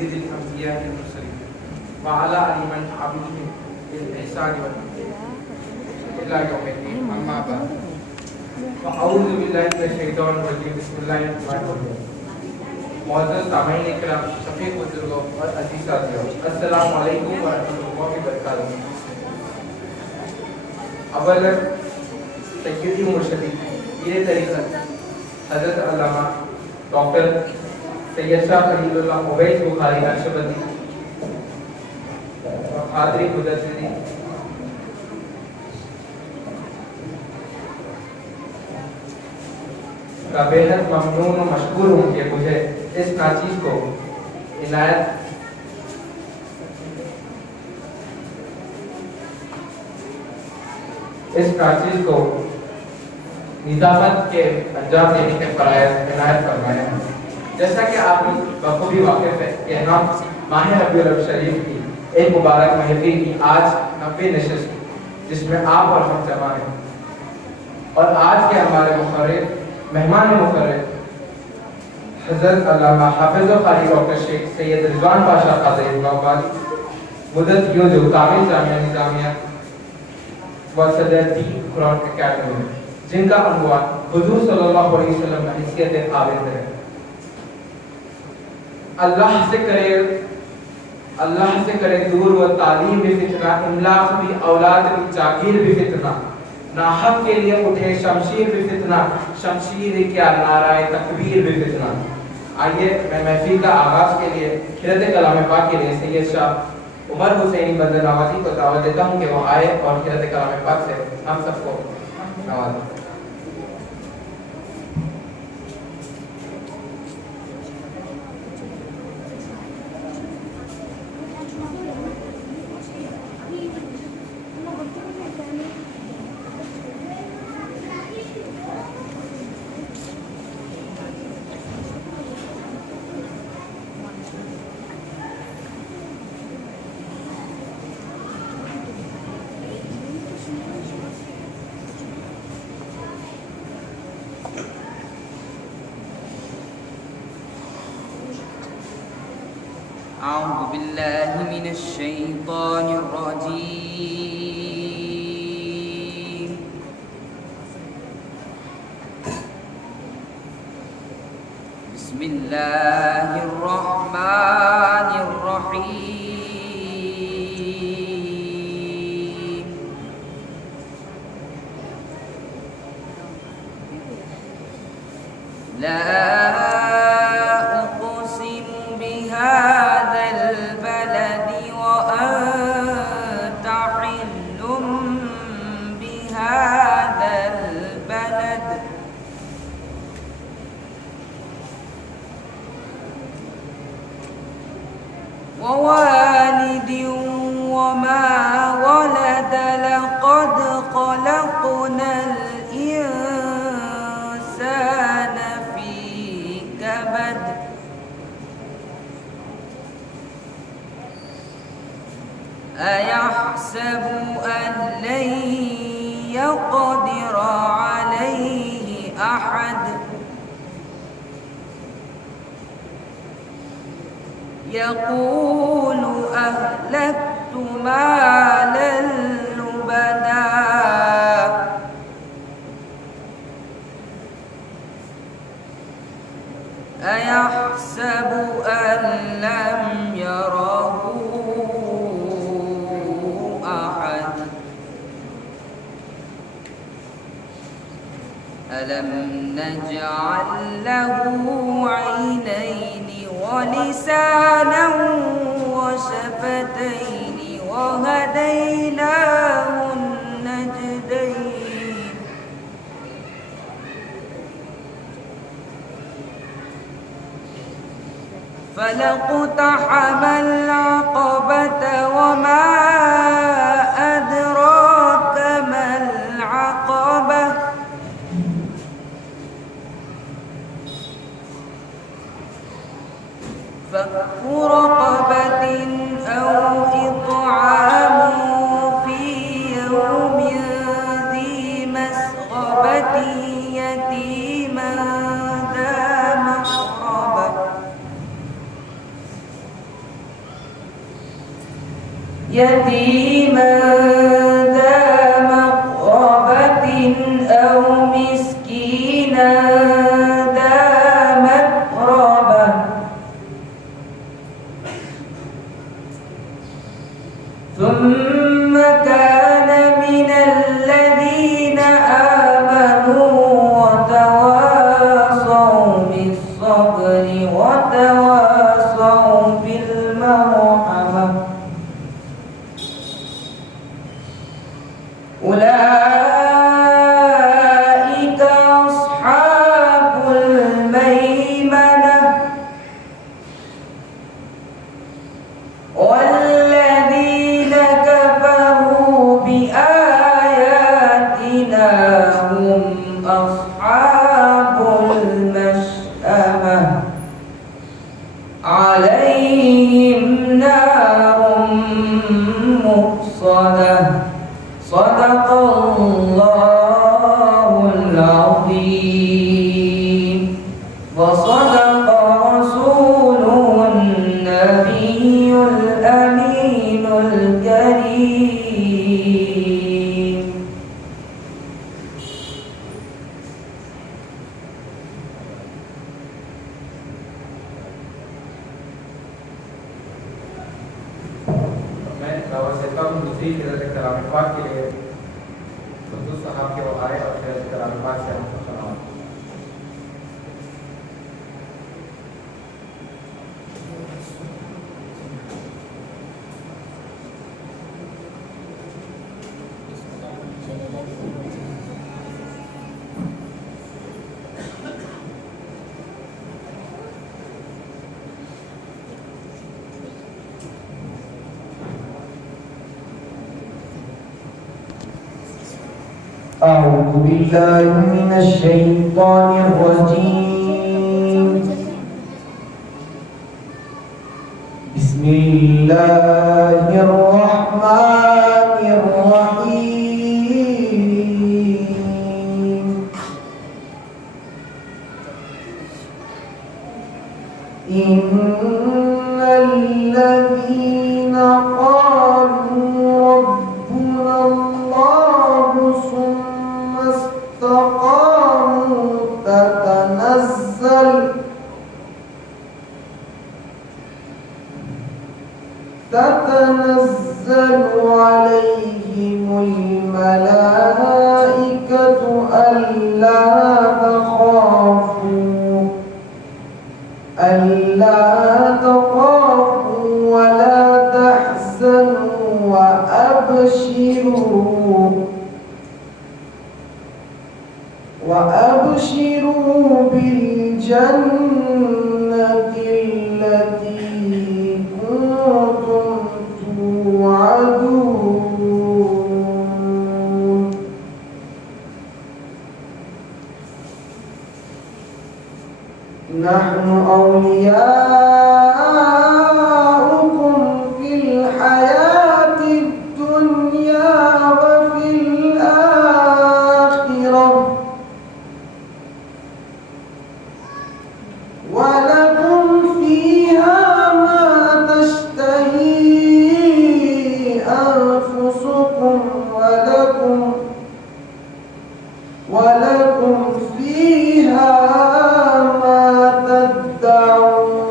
سيد الأنبياء والمرسلين وعلى آله من عبدهم بالإحسان والتوفيق إلى يوم الدين. أما بعد فأعوذ بالله من الشيطان الرجيم. بسم الله الرحمن الرحيم. معزز سامعین کرام، شفیق بزرگوں اور عزیز ساتھیوں، السلام علیکم ورحمۃ اللہ وبرکاتہ. اولا سیدی مرشدی یہ طریقت حضرت علامہ ڈاکٹر سید شاہ خلیل اللہ اویس بخاری نقشبندی اور قادری مجددی کا بےحد ممنون و مشکور ہوں کہ مجھے اس ناچیز کو عنایت نظافت کے انجام دینے کے فرائض عنایت فرمایا. جیسا کہ آپ لوگ بخوبی واقف ہے کہ ہم ماہ ربیع الاول شریف کی ایک مبارک محفل کی آج 90 نشست جس میں آپ اور ہم جمع ہیں، اور آج کے ہمارے مہمان مقرر حضرت علامہ حافظ و قاری ڈاکٹر شیخ سید رضوان پاشا قاضی آباد مدت جو کامل جامعہ نظامیہ و صدر دی قرآن اکیڈمی، جن کا عنوان حضور صلی اللہ علیہ وسلم کا حیثیت عابد ہے. اللہ سے کرے دور و تعلیم بھی فتنہ، املاق بھی اولاد بھی جاگیر بھی فتنہ، ناحق کے لیے اٹھے شمشیر بھی فتنہ، شمشیر کیا نعرہ تکبیر بھی فتنہ. آئیے میں محفل کا آغاز کے لیے خیرت کلام پاک کے لیے سید شاہ عمر حسینی بندر نوازی کو دعوت دیتا ہوں کہ وہ آئے اور خیرت کلام پاک سے ہم سب کو نوازیں. أعوذ بالله من الشيطان الرجيم. بسم الله الرحمن الرحيم. لا أقسم بهذا البلد وأنت حل بهذا البلد ووالد وما ولد لقد خلقنا الإنسان في كبد أيحسب أن لن يقدر عليه أحد يقول أهلكت مالا لبدا أيحسب أن لم يره أحد ألم نجعل له عينين ولسانا وشفتين وهديناه النجدين فلاقتحم العقبة وما أدراك ما العقبة فك رقبة أو إطعام في يوم ذي مسغبة يتيما ذا مقربة يتيما ذا مقربة أو مسكينا ذا متربة ثم كان من الذين آمنوا وتواصوا بالصبر وتواصوا بالمرحمة أولئك أصحاب الميمنة والذين كفروا بآياتنا هم أصحاب المشأمة عليهم نار مؤصدة صدق الله العظيم وصدق رسوله النبي الأمين الكريم. میں دعوت دیتا ہوں دوسری حضرت کلام پاک کے لیے اردو صاحب کے وہ آئے اور حضرت کلام پاک سے ہم کو سناؤ. أعوذ بالله من الشيطان الرجيم. بسم الله الرحمن الرحيم. إن الذين قالوا ربنا الله ثم استقاموا تتنزل عليهم الملائكة ألا تخافوا ولا تحزنوا وأبشروا بالجنة التي كنتم توعدون. نحن أولياؤكم في الحياة الدنيا وفي الآخرة ولكم فيها ما تشتهي أنفسكم ولكم فيها ما تدعون.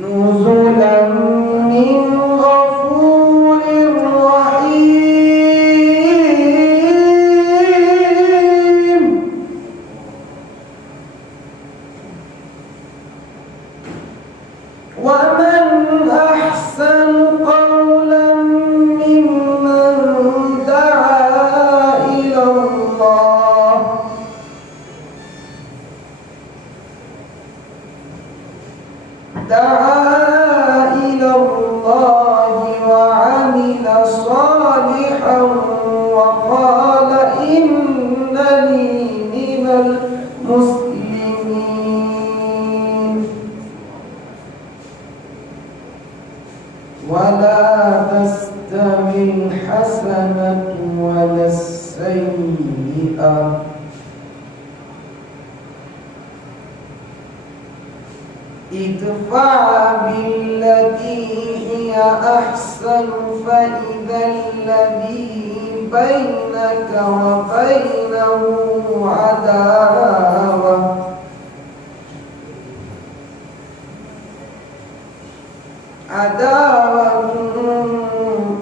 نزلا من غفور رحيم. ومن أحسن قولا ممن دعا إلى الله وعمل صالحا وقال إنني من المسلمين. ولا تستوي الحسنة ولا السيئة ادفع بالتي هي أحسن فإذا الذي بينك وبينه عداوة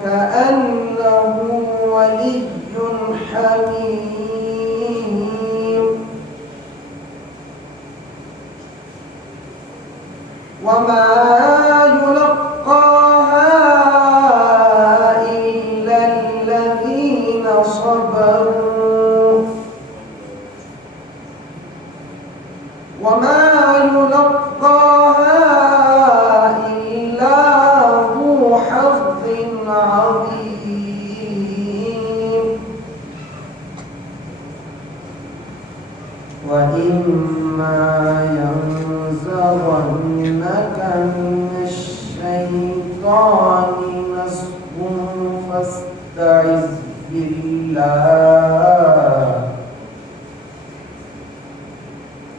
كأنه ولي حميم وما يلقاها إلا الذين صبروا وما يلقاها إلا ذو حظ عظيم وإما ينزغنك من الشيطان نزغ فاستعذ بالله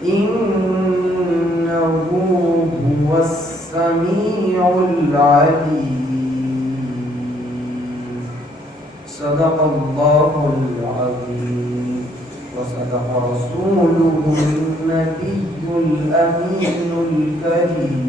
إنه هو السميع العليم صدق الله العظيم وصدق رسوله النبي الأمين الكريم.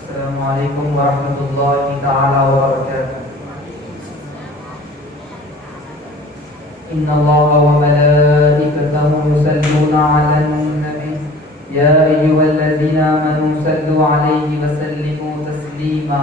Assalamualaikum warahmatullahi ta'ala wabarakatuh. Inna Allaha wa malaikatahu yusalluna 'alan nabi ya ayyuhalladzina amanu sallu 'alaihi wa sallimu taslima.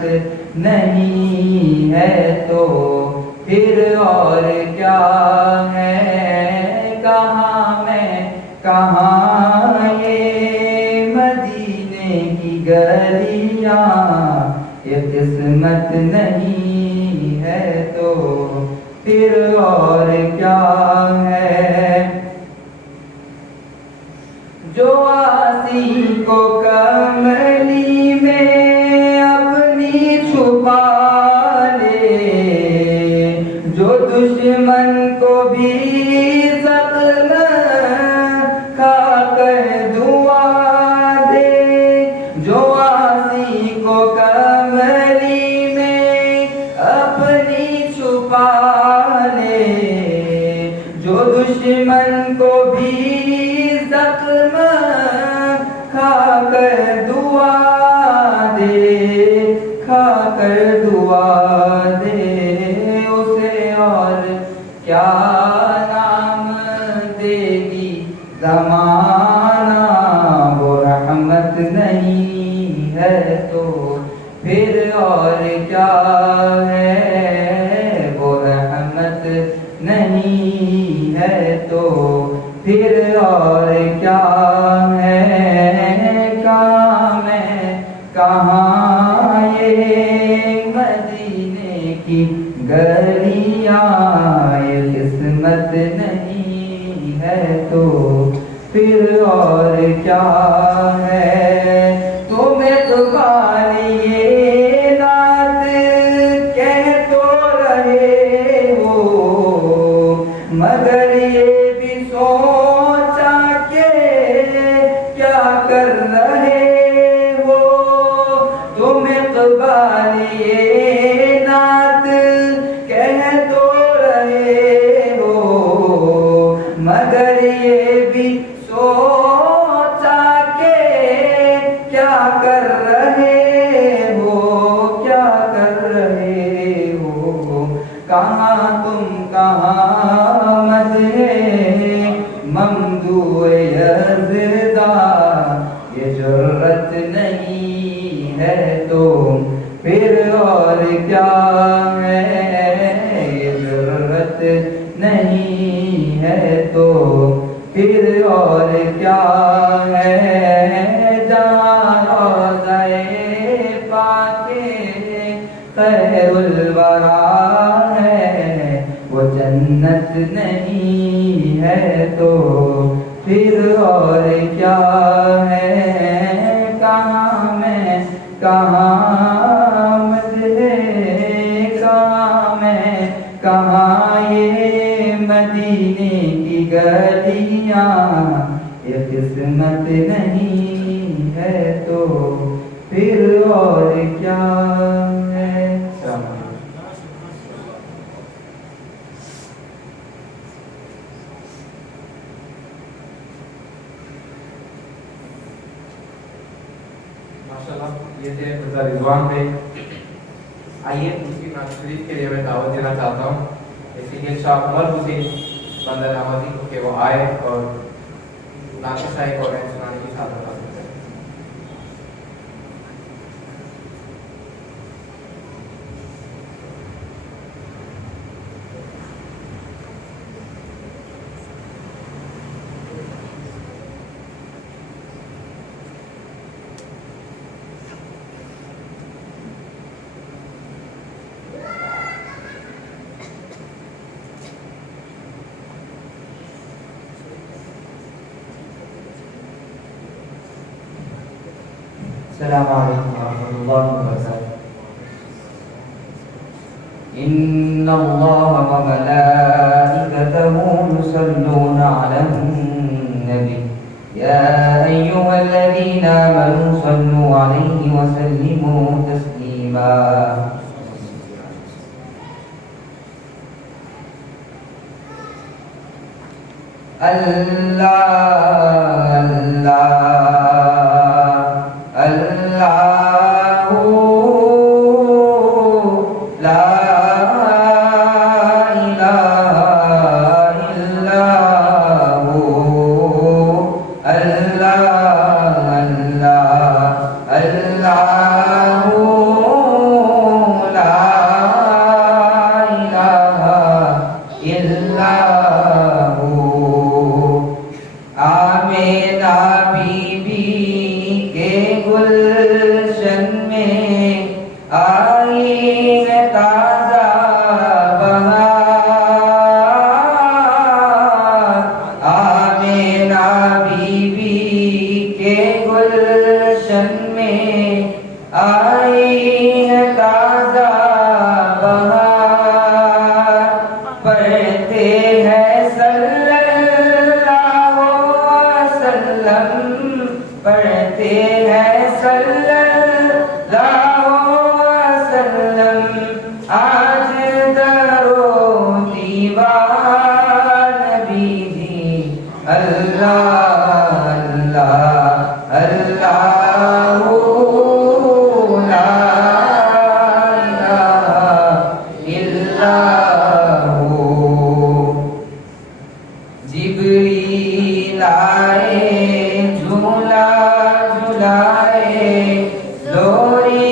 قسمت نہیں ہے تو پھر اور کیا ہے؟ کہاں میں کہاں یہ مدینے کی گلیاں، یہ قسمت نہیں ہے تو پھر اور کیا ہے؟ جو آسی کو کملی میں اپنی چھپا لے، جو دشمن کو بھی زخم کھا کر دعا دے، جو آسی کو کملی میں اپنی چھپا لے، جو دشمن کو بھی زخم کھا کر دعا دے، کھا کر دعا دے، اسے اور کیا نام دے گی زمانہ؟ وہ رحمت نہیں ہے تو پھر اور کیا ہے؟ وہ رحمت نہیں ہے تو پھر اور کیا ہے؟ کہاں میں کہاں یہ مدینے کی گلیاں، یہ قسمت نہیں ہے تو پھر اور کیا ہے؟ تم اقبال یہ نعت کہہ تو رہے ہو، مگر یہ بھی سوچا کہ کیا کر رہے ہو؟ تم اقبال یہ نعت کہہ تو رہے ہو، مگر یہ بھی سوچا کہ کیا کر رہے ہو؟ کیا کر رہے ہو؟ کہاں تم کہاں مدح ممدوح یزداں، یہ جرت نہیں ہے تو پھر اور کیا ہے؟ یہ جرت نہیں ہے تو پھر اور کیا ہے؟ جہاں روضہ پاک خیر الورا ہے، وہ جنت نہیں ہے تو پھر اور کیا ہے؟ کہاں میں کہاں مدح، کہاں میں کہاں یہ مدینے کی گلیاں، یہ قسمت نہیں ہے تو پھر اور کیا ہے؟ ماشاءاللہ یہ تھے مرزا رضوان بھائی۔ آئیے دوسری نعت شریف کے لیے میں دعوت دینا چاہتا ہوں، اسی لیے شاہ عمر حسین بندر نوازی کو کہ وہ آئے اور نعت شاہی کو سنانے کی سعادت حاصل کریں۔ السلام علیکم ورحمۃ اللہ وبرکاتہ۔ ان اللہ وملائکتہ یصلون علی النبی یا ایھا الذین آمنوا صلوا علیہ وسلموا تسلیما۔ اللہ اللہ اللہ لا الہ الا ہو، اللہ اللہ اللہ آمینہ بی بی کے گلشن میں آئی ہے تازہ بہار، آمینہ بی بی کے گلشن میں آئی ہے تازہ بہار، پڑھتے ہیں صلی اللہ وسلم، پڑھتے ہیں صلی اللہ وسلم، آج درو دیوار نبی جی، اللہ اللہ اللہ لا الہ الا ہو۔ جبریل آئے جھولا جھلائے، لوری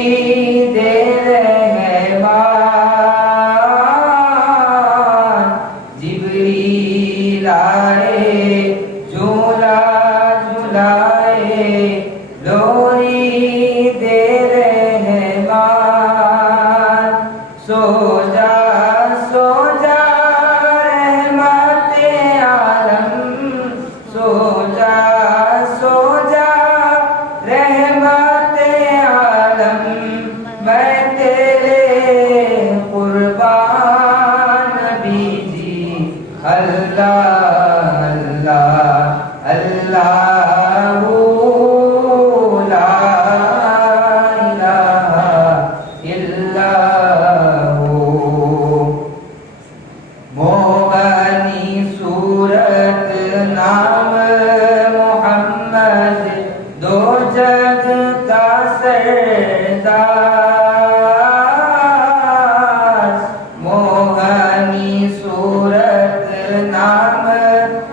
دے رحمان، جبریل آئے جھولا جھلائے، لوری دے رحمان، سو جا سو جا رحمت عالم، سو جا سو جا رحمت عالم، میں تیرے قربان نبی جی، اللہ اللہ اللہ لا الہ الا ہو۔ موغنی صورت نام محمد، دو جگ کا سردار، موغنی صورت نام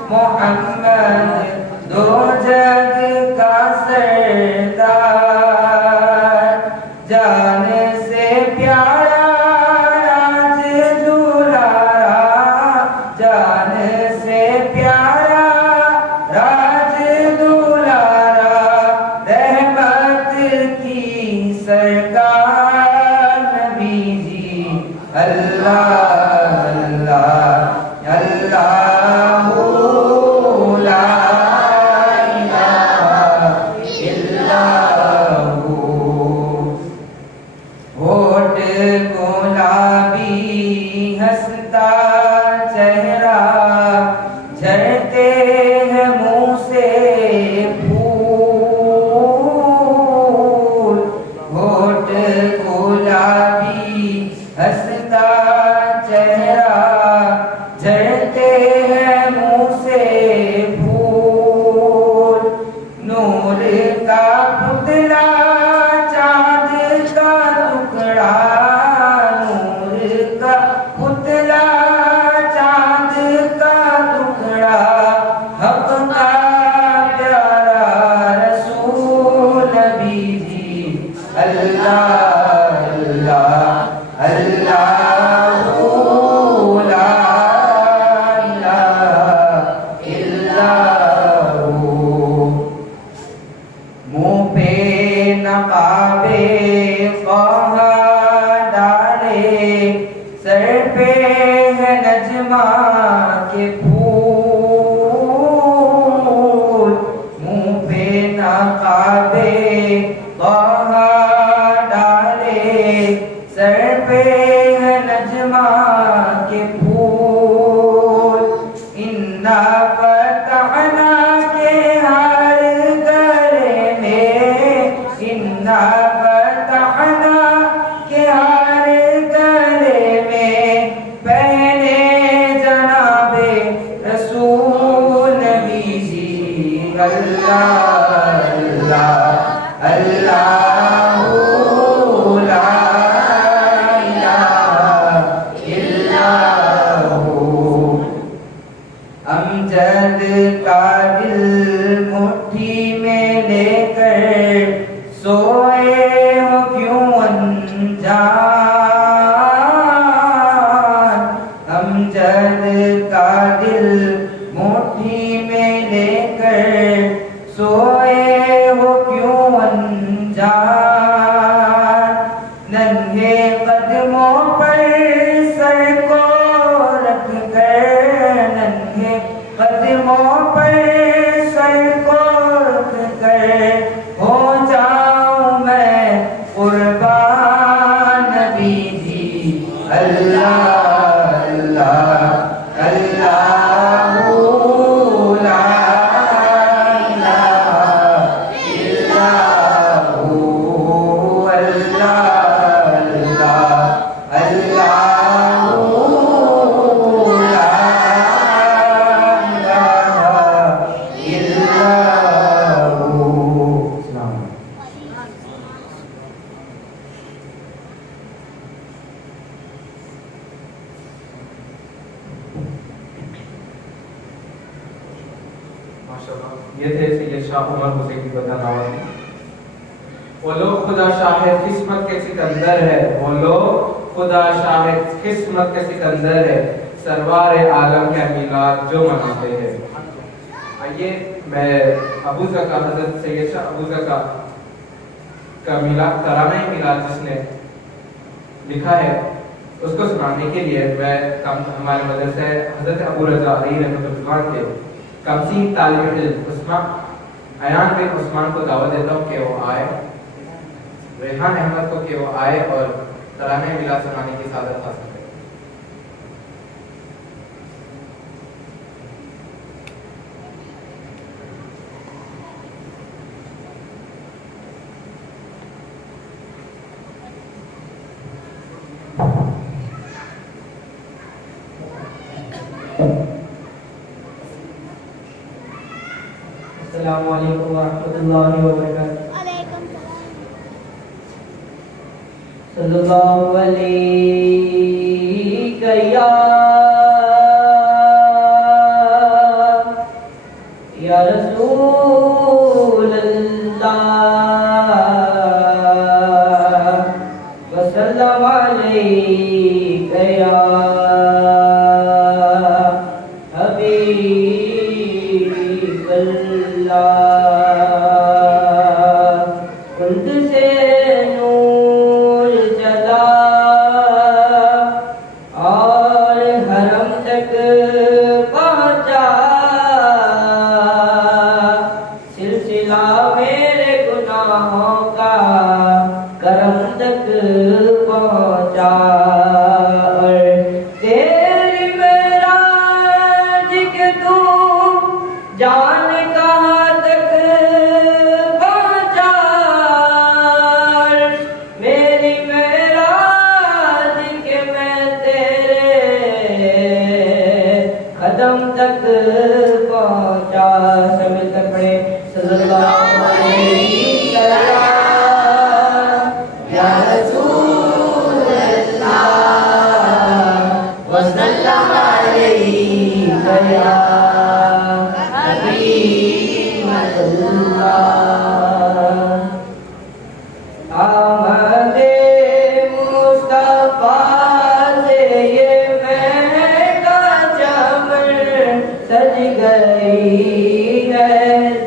محمد، دو جگ کا سردار، جان سے پیارا راج دلارا، جان سے پیارا راج دلارا، رحمت کی سرکار نبی جی، اللہ اللہ اللہ لا الہ الا ہو۔ ہوٹ گلابی ہنستا چہرہ، جھڑتے ہیں منہ سے پھول، ہوٹ گلابی ہنستا چہرہ، جھڑتے ہیں منہ سے پھول، نور کا پتلا چاند کا ٹکڑا، نور کا پتلا چاند کا ٹکڑا، حق کا پیارا رسول نبی جی، اللہ اللہ اللہ لا الہ الا ہو۔ منہ پہ نقابِ قہا ڈالے، سر پہ ہے نجمہ کے پھول، منہ پہ نقابِ قہا ڈالے، سر پہ ہے نجمہ کے پھول، انا فتحنا کے ہر گلے میں، انا فتحنا کے ہر گلے میں، پہنے جناب رسول نبی جی، اللہ اللہ اللہ لا الہ الا ہو۔ امجد کا دل مٹھی میں لے کر سوئے ہو کیوں انجان، امجد کا دل مٹھی میں لے کر سوئے ہو کیوں انجان ننھے قدموں پر سر کو رکھ کر ننھے قدموں پر سر کو رکھ کر ہو جاؤں میں قربان نبی جی اللہ اللہ اللہ لا الہ الا ہو اللہ اللہ اللہ لا الہ الا ہو. السلام علیکم. ماشاءاللہ یہ تھے سید شاہ عمر حسین کی بدناوت. وہ لوگ خدا شاہ قسمت کے سکندر ہے، وہ لوگ خدا شاہ قسمت کے سکندر ہے، سروار عالم کا میلاد جو مناتے ہیں. آئیے میں ابو زکا حضرت سید شاہ ابو زکا کا میلاد ترانہ میلاد جس نے لکھا ہے اس کو سنانے کے لیے میں ہمارے مدرسے حضرت ابو رضا علی رحمۃ اللہ کے کمسی طالب علم عثمان ایان بن عثمان کو دعوت دیتا ہوں کہ وہ آئے، ریحان احمد کو کہ وہ آئے اور ترانہ میلاد سنانے کی سعادت حاصل کرے. السلام علیکم ورحمۃ اللہ وبرکاتہ. صلی اللہ علیہ یا رسول اللہ وسلم علیہ یا حبیب اللہ. خلد سے نور چلا اور حرم تک پہنچا، سلسلہ میرے گناہوں کا کرم تک پہنچا. اور تیری معراج کے تو جان کہاں تک پہنچا، میری معراج کے میں تیرے قدم تک پہنچا. سب مل کر پڑھے صلی اللہ علیہ وسلم یا رسول اللہ وسلم علیہ یا حبیب اللہ. آمد مصطفیٰ سے یہ مہکا چمن سج گئی ہے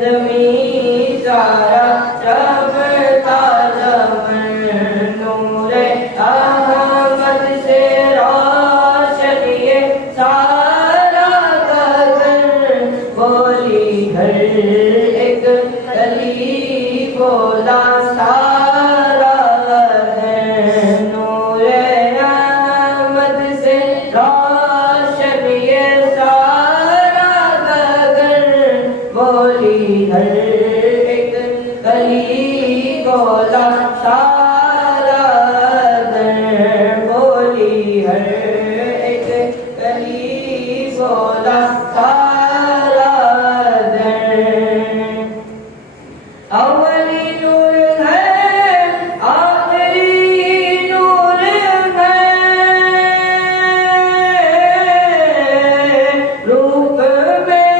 زمین سارا چمکا چمن. نور احمد سے روشن یہ سارا گگن، بولی ہر ایک کلی بولا سارا ہے. نور احمد سے روشن یہ سارا گگن، بولی ہر ایک کلی بولا سارا گگن، بولی ہر ایک کلی بولا سارا گگن. اولی نور ہے آخری نور ہے، روپ میں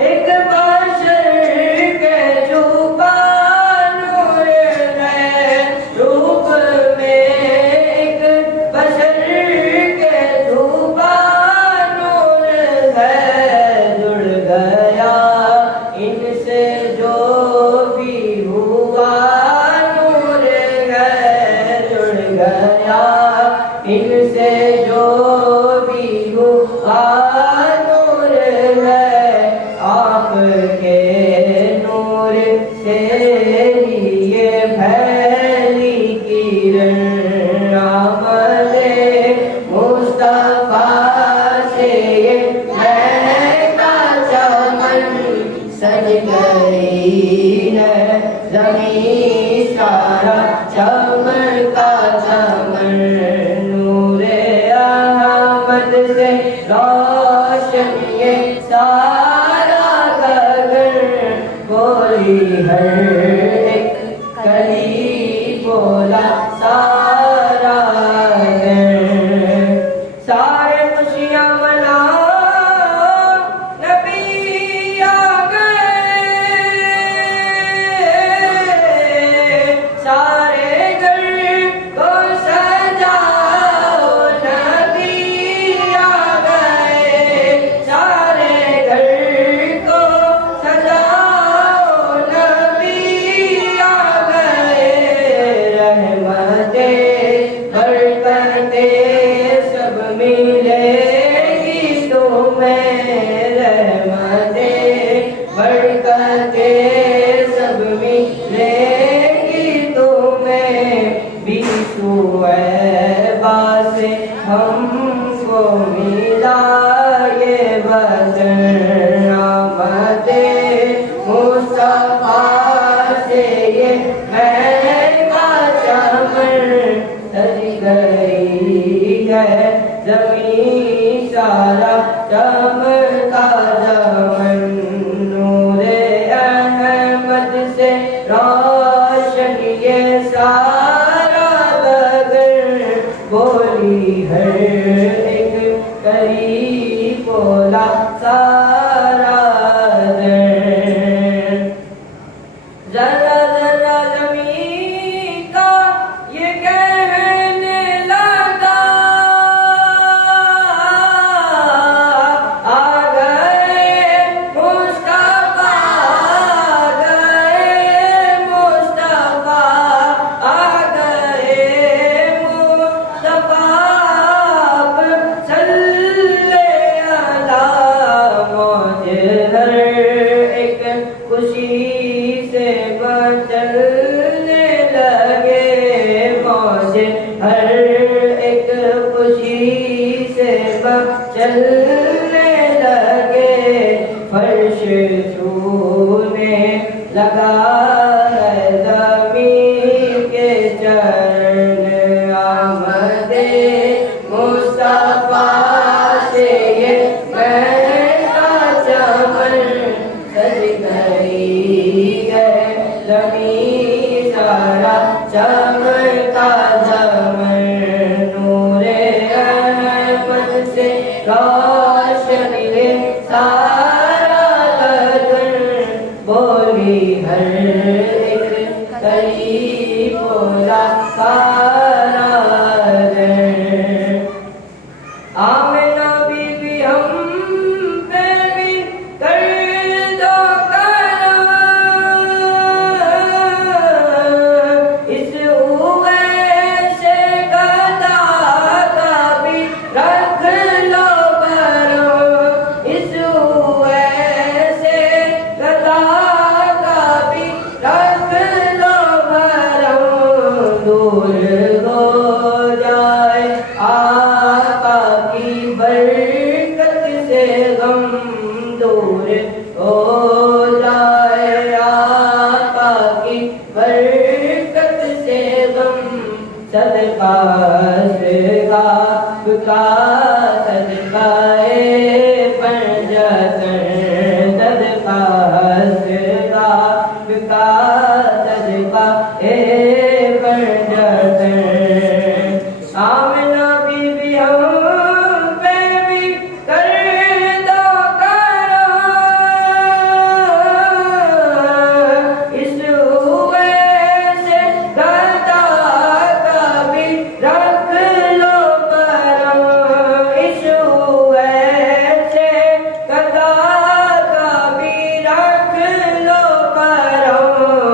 ایک بشر کے چھپا نور ہے، روپ میں ایک بشر کے چھپا نور ہے. جڑ گیا ان سے جو سے لیے پھیلی کرن آمد مصطفیٰ سے یہ مہکا چمن سج گئی ہے زمین سارا چمکا چمن نور احمد سے روشن یہ سارا گگن بولی ہر ایک کلی بولا سارا گن سارے خوشیاں منا نبی آ گئے سارے گھر کو سجاؤ نبی آ گئے سارے گھر کو سجاؤ نبی آ گئے رحمتیں برکتیں سب ملے گی تمہیں رحمتیں برکتیں سب ملے گی تمہیں بیسو عیبا سے ہم کو ملا یہ وطن آمد مصطفیٰ سے یہ مہکا چمن سج گئی ہے زمین سارا چمکا چمن نور احمد سے روشن یہ سارا گگن بولی ہر ایک کری بولا سارا دن ذرا ذرا زمین کا یہ کہنے لگا آ گئے مصطفیٰ آ گئے مصطفیٰ آ گئے مصطفیٰ صلی اللہ مجھے ہر ایک خوشی سے بچلنے لگے مجھے ہر ایک خوشی سے بچلنے لگے فرش چھونے لگا ہے زمین کے چرن آمد مصطفیٰ سے یہ مہکا چمن سج گئی ہے زمین سارا چمکا چمن نور احمد سے روشن یہ سارا گگن بولی ہر ایک کلی بولا سارا گن آمنہ بی بی ہم پہ بھی کر دو کرم اس اوے سے گدا کا بھی رکھ لو برم اس اوے سے گدا کا بھی رکھ لو برم دور ہو جائے آقا کی برکت سے غم دور ہو جائے آقا کی برکت سے غم صدقہ سگاف کا صدقہ پنجتن صدقہ سگاف کا صدقہ پنجتن آمنہ بی بی ہم پہ بھی کر دو کرم اس ہوئے سے گدا کا بھی رکھ لو برم اس ہوئے سے گدا کا بھی رکھ لو برم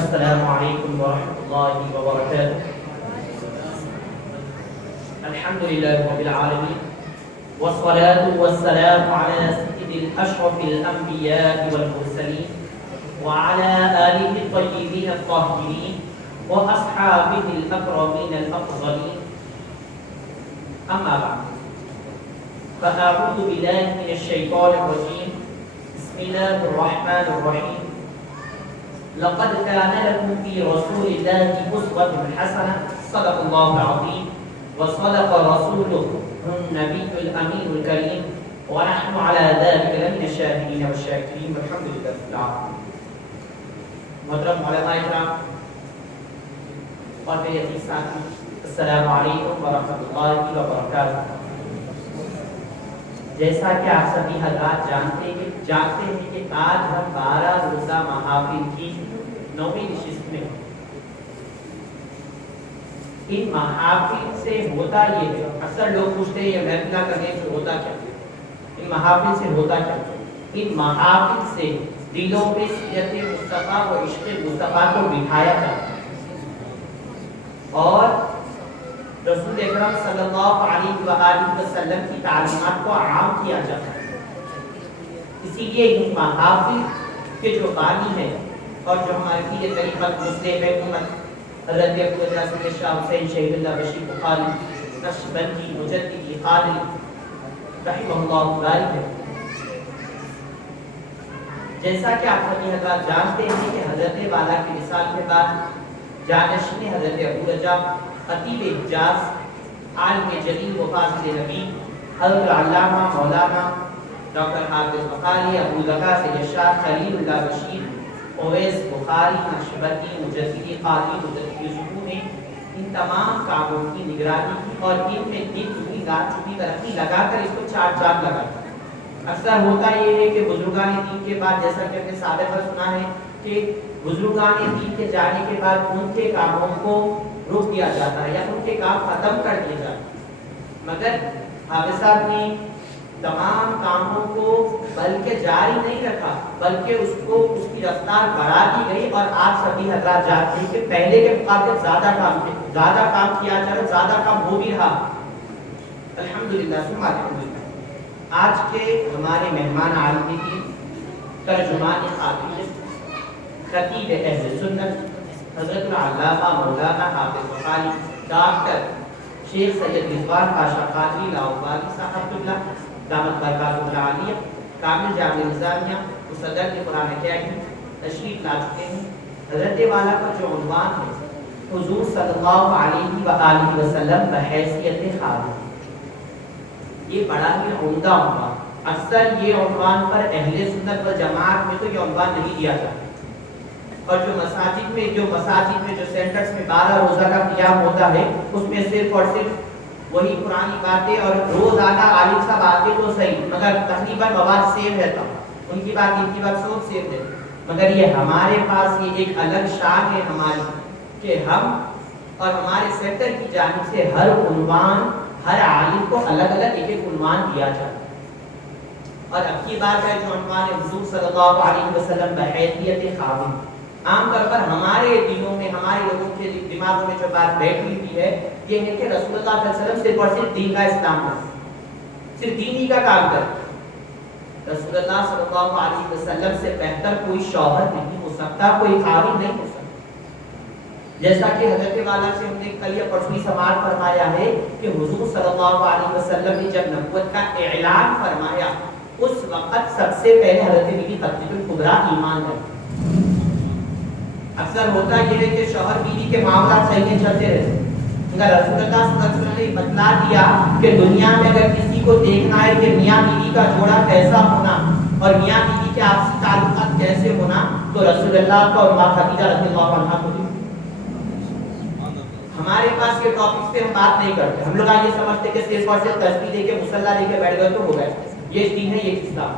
السلام عليكم ورحمة الله وبركاته. الحمد لله رب العالمين والصلاة والسلام على سيد الأشرف الأنبياء والمرسلين وعلى آله الطيبين الطاهرين وأصحابه الأكرمين الأفضلين. أما بعد فأعوذ بالله من الشيطان الرجيم. بسم الله الرحمن الرحيم. لقد كان لكم في رسول الله أسوة حسنة. صدق الله العظيم وصدق رسوله النبي الأمين الكريم ونحن على ذلك لمن الشاهدين والشاكرين والحمد لله رب العالمين. محترم علماء کرام اور میرے عزیز ساتھی، السلام علیکم ورحمۃ اللہ وبرکاتہ. جیسا کہ آپ سبھی حضرات جانتے ہیں کہ آج ہم 12 روزہ محافل کی 9ویں نشست میں. ان محافل سے ہوتا یہ ہے، اکثر لوگ پوچھتے ہیں یہ محفلہ کرنے سے ہوتا کیا، ان محافل سے ہوتا کیا. ان محافل سے دلوں میں سیرت مصطفیٰ و عشق مصطفیٰ کو بٹھایا جاتا ہے اور رسول اکرم صلی اللہ علیہ وآلہ وسلم کی تعلیمات کو عام کیا جاتا ہے. اسی لیے ان محافل کے جو بانی ہیں اور جو ہمارے پیر طریقت مسلم امت حضرت ابوالقاسم شاہ حسین شہید اللہ بشیر بخاری نقشبندی مجددی قادری رحمہ اللہ بارک ہے. جیسا کہ آپ سبھی حضرات جانتے ہیں کہ حضرت والا کی مثال کے بعد جانشین حضرت ابو رجا خطیب حجاز عالم جلیل و فاضل نبی حضرت علامہ مولانا ڈاکٹر حافظ بخاری ابو ذکا سید شاہ خلیل اللہ بشیر اویس بخاری نقشبندی مجددی قادری مجددی یوسفو نے ان تمام کاموں کی نگرانی کی اور ان میں دن چوبی رات چوبی ترقی لگا کر اس کو چار چاند لگا. اکثر ہوتا یہ ہے کہ بزرگان دین کے بعد جیسا کہ ہم نے سابق میں سنا ہے کہ بزرگان دین کے جانے کے بعد ان کے کاموں کو روک دیا جاتا ہے یا ان کے کام ختم کر دیے جاتے ہیں. مگر حافظ صاحب نے تمام کاموں کو بلکہ جاری نہیں رکھا بلکہ اس کو اس کی رفتار بڑھا دی گئی اور آپ سبھی حضرات جانتے ہیں کہ پہلے کے مقابلے زیادہ کام کیا جا رہا، زیادہ کام ہو بھی رہا. الحمدللہ ثم الحمدللہ. آج کے ہمارے مہمان عالم دین ترجمان خاتون خطیب اہل سنت حضرت العلامہ مولانا حافظ بخاری ڈاکٹر شیخ سید رضوان پاشا قادری لاہوری صاحب قبلہ دامت برکاتہ العالیہ کامل جامع نظامیہ صدر قرآن اکیڈمی تشریف لا چکے ہیں۔ حضرت والا کا جو عنوان ہے حضور صلی اللہ علیہ وآلہ وسلم بحیثیت خادم، یہ بڑا ہی عمدہ عنوان، اکثر یہ عنوان پر اہل سنت و جماعت میں تو یہ عنوان نہیں دیا جاتا، اور جو مساجد میں جو سینٹرز میں 12 روزہ کا قیام ہوتا ہے اس میں صرف اور صرف وہی پرانی باتیں، اور روزانہ عالم صاحب آتے تو صحیح مگر تقریباً مواد سیم رہتا، ان کی بات ان کی بات سب سیم رہتی، مگر یہ ہمارے پاس یہ ایک الگ شان ہے ہماری کہ ہم اور ہمارے سینٹر کی جانب سے ہر عنوان ہر عالم کو الگ الگ ایک ایک عنوان دیا جاتا ہے۔ اور اب کی بات ہے جو عنوان ہے حضور صلی اللہ علیہ وسلم بحیثیت خادم، عام طور پر ہمارے دلوں میں ہمارے لوگوں کے دماغوں میں جو بات بیٹھی ہوئی ہے یہ ہے کہ رسول اللہ صلی اللہ علیہ وسلم صرف اور صرف دین کا اسلام کرتے، صرف دین ہی کا کام کرتے۔ رسول اللہ صلی اللہ علیہ وسلم سے بہتر کوئی شوہر نہیں ہو سکتا، کوئی خادم نہیں ہو سکتا، جیسا کہ حضرت والا سے ہم نے کل یا پرسوں سماعت فرمایا ہے کہ حضور صلی اللہ علیہ وسلم نے جب نبوت کا اعلان فرمایا اس وقت سب سے پہلے حضرت بی بی خدیجہ الکبریٰ ایمان لائی۔ اکثر ہوتا یہ ہے کہ شوہر بیوی کے معاملات صحیح نہیں چلتے رہتے، مگر رسول اللہ صلی اللہ علیہ وسلم نے بتلا دیا کہ دنیا میں اگر کسی کو دیکھنا ہے کہ میاں بیوی کا جوڑا کیسا ہونا اور میاں بیوی کے آپسی تعلقات کیسے ہونا تو رسول اللہ کا اور ماں خدیجہ رضی اللہ عنہا کو دیکھو۔ ہمارے پاس یہ ٹاپکس پہ ہم بات نہیں کرتے، ہم لوگ آج یہ سمجھتے کہ صرف اور صرف تسبیح دے کے مصلی دے کے بیٹھ گئے تو ہو گئے، یہ دین ہے، یہ اسلام۔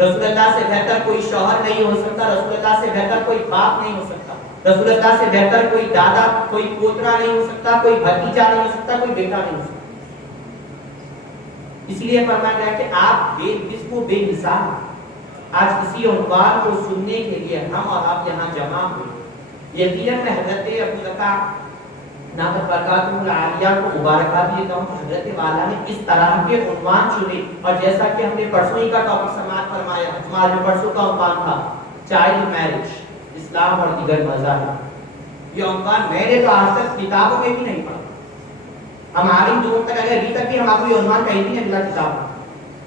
رسول اللہ سے بہتر کوئی شوہر نہیں ہو سکتا، رسول اللہ سے بہتر کوئی باپ نہیں ہو سکتا، رسول اللہ سے بہتر کوئی دادا کوئی پوترا نہیں ہو سکتا، کوئی بھتیجا نہیں ہو سکتا، کوئی بیٹا نہیں ہو سکتا۔ اس لیے فرمایا گیا کہ آپ بے مثال، آج کسی عنوان کو سننے کے لیے ہم اور آپ یہاں جمع ہوئے، یقیناً میں حضرت ابو ذکا دامت برکاتہ العالیہ کو مبارکباد دیتا ہوں کہ حضرت والا نے اس طرح کے عنوان چنے، اور جیسا کہ ہم نے پرسوں ہی کا ٹاپک سماعت فرمایا، ہمارے پرسوں کا عنوان تھا چائلڈ میرج، اسلام اور دیگر مذاہب۔ یہ عنوان میں نے تو آج تک کتابوں میں بھی نہیں پڑھا، ہم عالم دور تک اگر ابھی تک بھی ہم آپ کو یہ عنوان کہیں بھی نہیں ملا کتاب،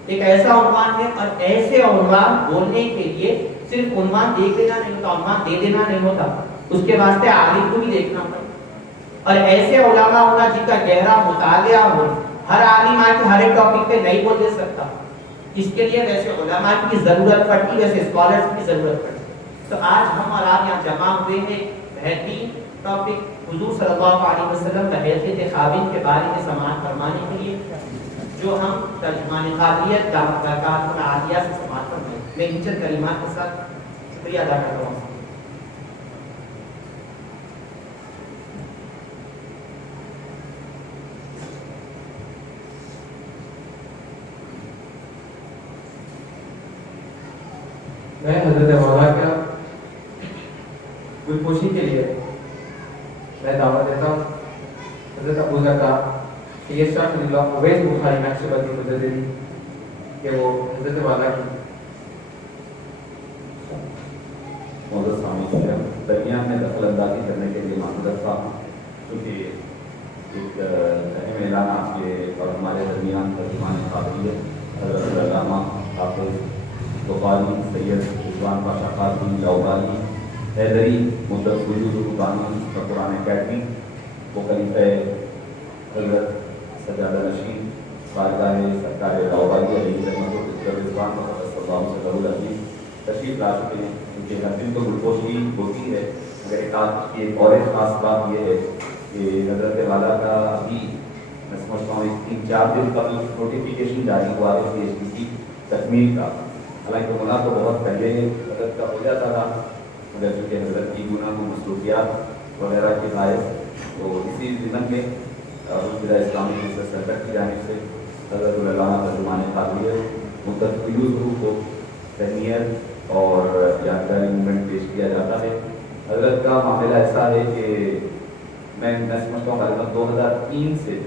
ایک ایسا عنوان ہے، اور ایسے عنوان بولنے کے لیے صرف عنوان دیکھ لینا نہیں ہوتا، عنوان دے دینا نہیں ہوتا، اس کے واسطے عالم کو بھی دیکھنا پڑتا، اور ایسے علماء ہونا جن کا گہرا مطالعہ ہو۔ ہر عالم آ کے ہر ایک ٹاپک پہ نہیں بول دے سکتا، اس کے لیے ویسے علماء کی ضرورت پڑتی، ویسے اسکالرز کی ضرورت پڑتی۔ تو آج ہم اور آپ یہاں جمع ہوئے ہیں بہترین ٹاپک حضور صلی اللہ علیہ وسلم بحیثیت خادم کے بارے میں سماعت فرمانے کے لیے، جو ہم ترجمان قادریت دامت برکاتہ العالیہ سے سماعت فرمائیں۔ میں ان چند کلمات کے ساتھ شکریہ ادا کرتا ہوں۔ میں حضرت والا کا کوئی خوشی کے لیے میں دعوت دیتا ہوں حضرت ابو ذکا سید شاہ فضل اللہ اویس بخاری نقشبندی مجددی کہ وہ حضرت والا کی معزز سامعین، درمیان میں دخل اندازی کرنے کے لیے معذرت خواہ ہوں، کیونکہ ایک اہم اعلان آپ کے اور ہمارے درمیان ترجمان قادریت حضرت علامہ حافظ بخاری سید رضوان پاشا قادری لاہوری حیدری مدت وجود بانی قرآن اکیڈمی کو خلیفہ حضرت سجادہ نشین بارگاہ سرکار لاہوری علیہ رضوان صلی اللہ علیہ وسلم تشریف لا چکے ہیں، کیونکہ ہر دن تو گلوکوشی ہوتی ہے، مگر ایک آج کی ایک اور ایک خاص بات یہ ہے کہ حضرت والا کا ابھی میں سمجھتا ہوں 3-4 دن قبل نوٹیفیکیشن جاری ہوا ہے پی ایچ ڈی کی تکمیل کا، حالانکہ ہونا تو بہت پہلے حضرت کا ہو جاتا تھا، مگر چونکہ حضرت کی گناہ کو مصروفیات وغیرہ کے باعث تو اسی ضمن میں حضرت اسلامی ریسرچ سینٹر کی جانب سے حضرت علامہ ترجمان قادریت مدت روح کو تہنیت اور یادگاری مومنٹ پیش کیا جاتا ہے۔ حضرت کا معاملہ ایسا ہے کہ میں سمجھتا ہوں غالباً 2003 سے،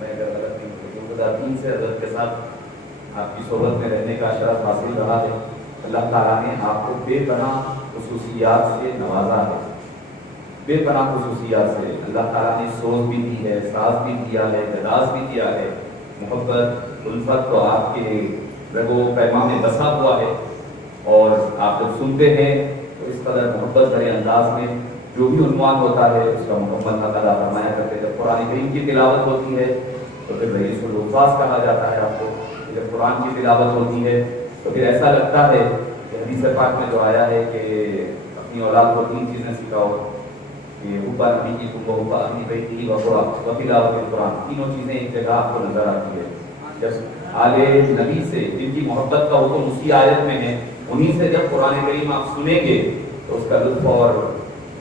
میں اگر غلط نہیں ہوں 2003 سے حضرت کے ساتھ آپ کی صحبت میں رہنے کا شرف حاصل رہا ہے۔ اللہ تعالیٰ نے آپ کو بے پناہ خصوصیات سے نوازا ہے، بے پناہ خصوصیات سے اللہ تعالیٰ نے سوز بھی دی ہے، ساز بھی دیا ہے، جداز بھی دیا ہے. محبت الفت تو آپ کے رگو پیما میں بسا ہوا ہے، اور آپ جب سنتے ہیں تو اس قدر محبت بڑے انداز میں جو بھی عنوان ہوتا ہے اس کا مکمل ادا فرمایا کرتے ہیں. جب قرآن کریم کی تلاوت ہوتی ہے تو پھر رئیس الحفاظ کہا جاتا ہے آپ کو. جب قرآن کی تلاوت ہوتی ہے تو پھر ایسا لگتا ہے کہ حدیث پاک میں جو آیا ہے کہ اپنی اولاد کو 3 چیزیں سکھاؤ، کہ حبا نبی کی تم حبا اپنی بیٹی و تلاوت القرآن. تینوں چیزیں ایک جگہ آپ کو نظر آتی ہے. جب آل نبی سے جن کی محبت کا حکم اسی آیت میں ہے، انہیں سے جب قرآن کریم آپ سنیں گے تو اس کا لطف اور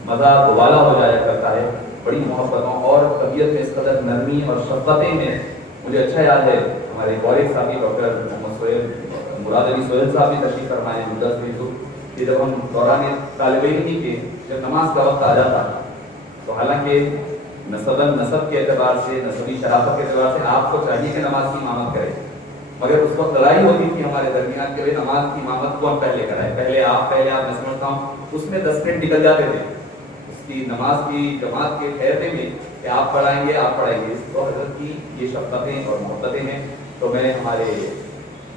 مزہ دوبالا ہو جایا کرتا ہے. بڑی محبتوں اور طبیعت میں اس قدر نرمی اور شفقتیں ہیں. مجھے اچھا یاد ہے ہمارے والد صاحب ڈاکٹر محمد سہیل مراد علی سہیل صاحب بھی تشریف فرمائے مدرس میں، تو کہ جب ہم دوران طالب علمی کے جب نماز کا وقت آ جاتا تو حالانکہ نسب کے اعتبار سے، نسبی شرافت کے اعتبار سے آپ کو چاہیے کہ نماز کی امامت کرے، مگر اس وقت لڑائی ہوتی تھی ہمارے درمیان کہ نماز کی امامت کون پہلے کرائے، پہلے آپ میں سمجھتا ہوں اس میں 10 منٹ نکل جاتے تھے اس کی نماز کی جماعت کے ٹھہرنے میں کہ آپ پڑھائیں گے آپ پڑھائیں گے. اس کو حضرت کی یہ شفقتیں اور محبتیں ہیں. تو میں ہمارے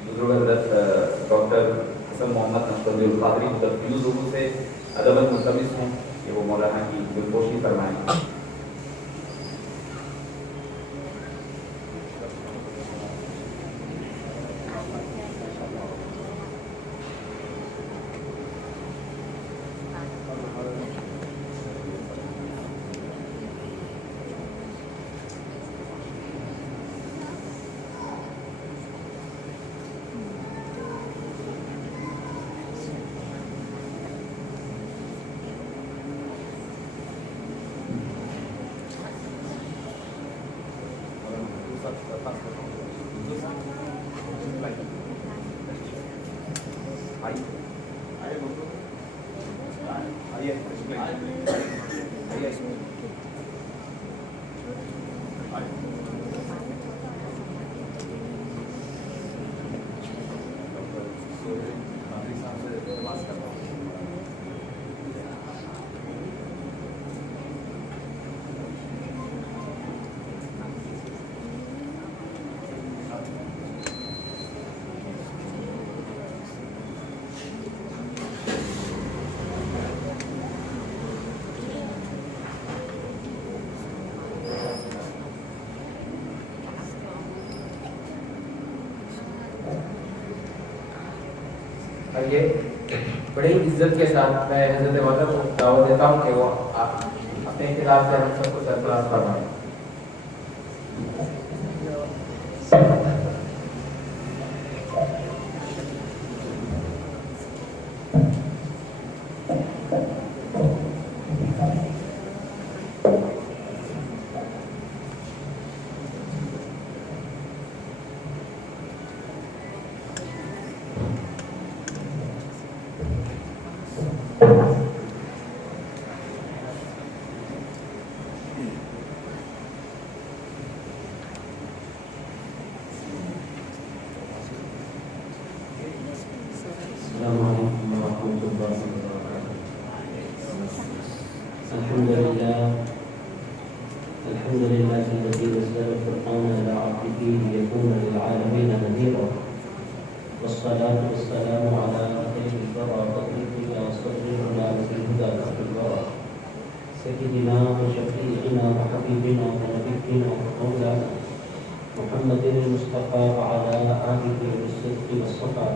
بزرگ حضرت ڈاکٹر حسن محمد نشتر القادری مدفیوز رکو سے ادب ملتمس ہوں کہ وہ مولانا کی دلپوشی فرمائیں. یہ بڑی عزت کے ساتھ میں حضرت والا کو دعوت دیتا ہوں کہ وہ اپنے خلاف سے ہم سب کو سرفراز فرمائیں. الحمد لله الذي نزل القرآن على عبده ليكون للعالمين نذيرا، والصلاة والسلام على خير البرى تطلقنا وصدرنا بالهدى والبرى سيدنا وشفيعنا وحبيبنا ونبينا ومولانا محمد المصطفى وعلى آله بالصدق والصفا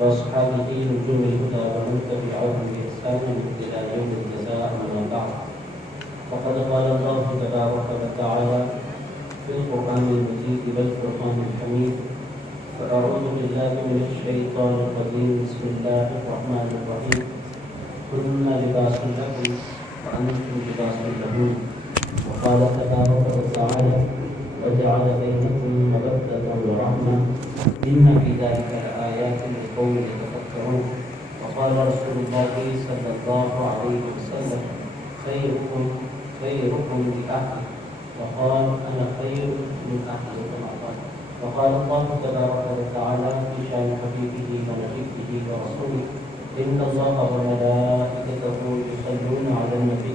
وأصحابه نجوم الهدى ومن تبعهم بإحسان إلى يوم الجزاء. أما بعد، فقد قال الله تبارك وتعالى في القرآن المجيد والفرقان الحميد: فأعوذ بالله من الشيطان الرجيم، بسم الله الرحمن الرحيم، كن لباس لكم وأنتم لباس لهم. وقال تبارك وتعالى: وجعل بينكم مودة ورحمة إن في ذلك لآيات لقوم يتفكرون. وقال رسول الله صلى الله عليه وسلم: خيركم لأهله، وقال أنا خير من أهلي كما قال. وقال الله تبارك وتعالى في شأن حبيبه ونبيه ورسوله: إن الله وملائكته يصلون على النبي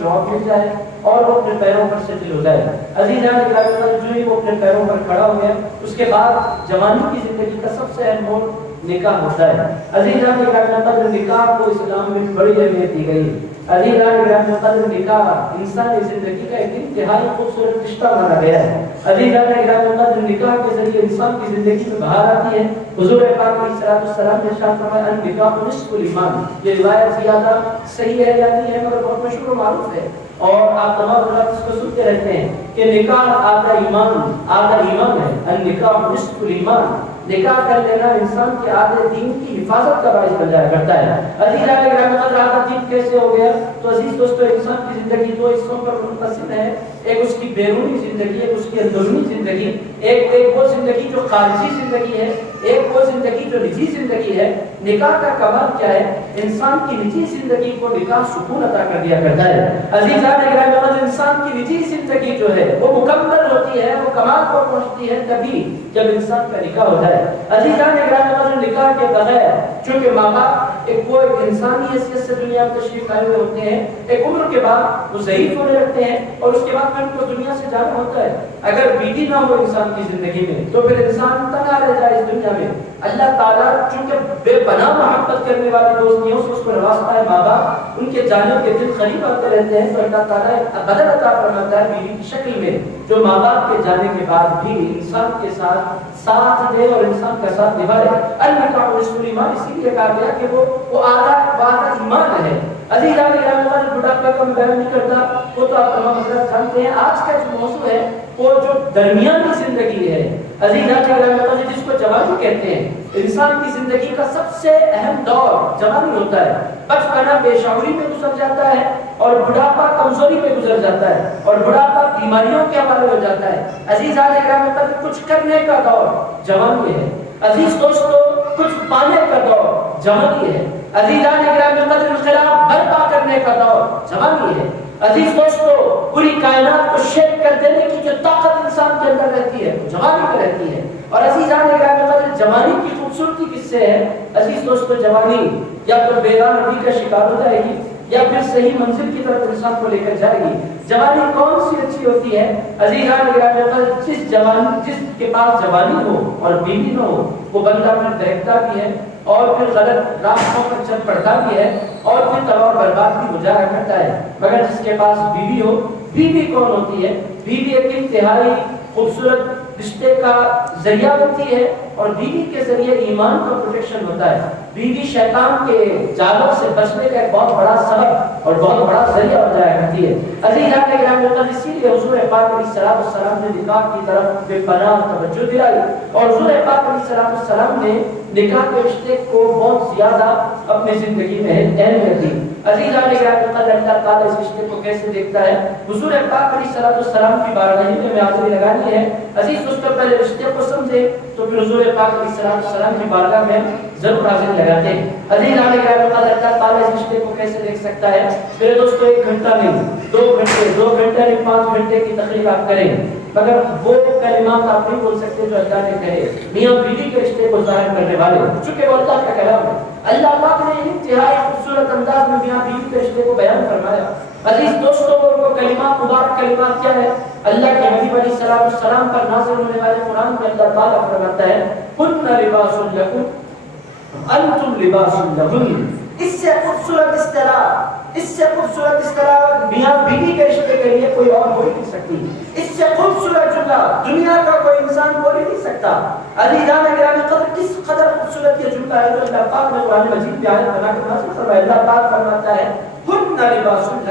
جاب مل جائے اور وہ اپنے پیروں پر سیٹل ہو جائے. عزیزان گرامی جو ہی وہ اپنے پیروں پر کھڑا ہو گیا اس کے بعد جوانی کی زندگی کا سب سے اہم موڑ نکاح ہوتا ہے. عزیزان گرامی نکاح کو اسلام میں بڑی اہمیت دی گئی ہے. عزیزان گرامی نکاح انسانی زندگی کا ایک انتہائی خوبصورت رشتہ مانا گیا ہے. عزیزان گرامی نکاح کے ذریعے انسان کی زندگی میں بہار آتی ہے. حضور پاک علیہ السلام نے ارشاد فرمایا النکاح نصف الایمان. یہ روایت زیادہ صحیح ہے یا نہیں ہے مگر بہت مشہور و معروف ہے اور آپ تمام حضرات اس کو سنتے رہتے ہیں کہ نکاح آدھا ایمان ہے. النکاح نصف الایمان. نکاح کر لینا انسان کے آدھے دین کی حفاظت کا باعث بن جایا کرتا ہے. عزیزان گرامی آدھا دین کیسے ہو گیا؟ تو عزیز دوستو انسان کی زندگی دو حصوں پر منقسم ہے. ایک اس کی بیرونی زندگی، ایک اس کی اندرونی زندگی. ایک وہ زندگی جو خارجی زندگی ہے، ایک وہ زندگی جو نجی زندگی ہے. نکاح کا کمال کیا ہے؟ انسان کی نجی زندگی کو نکاح سکون عطا کر دیا کرتا ہے. عزیزان گرامی انسان کی نجی زندگی جو ہے وہ مکمل ہوتی ہے، وہ کمال کو پہنچتی ہے تبھی جب انسان کا نکاح ہو جائے. عزیزان گرامی نکاح کے بغیر چونکہ ماں باپ ایک انسانی حیثیت سے دنیا میں تشریف لائے ہوئے ہوتے ہیں، ایک عمر کے بعد وہ ضعیف ہونے لگتے ہیں اور اس کے بعد پھر ان کو دنیا سے جانا ہوتا ہے. اگر بیوی نہ ہو انسان کی زندگی میں تو پھر انسان تنہا رہ جائے اس دنیا میں. اللہ تعالیٰ چونکہ بے پناہ محبت کرنے والی دوستیوں سے اس کو نوازتا ہے، ماں باپ ان کے جانے کے دن قریب آتے رہتے ہیں، تو اللہ تعالیٰ بدل عطا فرماتا ہے بیوی کی شکل میں جو ماں باپ کے جانے کے بعد بھی انسان کے ساتھ دے اور انسان کا ساتھ نبھائے. النکاح نصف الایمان اسی لیے کہا گیا کہ وہ آدھا ایمان ہے. عزیزان گرامی بڑھاپے کا میں بیان نہیں کرتا، وہ تو آپ تمام حضرات جانتے ہیں. آج کا جو موضوع ہے وہ جو درمیانی زندگی ہے عزیزان گرامی جس کو جوانی کہتے ہیں. انسان کی زندگی کا سب سے اہم دور جوانی ہوتا ہے. بچپنا بے شعوری میں گزر جاتا ہے اور بڑھاپا کمزوری میں گزر جاتا ہے اور بڑھاپا بیماریوں کے حوالے ہو جاتا ہے. عزیزان گرامی کچھ کرنے کا دور جوانی ہے. عزیز دوستو کچھ پانے کا دور جوانی ہے. عزیزان گرامی انقلاب برپا کرنے کا دور جوانی ہے. عزیز دوستو پوری کائنات کو شیک کر دینے کی جو طاقت انسان کے اندر رہتی ہے جوانی میں رہتی ہے. اور عزیزان گرامی جوانی کی خوبصورتی کس سے ہے؟ عزیز دوستو جوانی یا تو بیگانہ روی کا شکار ہو جائے گی یا پھر صحیح منزل کی طرف انسان کو لے کر جائے گی. جوانی کون سی اچھی ہوتی ہے؟ عزیزان گرامی جس کے پاس جوانی ہو اور بیوی نہ ہو وہ بندہ پھر بہکتا بھی ہے اور پھر غلط راستوں پر چل پڑتا بھی ہے اور پھر تباہ و برباد بھی گزارا کرتا ہے. مگر جس کے پاس بیوی ہو، بیوی کون ہوتی ہے؟ بیوی ایک انتہائی خوبصورت رشتے کا ذریعہ ہوتی ہے اور بیوی کے ذریعے ایمان کا پروٹیکشن ہوتا ہے. بیوی شیطان کے جالوں سے بچنے کا ایک بہت بڑا سبب اور بہت بڑا ذریعہ ہو جایا کرتی ہے. عزیزان گرامی اسی لیے حضور پاک علیہ السلام نے نکاح کی طرف بے پناہ توجہ دلائی اور حضور پاک علیہ السلام نے نکاح کے رشتے کو بہت زیادہ اپنی زندگی میں اہمیت دی. عزیزان گرامی اللہ تعالیٰ اس رشتے کو کیسے دیکھتا ہے؟ حضور پاک علیہ السلام کی بارگاہ میں حاضری لگانی ہے. عزیز دوستو پہلے رشتے کو سمجھے تو پھر حضور پاک علیہ السلام کی بارگاہ میں ضرور حاضری لگاتے ہیں. عزیزان گرامی اللہ تعالیٰ اس رشتے کو کیسے دیکھ سکتا ہے؟ میرے دوستو 1 گھنٹہ نہیں 2 گھنٹے نہیں 5 گھنٹے کی تقریر آپ کریں مگر وہ کلمات آپ نہیں بول سکتے جو اللہ نے کہے. میاں بیوی کے رشتے کو ظاہر کرنے والے چونکہ وہ اللہ کا کلام ہے. اللہ پاک نے انتہائی خوبصورت انداز میں میاں بیوی کے رشتے کو بیان فرمایا. عزیز دوستو وہ کلمات مبارک کلمات کیا ہے؟ اللہ کے حبیب علیہ السلام پر نازل ہونے والے قرآن میں اللہ تعالیٰ فرماتا ہے کن لباس لکم انتم لباس لہن. اس سے خوبصورت اصطلاح میاں بیوی کے رشتے کے لیے کوئی اور بول نہیں سکتی. اس سے خوبصورت جملہ دنیا کا کوئی انسان بول ہی نہیں سکتا. عزیزان گرامی کس قدر خوبصورت یہ جملہ ہے جو اللہ پاک نے قرآن مجید میں آیت بنا کر نازل فرمایا. اللہ پاک فرماتا ہے ہن لباس لکم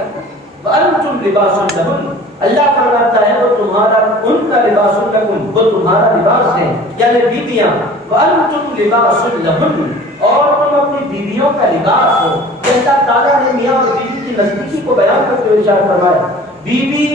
وانتم لباس لہن. اللہ فرماتا ہے وہ تمہارا ان کا لباس لکم وہ تمہارا لباس ہے یعنی بیویاں. وانتم لباس لہن اور تم اپنی بیویوں کا لباس ہو. اللہ تعالیٰ نے میاں اور بیوی کی نزدیکی کو بیان کرتے ہوئے ارشاد فرمایا بیوی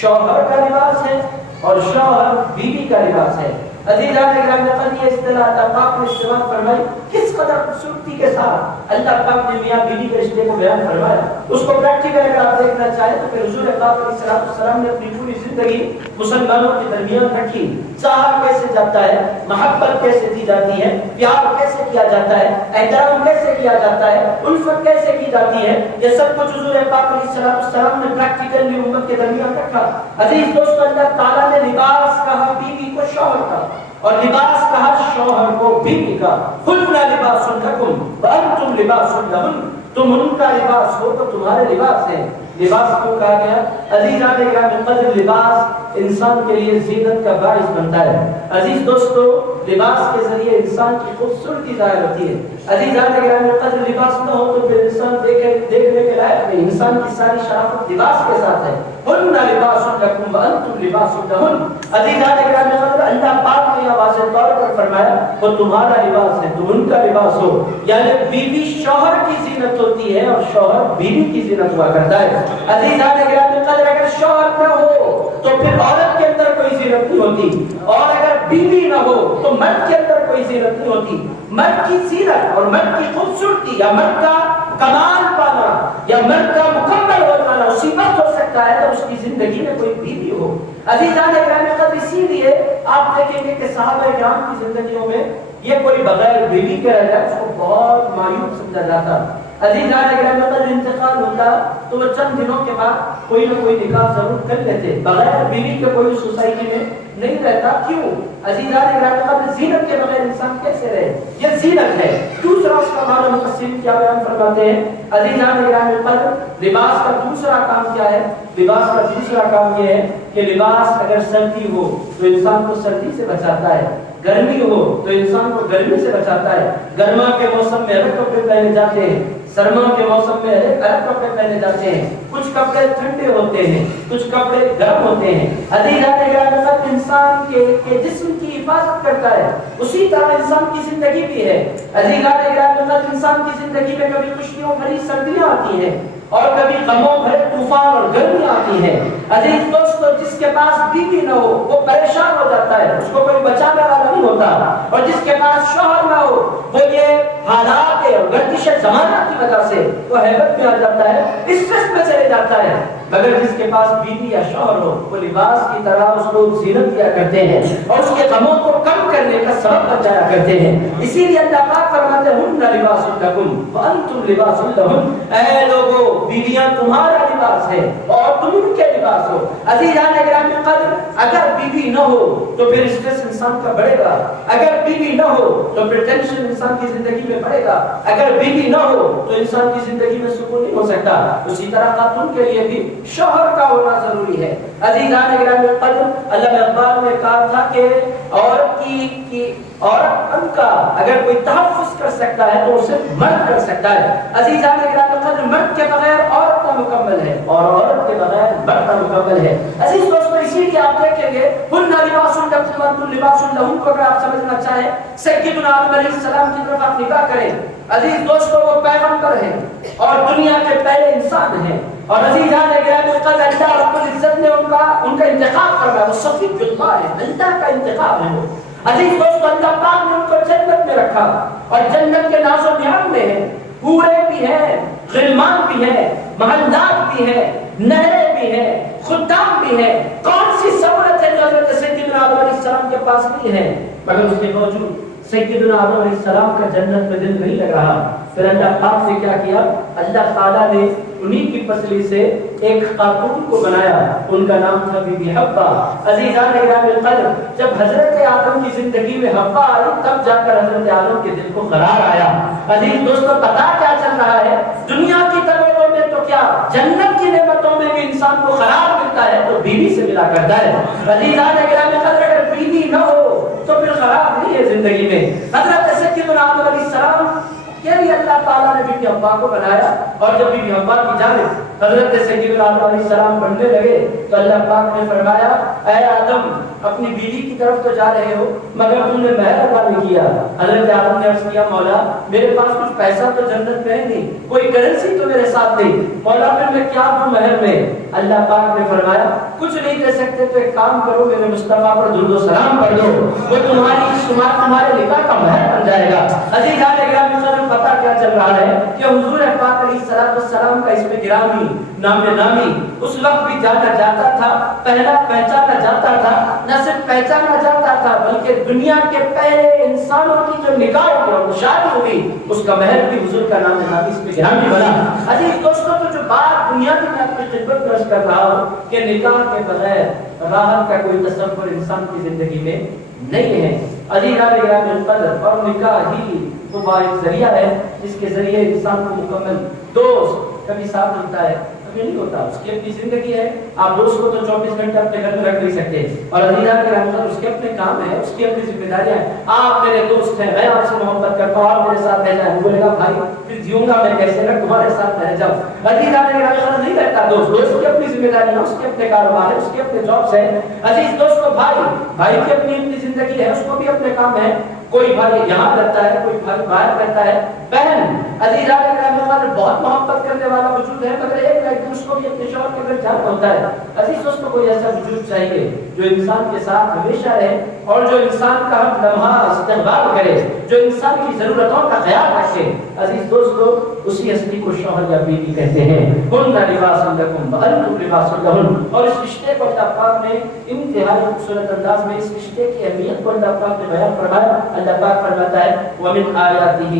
شوہر کا لباس ہے اور شوہر بیوی کا لباس ہے. عزیزان گرامی یہ اصطلاح اللہ پاک نے استعمال فرمائی، کس قدر خوبصورتی کے ساتھ اللہ پاک نے میاں بیوی کے رشتے کو بیان فرمایا۔ اس کو پریکٹیکل اگر آپ دیکھنا چاہیں تو پھر حضور پاک علیہ السلام نے اپنی پوری زندگی مسلمانوں کے درمیان رکھی۔ چاہا کیسے جاتا ہے، محبت کیسے دی جاتی ہے، پیار کیسے کیا جاتا ہے، احترام کیسے کیا جاتا ہے، الفت کیسے کی جاتی ہے، یہ سب کچھ حضور پاک علیہ السلام نے پریکٹیکلی امت کے درمیان رکھا۔ عزیز دوستو، اللہ تعالیٰ نے لباس کہا بیوی کو شوہر کا، اور لباس کہا شوہر کو بیوی کا۔ ہن لباس لکم وانتم لباس لہن، تم ان کا لباس ہو تو تمہارے لباس ہیں۔ لباس کو کہا گیا، عزیزان گرامی قدر لباس انسان کے لیے زینت کا باعث بنتا ہے۔ عزیز دوستو، لباس کے ذریعے انسان کی خوبصورتی ظاہر ہوتی ہے۔ عزیزان گرامی قدر لباس نہ ہو تو پھر انسان دیکھنے کے لائق نہیں۔ انسان کی ساری شرافت لباس کے ساتھ ہے۔ ہن لباس لکم وانتم لباس لہن۔ عزیزان گرامی قدر اللہ پاک نے واضح طور پر فرمایا وہ تمہارا لباس ہے، تم ان کا لباس ہو، یعنی بیوی شوہر کی زینت ہوتی ہے اور شوہر بیوی کی زینت ہوا کرتا ہے۔ عزیزان گرامی قدر اگر شوہر نہ ہو تو پھر عورت کے اندر کوئی زینت نہیں ہوتی، اور اگر بیوی نہ ہو تو مرد کے اندر کوئی زینت نہیں ہوتی۔ مرد کی زینت اور مرد کی خوبصورتی یا مرد کا کمال پانا یا مرد کا مکمل ہو جانا اسی وقت ہو سکتا ہے جب اس کی زندگی میں کوئی بیوی ہو۔ عزیزان گرامی قدر اسی لیے آپ دیکھیں گے کہ صحابہ کرام کی زندگیوں میں یہ کوئی بغیر بیوی کے رہ جائے اس کو بہت مایوس سمجھا جاتا۔ عزیزان گرامی قدر انتقال ہوتا تو وہ چند دنوں کے بعد کوئی نہ کوئی نکاح ضرور کر لیتے، بغیر بیوی کے کوئی سوسائٹی میں نہیں رہتا۔ کیوں؟ عزیزان گرامی قدر زینت کے بغیر انسان کیسے رہے؟ یہ زینت ہے۔ دوسرا اس کا معنی مفسرین کیا بیان فرماتے ہیں؟ عزیزان گرامی قدر لباس کا دوسرا کام کیا ہے؟ لباس کا دوسرا کام یہ ہے کہ لباس اگر سردی ہو تو انسان کو سردی سے بچاتا ہے، گرمی ہو تو انسان کو گرمی سے بچاتا ہے۔ گرما کے موسم میں الگ کپڑے پہنے جاتے ہیں، سرما کے موسم میں الگ کپڑے پہنے جاتے ہیں۔ کچھ کپڑے ٹھنڈے ہوتے ہیں، کچھ کپڑے گرم ہوتے ہیں۔ عزیزان گرامی قدر انسان کے جسم کی حفاظت کرتا ہے، اسی طرح انسان کی زندگی بھی ہے۔ عزیزان گرامی قدر انسان کی زندگی میں کبھی خوشیوں بھری سردیاں آتی ہیں اور کبھی غموں بھرے طوفان اور گرمی آتی ہے۔ عزیز دوستو، جس کے پاس بیوی نہ ہو وہ پریشان ہو جاتا ہے، اس کو کوئی بچانے والا نہیں ہوتا، اور جس کے پاس شوہر نہ ہو وہ یہ حالات اور گردش زمانہ کی وجہ سے وہ ہیبت میں آ جاتا ہے، اسٹریس میں چلے جاتا ہے۔ مگر جس کے پاس بیوی یا شوہر ہو وہ لباس کی طرح اس کو زینت دیا کرتے ہیں اور اس کے غموں کو کم کرنے کا سبب بچایا کرتے ہیں۔ اسی لیے اللہ پاک فرماتے ہیں ہن لباس لکم وانتم لباس لہن، اے لوگو بیویاں تمہارا لباس ہے اور تم ان کے لباس ہو۔ عزیزان گرامی قدر اگر بیوی نہ ہو تو پھر اسٹریس انسان کا بڑھے گا، اگر بیوی نہ ہو تو پھر ٹینشن انسان کی زندگی میں بڑھے گا، اگر بیوی نہ ہو تو انسان کی زندگی میں سکون نہیں ہو سکتا۔ اسی طرح خاتون کے لیے بھی شوہر کا ہونا ضروری ہے۔ عزیزان گرامی قدر علامہ اقبال نے کہا تھا کہ عورت ان کا اگر کوئی تحفظ کر سکتا ہے تو صرف مرد کر سکتا ہے۔ عزیزان گرامی قدر مرد کے بغیر عورت کا مکمل ہے اور عورت کے بغیر مرد کا مکمل ہے۔ عزیز دوستو، اسی لیے آپ دیکھیں گے ہن لباس لکم وانتم لباس لہن کو اگر آپ سمجھنا چاہیں سیدنا آدم علیہ السلام کی طرف آپ نگاہ کریں۔ عزیز دوستو، وہ پیغمبر ہیں اور دنیا کے پہلے انسان ہیں، اور عزیزان گرامی قدر اللہ رب العزت نے ان کا انتخاب فرمایا، وہ صفی اللہ ہے، اللہ کا انتخاب ہے وہ۔ عزیز دوستو، اللہ پاک نے ان کو جنت میں رکھا اور جنت کے ناز و نعم میں ہے، حوریں بھی ہیں، غلمان بھی ہیں، محلات بھی ہیں، نہریں بھی ہیں، خدام بھی ہیں۔ کون سی سہولت ہے جو حضرت سیدنا آدم علیہ السلام کے پاس نہیں ہے؟ مگر اس کے باوجود سیدنا آدم علیہ السلام کا جنت میں دل نہیں لگ رہا۔ پھر اللہ پاک سے کیا کیا؟ اللہ تعالیٰ نے انہی کی پسلی سے ایک خاتون کو بنایا، ان کا نام تھا بی بی حوا۔ عزیزان گرامی قدر جب حضرت آدم کی زندگی میں حوا آئی تب جا کر حضرت آدم کے دل کو قرار آیا۔ عزیز دوستو، پتہ کیا چل رہا ہے؟ دنیا کی دولتوں میں تو کیا، جنت کی نعمتوں میں بھی انسان کو قرار ملتا ہے تو بیوی سے ملا کرتا ہے۔ عزیزان گرامی قدر اگر بیوی نہ ہو تو پھر خراب نہیں ہے زندگی میں۔ حضرت سیدنا آدم علیہ السلام کے لیے اللہ تعالیٰ نے بی بی حوا کو بنایا، اور جب بی بی حوا کی جانب حضرت سیدنا آدم علیہ السلام بڑھنے لگے تو اللہ پاک نے فرمایا اے آدم اپنی بیوی کی طرف تو جا رہے ہو مگر تم نے مہر ادا نہیں کیا. حضرت آدم نے عرض کیا مولا میرے پاس کچھ پیسہ تو جنت میں ہے نہیں, کوئی کرنسی تو میرے ساتھ نہیں, مولا پھر میں کیا دوں مہر میں. اللہ پاک نے فرمایا کچھ نہیں دے سکتے تو ایک کام کرو, میرے مصطفیٰ پر درود و سلام پڑھ دو, وہ تمہارے نکاح کا مہر بن جائے گا. عزیزان گرامی پتہ کیا چل رہا ہے کہ حضور پاک علیہ السلام کا اس میں گرامی نامی اس وقت بھی جانا جاتا تھا, پہچانا جاتا تھا, نہ صرف پہچانا جاتا تھا بلکہ دنیا کے پہلے انسانوں کی جو نکاح ہوئی اور شادی ہوئی اس کا مہر بھی حضور کا نام نامی اس میں گرامی بنا. عزیز دوستوں تو جو بات دنیا میں اپنی خدمت درج کر رہا ہوں کہ نکاح کے بغیر راحت کا کوئی تصور انسان کی زندگی میں نہیں ہے. عزیزان گرامی قدر اور نکاح ہی وہ ایک ذریعہ ہے جس کے ذریعے انسان کو مکمل دوست کبھی ساتھ ملتا ہے کبھی نہیں ہوتا. اس کی اپنی زندگی ہے, آپ دوست کو تو 24 گھنٹے اپنے گھر میں رکھ نہیں سکتے, اور عزیزان کے رحمت اس کے اپنے کام ہے, اس کی اپنی ذمہ داریاں ہیں. آپ میرے دوست ہیں, میں آپ سے محبت کرتا ہوں, آپ میرے ساتھ رہ جائیں, بولے گا بھائی پھر جیوں گا میں کیسے, میں تمہارے ساتھ رہ جاؤں. عزیزان کے رحمت نہیں رہتا دوست کی اپنی ذمہ داری ہے, اس کے اپنے کاروبار ہے, اس کے اپنے جابس ہیں. عزیز دوستو بھائی کی اپنی زندگی ہے, اس کو بھی اپنے کام ہے. کوئی بھائی یہاں رہتا ہے, کوئی بھائی باہر رہتا ہے. بہن عزیزان کے بہت محبت کرنے والا وجود ہے مگر ایک اس کو بھی اپنے شوہر کے گھر جانا ہوتا ہے. عزیز دوستوں کوئی ایسا وجود چاہیے جو انسان کے ساتھ ہمیشہ رہے اور جو انسان کا ہر لمحہ استقبال کرے, جو انسان کی ضرورتوں کا خیال رکھے. عزیز دوستو اسی ہستی کو شوہر یا بیوی کہتے ہیں. ہن لباس لکم وانتم لباس لہن. اور اس رشتے کو اللہ پاک نے انتہائی خوبصورت انداز میں اس رشتے کی اہمیت کو اللہ پاک نے بیان فرمایا. اللہ پاک فرماتا ہے ومن آیاتہ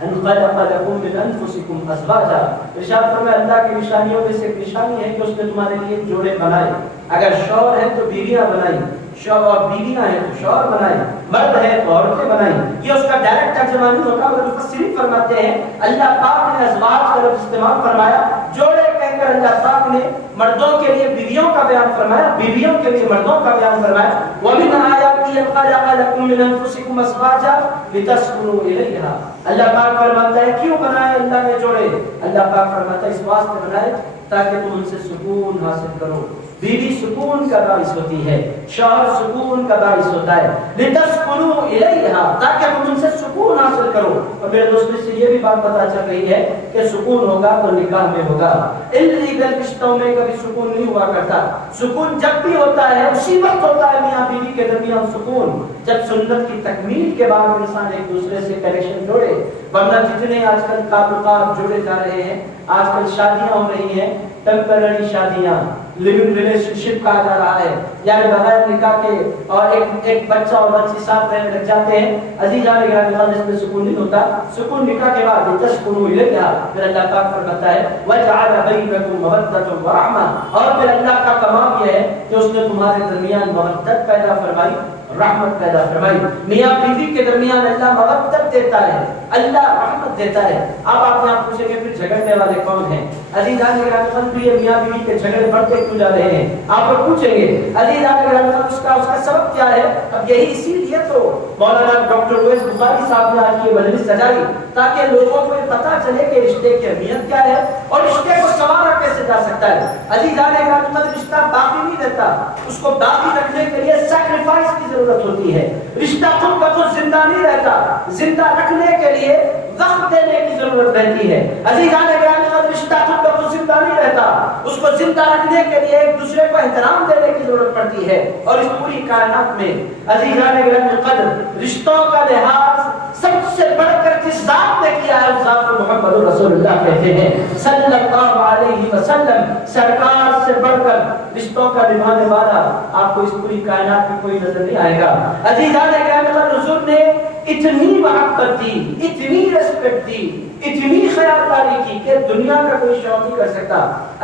ان خلق لکم من انفسکم ازواجا. ارشاد فرمایا اللہ کی نشانیوں میں سے ایک نشانی ہے کہ اس نے تمہارے لیے جوڑے بنائے. اگر شوہر ہے تو بیویاں بنائی, شوہر بیویاں ہیں تو شوہر بنائے, مرد ہے تو عورتیں بنائیں. یہ اس کا ڈائریکٹ ترجمہ نہیں ہوتا مگر مفسرین فرماتے ہیں اللہ پاک نے ازواج کا لفظ استعمال فرمایا, جوڑے کہہ کر اللہ پاک نے مردوں کے لیے بیویوں کا بیان فرمایا, بیویوں کے لیے مردوں کا بیان فرمایا. ومن آیاتہ ان خلق لکم من انفسکم ازواجا لتسکنوا الیہا. اللہ پاک فرماتا ہے کیوں بنائے اللہ نے جوڑے؟ اللہ پاک فرماتا ہے اس واسطے بنائے تاکہ تم ان سے سکون حاصل کرو. بیوی سکون کا باعث ہوتی ہے, شوہر سکون کا باعث ہوتا ہے. لتسکنوا الیہا تاکہ تم ان سے سکون حاصل کرو. اور میرے دوستوں سے یہ بھی بات پتہ چل رہی ہے کہ سکون ہوگا تو نکاح میں ہوگا. انلیگل رشتوں میں کبھی سکون نہیں ہوا کرتا. سکون جب بھی ہوتا ہے اسی وقت ہوتا ہے میاں بیوی کے درمیان سکون جب سنت کی تکمیل کے بعد انسان ایک دوسرے سے کنیکشن جوڑے. ورنہ جتنے آج کل تعلقات جوڑے جا رہے ہیں, آج کل شادیاں ہو رہی ہیں, ٹیمپرری شادیاں, لیونگ ریلیشن شپ کہا جا رہا ہے, یعنی بغیر نکاح کے اور ایک بچہ اور بچی ساتھ رہنے لگ جاتے ہیں. عزیزان گرامی اس میں سکون نہیں ہوتا. سکون نکاح کے بعد تسکنوا الیہا. پھر اللہ پاک فرماتا ہے وجعل بینکم مودۃ ورحمہ. اور پھر اللہ کا کمال یہ ہے کہ اس نے تمہارے درمیان مودت پیدا فرمائی, رحمت پیدا فرمائی. میاں بیوی کے درمیان اللہ مودت دیتا ہے, اللہ رحمت دیتا ہے. اب آپ نے آپ پوچھیں گے پھر جھگڑنے والے کون ہیں؟ عزیزان گرامی یہ میاں بیوی کے جھگڑے بڑھتے کیوں جا رہے ہیں آپ لوگ پوچھیں گے. عزیزان گرامی اس کا سبب کیا ہے؟ اب یہی اسی لیے تو مولانا ڈاکٹر اویس بخاری صاحب نے آج کی مجلس سجائی تاکہ لوگوں کو پتہ چلے کہ رشتے کی اہمیت کیا ہے اور رشتے کو سنوارا کیسے جا سکتا ہے. عزیزان گرامی رشتہ باقی نہیں رہتا, اس کو باقی رکھنے کے لیے سیکریفائس کی ضرورت ہوتی ہے. رشتہ خود بخود زندہ نہیں رہتا, زندہ رکھنے کے لیے وقت دینے کی ضرورت رہتی ہے. عزیزان گرامی رشتہ خود بخود زندہ نہیں رہتا, اس کو زندہ رکھنے کے لیے ایک دوسرے کو احترام دینے کی ضرورت پڑتی ہے. اور اس پوری کائنات میں عزیزان گرامی قدر رشتوں کا لحاظ سب سے بڑھ کر جس ذات نے کیا ہے اس ذات کو محمد رسول اللہ کہتے ہیں صلی اللہ علیہ وسلم. سرکار سے بڑھ کر رشتوں کا نبھانے والا آپ کو اس پوری کائنات میں کوئی نظر نہیں آئے گا. عزیزان گرامی حضور نے اتنی محبت دی, اتنی ریسپیکٹ دی, اتنی خیالداری کی کہ دنیا کا کوئی شوق نہیں کر سکتا.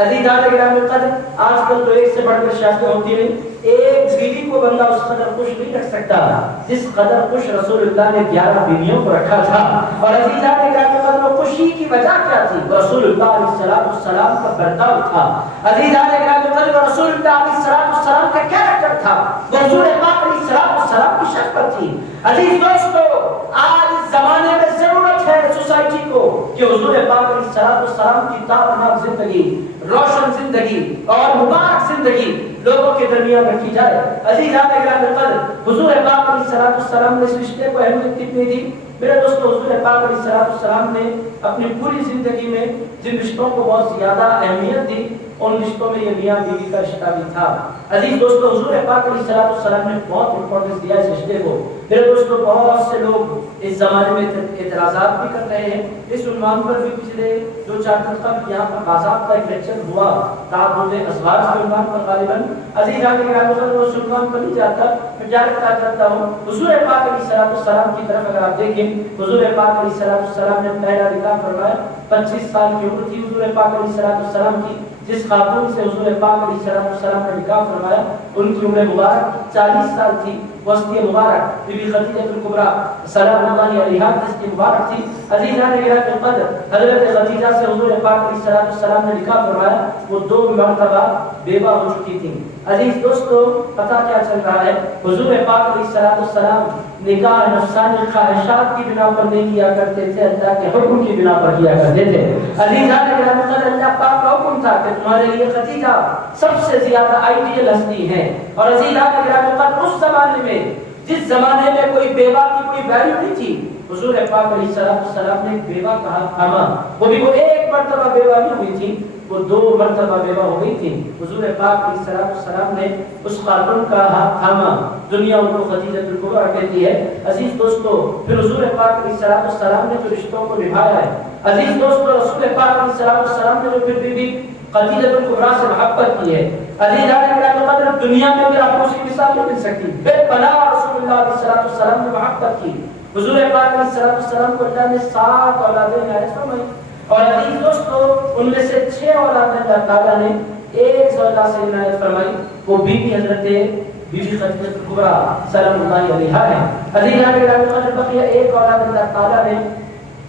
عزیزان گرامی قدر آج کل تو ایک سے بڑھ کر شادی ہوتی نہیں. ایک بیوی کو بندہ اس قدر خوش نہیں رکھ سکتا جس قدر خوش رسول اللہ نے 11 بیویوں کو رکھا تھا. اور عزیزان گرامی قدر خوشی کی وجہ کیا تھی؟ رسول اللہ علیہ السلام کا برتاؤ تھا. عزیزان گرامی قدر رسول اللہ علیہ السلام کا کیریکٹر تھا, حضور پاک علیہ السلام کی شفقت تھی. عزیز دوستو آج اس زمانے میں ضرورت ہے سوسائٹی کو کہ حضور پاک علیہ السلام کی تابناک زندگی, روشن زندگی اور مبارک زندگی لوگوں کے درمیان رکھی جائے۔ عزیزان گرامی قدر، حضور پاک علیہ السلام نے اس رشتے کو اہمیت کتنی دی؟ میرے دوستو، حضور پاک علیہ السلام نے اپنی پوری زندگی میں جن رشتوں کو بہت زیادہ اہمیت دی، ان رشتوں میں یہ میاں بیوی کا رشتہ بھی تھا۔ عزیز دوستو، حضور پاک علیہ السلام نے بہت امپورٹنس دیا اس رشتے کو۔ میرے دوستو، بہت سے لوگ اس زمانے میں اعتراضات بھی کر رہے ہیں۔ اس عنوان پر بھی پچھلے 2-4 دن تک یہاں پر باضابطہ ایک لیکچر ہوا، تعدد ازواج کے عنوان پر غالباً۔ عزیزان گرامی قدر، اس عنوان پر نہیں جاتا، میں ڈائریکٹ آ جاتا ہوں حضور پاک علیہ السلام کی طرف۔ اگر آپ دیکھیں، حضور پاک علیہ السلام نے پہلا نکاح فرمایا، 25 سال کی عمر تھی حضور پاک علیہ السلام کی۔ جس خاتون سے حضور پاک علیہ السلام نے نکاح فرمایا، ان کی عمر مبارک 40 سال تھی۔ وسطی مبارک بی بی خدیجہ الکبریٰ سلام اللہ علیہا جس کی مبارک تھی۔ عزیزان گرامی قدر، حضرت خدیجہ سے حضور پاک علیہ السلام نے نکاح فرمایا، وہ 2 مرتبہ بیوہ ہو چکی تھی۔ عزیز دوستو، پتہ کیا چل رہا ہے؟ حضور پاک علیہ السلام نکاح نفسانی خواہشات کی بنا پر نہیں کیا کرتے تھے، اللہ کے حکم کی بنا پر کیا کرتے تھے۔ عزیزان گرامی قدر، اللہ پاک کا حکم تھا کہ تمہارے لیے خدیجہ سب سے زیادہ آئیڈیل ہستی ہے۔ اور عزیزان گرامی قدر، اس زمانے میں جس زمانے میں کوئی بیوہ کی کوئی ویلیو نہیں تھی، حضور پاک علیہ السلام نے بیوہ کا ہاتھ تھاما۔ وہ بھی وہ 1 مرتبہ بیوہ نہیں ہوئی تھی، وہ 2 مرتبہ بیوہ ہو گئی تھی۔ حضور پاک علیہ السلام نے اس خاتون کا ہاتھ تھاما، دنیا ان کو خدیجہ الکبریٰ کہتی ہے۔ عزیز دوستو، پھر حضور پاک علیہ السلام نے جو رشتوں کو نبھایا ہے، عزیز دوستو، رسول پاک علیہ السلام نے جو پھر بھی خدیجہ الکبریٰ سے محبت کی ہے۔ عزیزان گرامی قدر، دنیا میں بھی آپ کو اس کی مثال نہیں مل سکتی۔ بے پناہ رسول اللہ علیہ السلام نے محبت کی۔ حضور پاک علیہ السلام کو اللہ نے 7 اولادیں عنایت فرمائی، اور عزیز دوستو، ان میں سے 6 اولادیں اللہ تعالیٰ نے ایک زوجہ سے عنایت فرمائی، وہ بیوی حضرت بی بی خدیجہ الکبریٰ سلام اللہ علیہا ہے۔ عزیزان گرامی قدر، بقیہ 1 اولاد اللہ تعالیٰ نے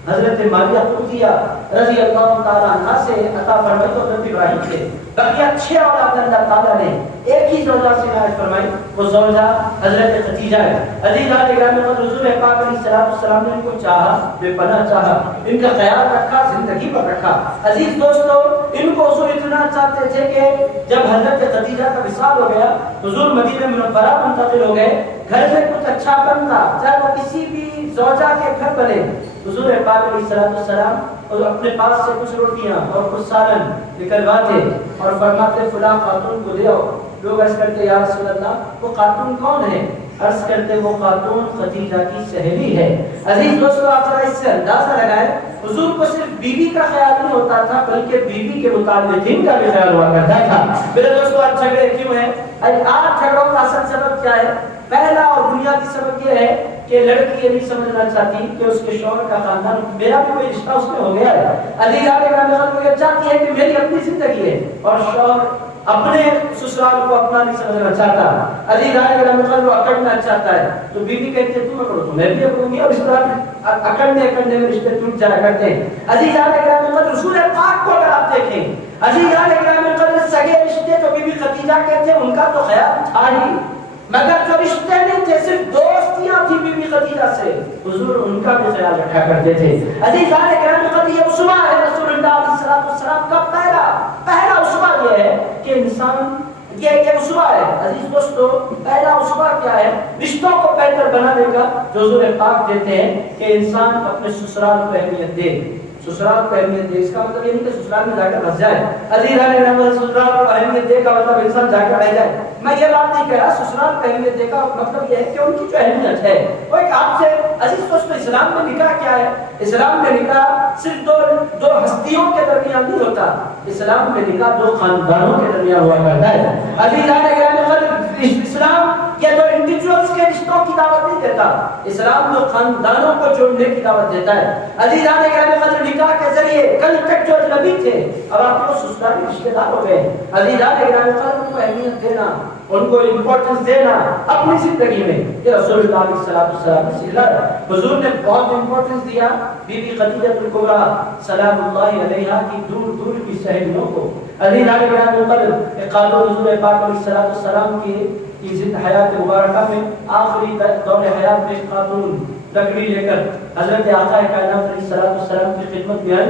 حضرت ماریہ قبطیہ رضی اللہ تعالیٰ عنہ سے عطا فرمائی، تو حضرت ابراہیم سے۔ بقیہ 6 اولاد اللہ تعالیٰ نے ایک ہی زوجہ سے عنایت فرمائی، وہ زوجہ حضرت خدیجہ ہے۔ عزیزان گرامی قدر، حضور پاک علیہ السلام نے ان کو چاہا، بے پناہ چاہا، ان کا خیال رکھا، زندگی پر رکھا۔ عزیز دوستو، ان کو حضور اتنا چاہتے تھے کہ جب حضرت خدیجہ کا وصال ہو گیا، حضور مدینہ منورہ منتقل ہو گئے، گھر میں کچھ اچھا بنتا، چاہے وہ کسی بھی زوجہ کے گھر بنے، حضور پاک علیہ السلام اور اپنے پاس سے کچھ روٹیاں اور کچھ سالن نکلواتے اور فرماتے فلاں خاتون کو دے آؤ۔ لوگ عرض کرتے یا رسول اللہ، وہ خاتون کون ہے؟ عرض کرتے وہ خاتون خدیجہ کی سہیلی ہے۔ عزیز دوستو، آپ ذرا اس سے اندازہ لگائیں، حضور کو صرف بیوی کا خیال نہیں ہوتا تھا، بلکہ بیوی کے متعلقین کا بھی خیال ہوا کرتا تھا۔ میرے دوستو، آج جھگڑے کیوں ہیں؟ آج جھگڑوں کا اصل سبب کیا ہے؟ پہلا اور بنیادی سبب یہ ہے کہ لڑکی یہ نہیں سمجھنا چاہتی کہ اس کے شوہر کا خاندان، میرا بھی کوئی رشتہ اس میں ہو گیا ہے۔ عزیزان گرامی قدر، یہ چاہتی ہے کہ میری اپنی زندگی ہے، اور شوہر اپنے سسرال کو اپنا نہیں سمجھنا چاہتا۔ عزیزان گرامی قدر، وہ اکڑنا چاہتا ہے، تو بیوی کہتی ہے تم اکڑو تو میں بھی اکڑوں گی، اور اس طرح اکڑنے میں رشتے ٹوٹ جایا کرتے ہیں۔ عزیزان گرامی قدر، رسول پاک کو اگر آپ دیکھیں، عزیزان گرامی قدر، سگے رشتے جو بی بی خدیجہ کے تھے ان کا تو خیال تھا ہی، مگر جو رشتے نہیں تھے، صرف دوستیاں تھی بی بی خدیجہ سے، حضور ان کا بھی خیال رکھا کرتے تھے۔ عزیزان گرامی قدر، یہ اسوہ ہے رسول اللہ علیہ السلام کا پہلا اسوہ یہ ہے کہ انسان، یہ اسوہ ہے۔ عزیز دوستو، پہلا اسوہ کیا ہے؟ رشتوں کو بہتر بنانے کا جو حضور پاک دیتے ہیں کہ انسان اپنے سسرال کو اہمیت دے، سسرال کو اہمیت دے۔ اس کا مطلب یہ نہیں کہ سسرال میں جا کر بس جائے۔ عزیزان گرامی، سسرال کو اہمیت دے کا مطلب انسان جا کر رہ جائے، میں یہ بات نہیں کہہ رہا۔ سسرال کو اہمیت دے کا مطلب یہ ہے کہ ان کی جو اہمیت ہے وہ ایک آپ سے۔ عزیز دوستو، اسلام میں نکاح کیا ہے؟ اسلام میں نکاح صرف دو ہستیوں کے درمیان نہیں ہوتا، اسلام میں نکاح 2 خاندانوں کے درمیان ہوا کرتا ہے۔ عزیزان گرامی قدر، اسلام یہ 2 انڈیویجولز کے رشتوں کی دعوت نہیں دیتا، اسلام 2 خاندانوں کو جوڑنے کی دعوت دیتا ہے۔ عزیزان گرامی قدر، نکاح کے ذریعے کل تک جو اجنبی تھے اب آپ کو سسرالی رشتے دار ہو گئے۔ عزیزان گرامی قدر، ان کو اہمیت دینا، ان کو امپورٹنس دینا اپنی زندگی میں، یہ رسول اللہ علیہ السلام نے سکھلایا ہے۔ حضور نے بہت امپورٹنس دیا بی بی خدیجہ الکبریٰ سلام اللہ علیہا کی دور دور کی سہیلیوں کو۔ عزیزان گرامی قدر، خاتون حضور پاک علیہ السلام کی زندہ حیات مبارکہ میں آخری دور حیات میں خاتون لکڑی لے کر حضرت آقا کائنات علیہ السلام کی خدمت میں آئی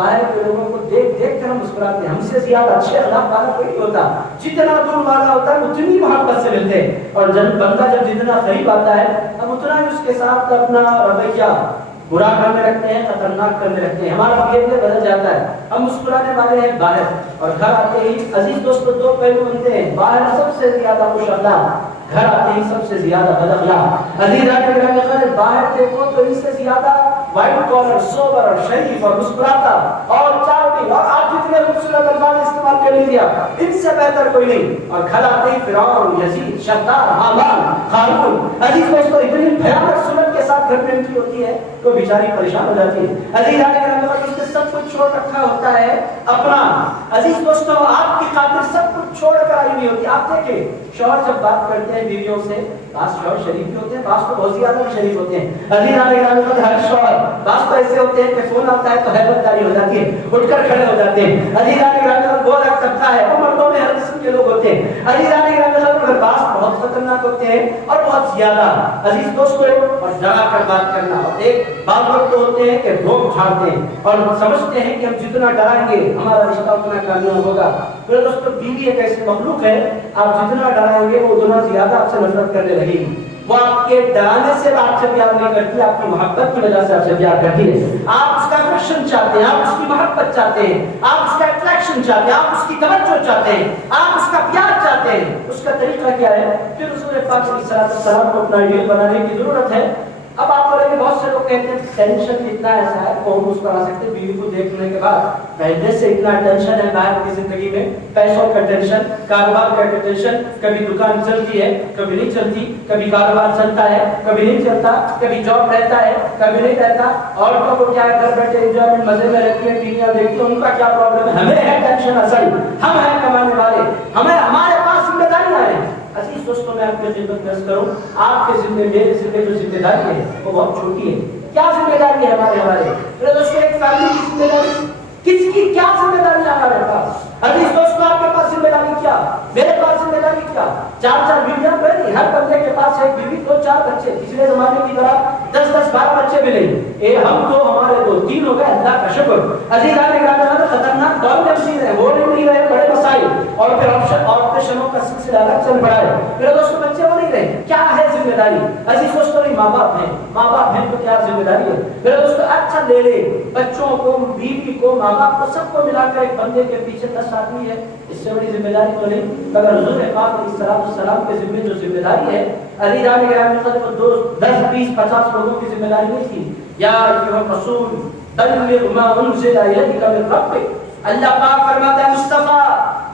باہر کے لوگوں کو دیکھ دیکھ کر ہم مسکراتے ہیں. ہم سے زیادہ اچھے اخلاق والا کوئی نہیں ہوتا. جتنا دور والا ہوتا ہے اتنی محبت سے ملتے ہیں, اور بندہ جب جتنا قریب آتا ہے ہم اتنا ہی اس کے ساتھ اپنا رویہ برا کرنے لگتے ہیں, خطرناک کرنے لگتے ہیں, ہمارا بہیویئر بدل جاتا ہے. ہم مسکرانے والے ہیں باہر, اور گھر آتے ہی عزیز دوستوں دو پہلو بنتے ہیں. باہر سب سے زیادہ خوش اخلاق, گھر آتے ہی سب سے زیادہ بد اخلاق. عزیز آنے باہر دیکھو تو اس سے زیادہ وائٹ کالر, سوبر اور شریف اور مسکراتا اور چارٹی, اور آپ جتنے خوبصورت الفاظ استعمال کر لیجیے ان سے بہتر کوئی نہیں. اور گھر آتے ہی فرعون, یزید, شداد, حامان, قارون. عزیز دوستوں اتنی بھیانک سنت کے ساتھ گھر میں انٹری ہوتی ہے تو بیچاری پریشان ہو جاتی ہے. عزیز اس نے سب کچھ چھوڑ رکھا ہوتا ہے اپنا. عزیز دوستوں آپ کی خاطر سب کچھ چھوڑ کر آئی ہوئی ہوتی ہے. آپ دیکھیں شوہر جب بات کرتے ہیں بیویوں سے, بعض شوہر شریف بھی ہوتے ہیں, بعض کو بہت زیادہ بھی شریف ہوتے ہیں. عزیز ہر شوہر بعض تو ایسے ہوتے ہیں کہ فون آتا ہے تو حیرت داری ہو جاتی ہے, اٹھ کر کھڑے ہو جاتے ہیں. عزیز وہ الگ طبقہ ہے, وہ مردوں میں ہر قسم کے لوگ ہوتے ہیں. عزیز بعض بہت خطرناک ہوتے ہیں اور بہت زیادہ. عزیز دوستوں اور ڈرا کر بات کرنا, اور ایک بعض لوگ تو ہوتے ہیں کہ روک چھاڑتے ہیں اور سمجھتے ہیں کہ ہم جتنا ڈرائیں گے ہمارا رشتہ اتنا کامیاب ہوگا. میرے دوستوں بیوی ایک ایسی مخلوق ہے, آپ جتنا ڈرائیں گے وہ اتنا زیادہ آپ سے نفرت کرنے لگے گی. وہ آپ کے ڈرانے سے آپ سے پیار نہیں کرتی, آپ کی محبت کی وجہ سے آپ سے پیار کرتی ہے. آپ اس کا افیکشن چاہتے ہیں, آپ اس کی محبت چاہتے ہیں, آپ اس کا اٹریکشن چاہتے ہیں, آپ اس کی توجہ چاہتے ہیں, آپ اس کا پیار چاہتے ہیں. اس کا طریقہ کیا ہے کہ رسول پاک صلی اللہ علیہ وسلم کو اپنا آئیڈیل بنانے کی ضرورت ہے. اب آپ بولیں گے بہت سے لوگ کہتے ہیں ٹینشن اتنا ایسا ہے, کون مسکرا سکتے بیوی کو دیکھنے کے بعد. پہلے سے اتنا ٹینشن ہے باہر کی زندگی میں, پیسوں کا ٹینشن, کاروبار کا ٹینشن, کبھی دکان چلتی ہے کبھی نہیں چلتی, کبھی کاروبار چلتا ہے کبھی نہیں چلتا, کبھی جاب رہتا ہے کبھی نہیں رہتا. عورتوں کو کیا گھر بیٹھے انجوائمنٹ مزے میں رہتی ہے, ٹیویاں دیکھتی ہیں, ان کا کیا پرابلم ہے. ہمیں ہے ٹینشن اصل, ہم ہیں کمانے والے, ہمیں ہمارے پاس ذمہ داریاں ہیں. عزیز دوستوں میں آپ کی خدمت میں عرض کروں, آپ کے ذمہ میرے ذمہ جو ذمہ داری ہے وہ بہت چھوٹی ہے. کیا ذمہ داری ہے ہمارے میرے دوستوں, ایک فیملی کی ذمہ داری, کس کی کیا ذمہ داری ہے ہمارے پاس. عزیز دوستوں آپ کے پاس ذمہ داری کیا, میرے پاس ذمہ داری کیا. 4 بیویاں نہیں, ہر بندے کے پاس ایک بیوی, 2-4 بچے. پچھلے زمانے کی طرح 10-12 بچے بھی نہیں, ہم تو ہمارے 2-3 ہو گئے, اللہ کا شکر. عزیز خطرناک دور میں جی رہے, وہ نہیں رہے, بڑے مسائل اور پھر آپریشنوں کا سلسلہ الگ چل پڑا ہے. میرے دوستوں بچے وہ نہیں رہے, کیا ہے ذمہ داری. عزیز دوستوں نہیں, ماں باپ ہیں, ماں باپ ہیں تو کیا ذمہ داری ہے. میرے دوستوں اچھا لے لے, بچوں کو, بیوی کو, ماں باپ کو, سب کو ملا کر ایک بندے کے پیچھے 10 آدمی ہے, اس سے بڑی ذمہ داری تو نہیں. مگر حضور پاک علیہ السلام کے ذمہ جو ذمہ داری ہے, علی جان گرامی خدمت 10-20-50 لوگوں کی ذمہ داری نہیں تھی. یا ایھا الرسول بلغ ما انزل الیک من ربک. اللہ پاک فرماتا ہے مصطفیٰ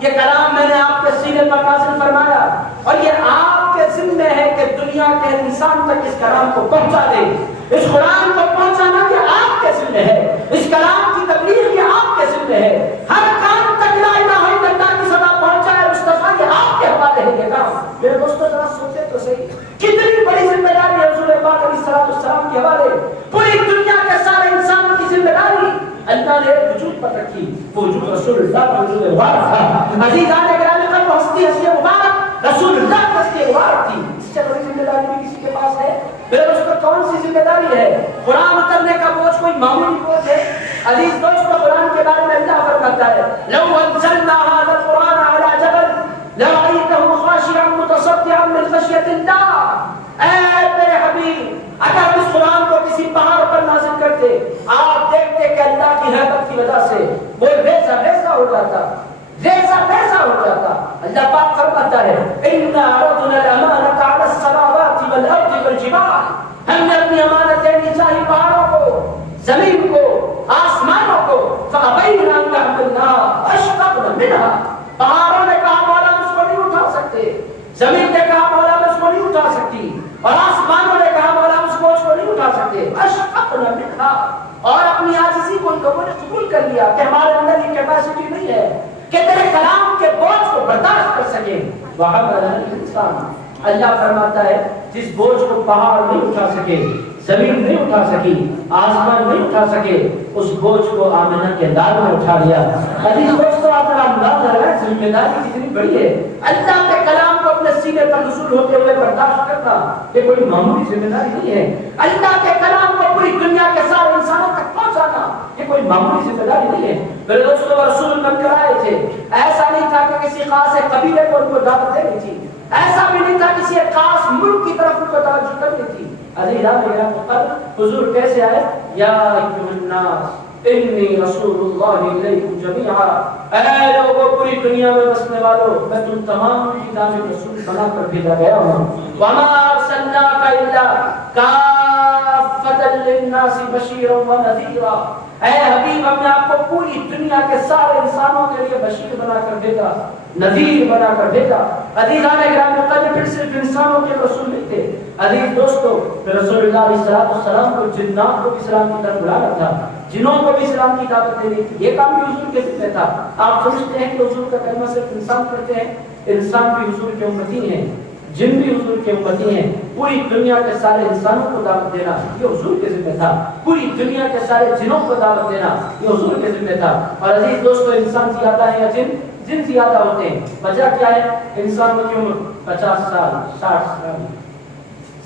یہ کلام میں نے آپ کے سینے پر نازل فرمایا, اور یہ آپ کے ذمہ ہے کہ دنیا کے انسان تک اس کلام کو پہنچا دے. اس قرآن کو پہنچانا یہ آپ کے ذمہ ہے, اس کلام کی تبلیغ یہ آپ کے ذمہ ہے. ہر کام تک لا الہ الا اللہ کی صدا پہنچائے مصطفیٰ, یہ آپ کے حوالے ہے یہ کام. میرے دوستوں ذرا سوچے تو صحیح, کتنی بڑی ذمہ داری ہے رسول پاک علیہ السلام کے حوالے. پوری دنیا کے سارے انسانوں کی ذمہ داری اللہ نے وجود پر رکھی. وجود رسول اللہ کا وجود مبارک تھا. عزیزان گرامی کا ہستی مبارک رسول اللہ کا ہستی مبارک تھی. اس سے بڑی ذمہ داری بھی کسی کے پاس ہے. میرے دوستوں کون سی ذمہ داری ہے. قرآن اترنے کا بوجھ کوئی معمولی بوجھ ہے. عزیز دوستوں قرآن کے بارے میں اللہ فرماتا ہے لو انزلنا هذا القرآن على جبل لرأيته خاشعا متصدعا من خشية الله. اے میرے حبیب اگر اس قرآن کو کسی پہاڑ پر نازل کرتے, آپ دیکھتے کہ اللہ کی حیبت کی وجہ سے وہ ویسا ویسا ہو جاتا, جیسا ویسا ہو جاتا. اللہ پاک فرماتا ہے اِنَّا عَرَضْنَا الْأَمَانَةَ عَلَى السَّمَاوَاتِ وَالْأَرْضِ وَالْجِبَالِ. ہم نے اپنی امانت دینی چاہیے پہاڑوں کو, زمین کو, آسمانوں کو. فَأَبَيْنَ أَن يَحْمِلْنَهَا وَأَشْفَقْنَ مِنْهَا. پہاڑوں نے کہا مولا ہم اس کو نہیں اٹھا سکتے, زمین نے کہا مولا ہم اس کو نہیں اٹھا سکتی, اور آسمانوں نے کہا مولا ہم اس بوجھ کو نہیں اٹھا سکتے. اشفقنا منها, اور اپنی عاجزی کو ان لوگوں نے قبول کر لیا کہ ہمارے اندر یہ کیپیسٹی نہیں ہے کہ تیرے کلام کے بوجھ کو برداشت کر سکیں. وَحَمَلَهَا الْإِنسَانُ. اللہ فرماتا ہے جس بوجھ کو پہاڑ نہیں اٹھا سکے, زمین نہیں اٹھا سکی, آسمان نہیں اٹھا سکے, اس بوجھ کو آمنہ کے لال میں اٹھا لیا. عزیز دوستو آپ کا انداز ہے ذمہ داری کتنی بڑی ہے. اللہ کے کلام کو اپنے سینے پر نزول ہوتے ہوئے برداشت کرنا یہ کوئی معمولی ذمہ داری نہیں ہے. اللہ کے کلام کو پوری دنیا کے سارے انسانوں تک پہنچانا یہ کوئی معمولی ذمہ داری نہیں ہے. میرے دوستوں رسول من کرائے تھے. ایسا نہیں تھا کہ کسی خاص قبیلے کو ان کو دعوت دینی تھی. ایسا بھی نہیں تھا کسی خاص ملک کی طرف ان کو توجہ کرنی تھی. حضور کیسے آئے؟ یا ایھا الناس انی رسول اللہ الیکم جمیعا. اے لوگوں پوری دنیا میں بسنے والوں میں تم تمام کی جانب رسول بنا کر بھیجا گیا ہوں. وما ارسلناک الا کافۃ للناس بشیرا ونذیرا. اے حبیب ہم نے آپ کو پوری دنیا کے سارے انسانوں کے لیے بشیر بنا کر بھیجا, نذیر بنا کر بھیجا. عزیزان گرامی مقدر پھر صرف انسانوں کے رسول نہیں تھے. عزیز دوستو رسول اللہ علیہ السلام کو جنات کو اسلام کی طرف بلانا تھا, جنوں کو بھی اسلام کی دعوت دینی تھی. یہ کام بھی حضور کے ذمہ تھا. آپ سمجھتے ہیں کہ حضور کا کلمہ صرف انسان پڑھتے ہیں؟ انسان بھی حضور کے امتی ہیں, جن بھی حضور کے امتی ہیں. پوری دنیا کے سارے انسانوں کو دعوت دینا یہ حضور کے ذمہ تھا. پوری دنیا کے سارے جنوں کو دعوت دینا یہ حضور کے ذمہ تھا. اور عزیز دوستو انسان زیادہ ہے یا جن زیادہ ہوتے ہیں؟ وجہ کیا ہے؟ انسانوں کی عمر 50 سال, 60 سال,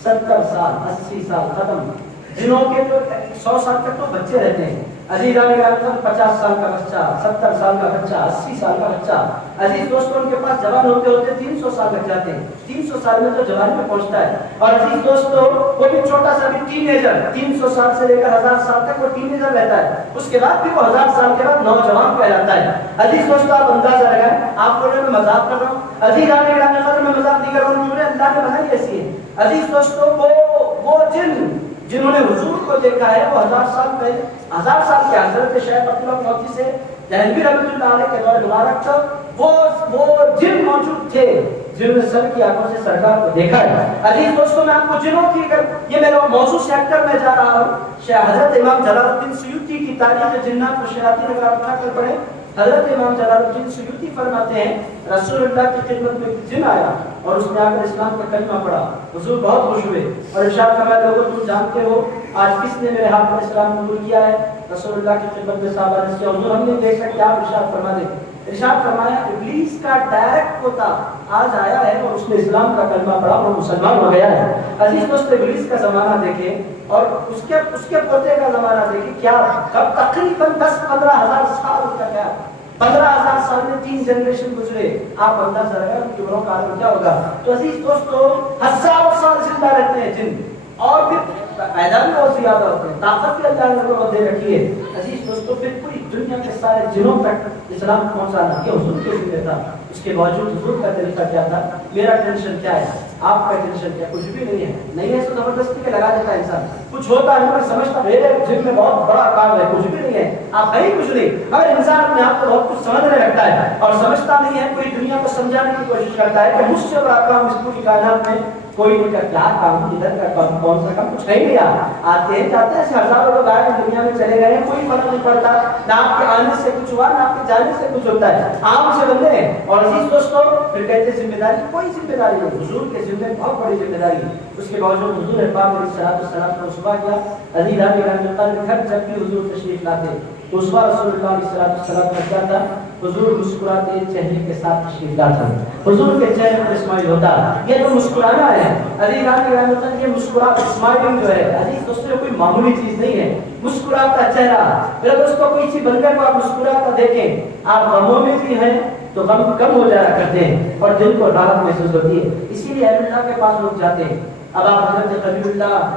70 سال, 80 سال ختم. جنوں کے تو 100 سال تک تو بچے رہتے ہیں. عزیز آنے 50 سال کا بچہ, 70 سال کا بچہ, 80 سال کا بچہ. عزیز دوستوں ان کے پاس جوان ہوتے ہوتے 300 سال لگ جاتے ہیں. 300 سال میں تو جوانی میں پہنچتا ہے. اور عزیز دوستوں وہ بھی چھوٹا سا بھی ٹینیجر 300 سال سے لے کر 1000 سال تک وہ ٹینیجر رہتا ہے. اس کے بعد بھی وہ 1000 سال کے بعد نوجوان کہلاتا ہے. عزیز دوستوں آپ اندازہ لگائیں, آپ کو میں مذاق کر رہا ہوں. عزیز آنے میں مذاق نہیں کر رہا ہوں, کیونکہ اللہ نے بنائی ایسی ہے. عزیز دوستوں وہ جنہوں نے حضور کو دیکھا ہے وہ 1000 سال پہلے, 1000 سال کے حضرت شیخ عبداللہ موتی سے دہلوی رحمۃ اللہ علیہ کے دور مبارک تک وہ جن موجود تھے جنہوں نے سر کی آنکھوں سے سرکار کو دیکھا ہے. عزیز دوستوں میں آپ کو جنوں کی یہ میرا موضوع سیکٹر میں جا رہا ہوں. حضرت امام جلال الدین سیوطی کی تاریخ جنات و شیاطین اگر آپ اٹھا کر پڑھیں, حضرت امام جلال الدین سیوطی فرماتے ہیں رسول اللہ کی خدمت میں ایک جن آیا اور اس نے آ کر اسلام کا کلمہ پڑھا. حضور بہت خوش ہوئے اور ارشاد فرمایا لوگوں تم جانتے ہو آج کس نے میرے ہاتھ پر اسلام قبول کیا ہے؟ رسول اللہ کی خدمت میں صحابہ نے کیا. حضور ہم نے دیکھا کہ آپ ارشاد فرما دیں. ارشاد فرمایا ابلیس کا ڈائریکٹ ہوتا آج آیا ہے اور اس نے اسلام کا کلمہ پڑھا اور مسلمان ہو گیا ہے. عزیز دوست ابلیس کا زمانہ دیکھیں اور اس کے پوتے کا زمانہ دیکھیں, کیا کب تقریباً 10-15 ہزار سال کا گیا. 15,000 سال میں 3 جنریشن گزرے. آپ اندازہ لگائیں ان کی عمروں کا عالم کیا ہوگا. تو عزیز دوستو ہزاروں سال زندہ رہتے ہیں جن, اور پھر پیدا بھی بہت زیادہ ہوتے ہیں, طاقت بھی اللہ نے ان کو دے رکھی ہے. عزیز دوستو پھر پوری دنیا کے سارے جنوں تک اسلام پہنچانا یہ حضور کے ذمہ تھا. اس کے باوجود حضور کا طریقہ کیا تھا؟ میرا ٹینشن کیا ہے, آپ کا ٹینشن کیا؟ کچھ بھی نہیں ہے. نہیں ہے تو زبردستی کے لگا دیتا ہے انسان. کچھ ہوتا ہے میں سمجھتا میرے ذمہ میں بہت بڑا کام ہے, کچھ بھی نہیں ہے. آپ ہے ہی کچھ نہیں. اگر انسان اپنے آپ کو بہت کچھ سمجھنے لگتا ہے اور سمجھتا نہیں ہے, کوئی دنیا کو سمجھانے کی کوشش کرتا ہے کہ مجھ سے بڑا کام اس پوری کائنات میں کوئی نہیں کا. کیا کام, ادھر کا کام, کون سا کام, کچھ ہے ہی نہیں. آتے ہیں جاتے ہیں, ہزاروں لوگ آئے دنیا میں چلے گئے ہیں, کوئی فرق نہیں پڑتا. نہ آپ کے آنے سے کچھ ہوا نہ آپ کے جانے سے کچھ ہوتا ہے. عام سے بندے ہیں. اور عزیز دوستوں پھر کہتے ذمہ داری, کوئی ذمہ داری نہیں. حضور کے ذمہ بہت بڑی ذمہ داری. اس کے باوجود حضور پاک علیہ السلام کو رسوا کیا. عزیز آنے گھر جب بھی حضور تشریف لاتے رسوا رسول اللہ علیہ السلام کا کیا تھا؟ حضور مسکراتے چہرے کے ساتھ تشریف لاتا. حضور کے چہرے پر اسمائل ہوتا. یہ جو مسکرانا ہے عزیز آنے یہ مسکراہٹ اسمائلنگ جو ہے عزیز دوستوں کوئی معمولی چیز نہیں ہے. مسکراتا چہرہ میرے دوستوں, کوئی چیز بندے کو آپ مسکراتا دیکھیں, آپ غموں میں بھی ہیں تو غم کم ہو جایا کرتے ہیں اور دل کو راحت محسوس ہوتی ہے. اسی لیے اہل اللہ کے پاس لوگ جاتے ہیں. اب آپ حضرت قبیل اللہ